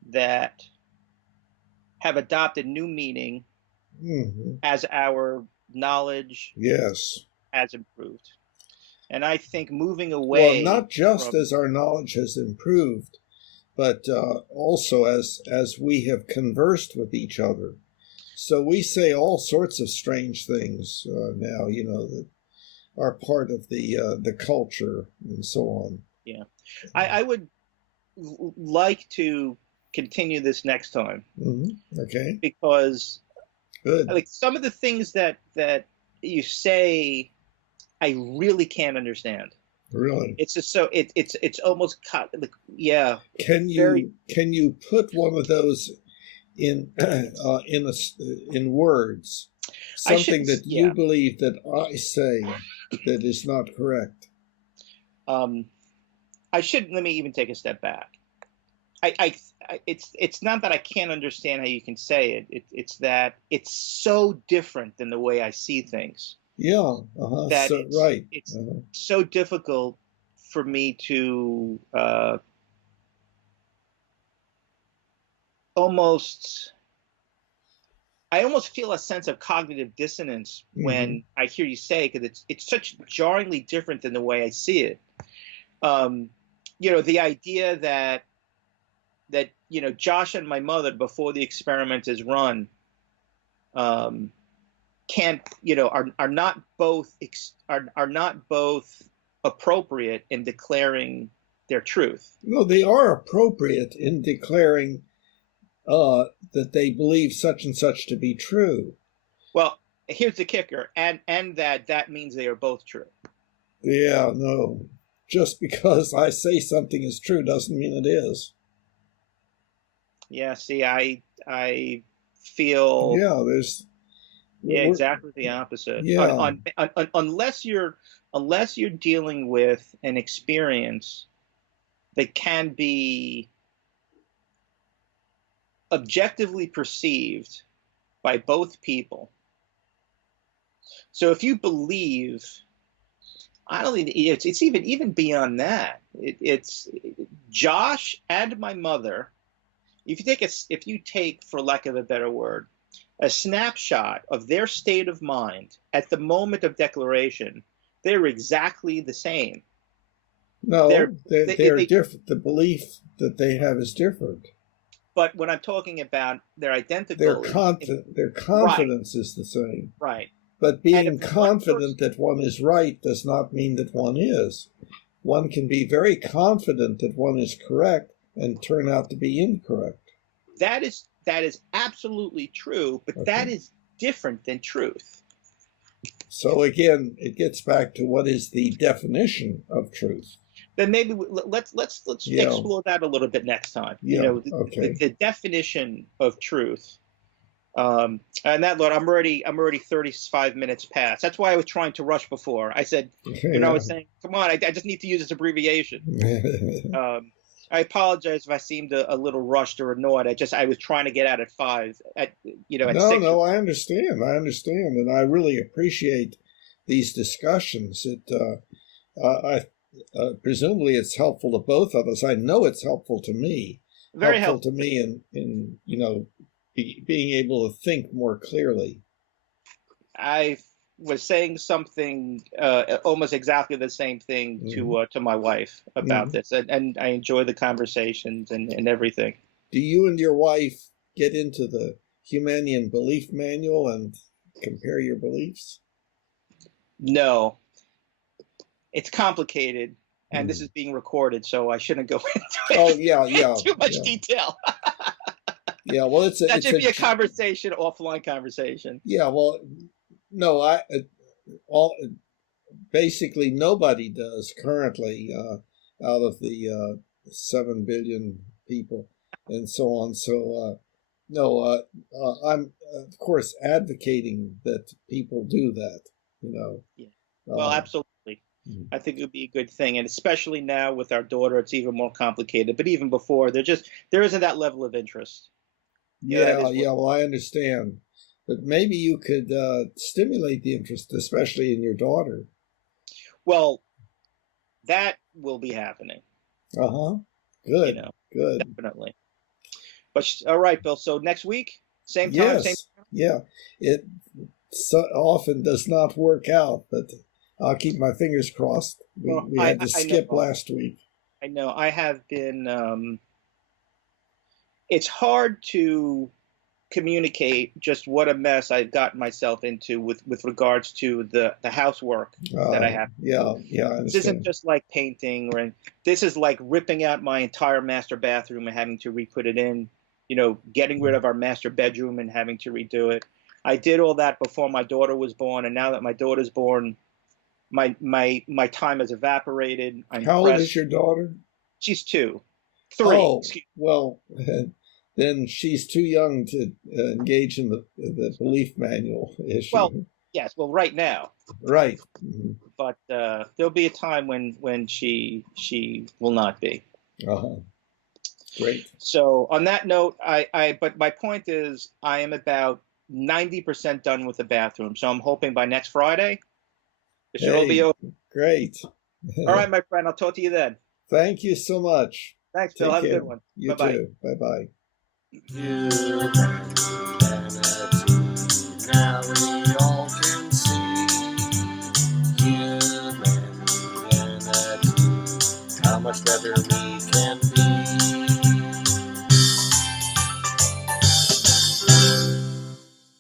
that have adopted new meaning as our knowledge has improved. And I think moving away... Well, not just as our knowledge has improved, but also as we have conversed with each other. So we say all sorts of strange things now, that are part of the culture and so on. Yeah. I would like to continue this next time. Okay. Because good. Like some of the things that you say, I really can't understand. Really? It's just so it's almost like, yeah. Can you put one of those in words? Something that you believe that I say that is not correct. Let me even take a step back. It's not that I can't understand how you can say it. It's that it's so different than the way I see things. Yeah. That it's so difficult for me to I almost feel a sense of cognitive dissonance when I hear you say, because it's such jarringly different than the way I see it. The idea that Josh and my mother, before the experiment is run, can't are not both appropriate in declaring their truth. No, they are appropriate in declaring that they believe such and such to be true. Well, here's the kicker, and that means they are both true. Yeah, no. Just because I say something is true doesn't mean it is. Yeah, see, I feel exactly the opposite. Yeah. Unless you're dealing with an experience that can be objectively perceived by both people. So if you believe, I don't think it's even beyond that. It's Josh and my mother. If you take, for lack of a better word, a snapshot of their state of mind at the moment of declaration, they're exactly the same. No, they're different. The belief that they have is different. But when I'm talking about their identical, their confidence is the same. Right. But being confident that one is right does not mean that one is. one can be very confident that one is correct and turn out to be incorrect. That is absolutely true, but Okay. that is different than truth. So again, it gets back to what is the definition of truth. Then maybe let's Yeah. explore that a little bit next time. Yeah. The definition of truth. And that, Lord, I'm already 35 minutes past. That's why I was trying to rush before. I said, I was saying, come on, I just need to use this abbreviation. I apologize if I seemed a little rushed or annoyed. I was trying to get out at 5. At 6. No, I understand, and I really appreciate these discussions. Presumably it's helpful to both of us. I know it's helpful to me. Very helpful to me in being able to think more clearly. I was saying something almost exactly the same thing to my wife about this, and I enjoy the conversations and everything. Do you and your wife get into the Humanian belief manual and compare your beliefs? No, it's complicated, and this is being recorded, so I shouldn't go into too much detail. Yeah, well, that should be a conversation, offline conversation. Yeah, well, no, basically nobody does currently out of the 7 billion people and so on. So no, I'm of course advocating that people do that. Yeah. Well, absolutely. I think it would be a good thing, and especially now with our daughter, it's even more complicated. But even before, there isn't that level of interest. Well, I understand. But maybe you could stimulate the interest, especially in your daughter. Well, that will be happening. Good. Good. Definitely. But all right, Bill. So next week, same time, same. Yeah. It so often does not work out, but I'll keep my fingers crossed. We had to skip last week. I know. I have been. It's hard to communicate just what a mess I've gotten myself into with regards to the housework that I have. Yeah, I understand. This isn't just like painting, this is like ripping out my entire master bathroom and having to re-put it in, getting rid of our master bedroom and having to redo it. I did all that before my daughter was born, and now that my daughter's born, my time has evaporated. How old is your daughter? She's 2. 3. Oh, well, then she's too young to engage in the belief manual issue. Well, yes. Well, right now. Right. But there'll be a time when she will not be. Great. So on that note, but my point is, I am about 90% done with the bathroom. So I'm hoping by next Friday, it should all be over. Great. All right, my friend. I'll talk to you then. Thank you so much. Thanks, Bill. Have a good one. You too. Bye-bye. Humanity. Now we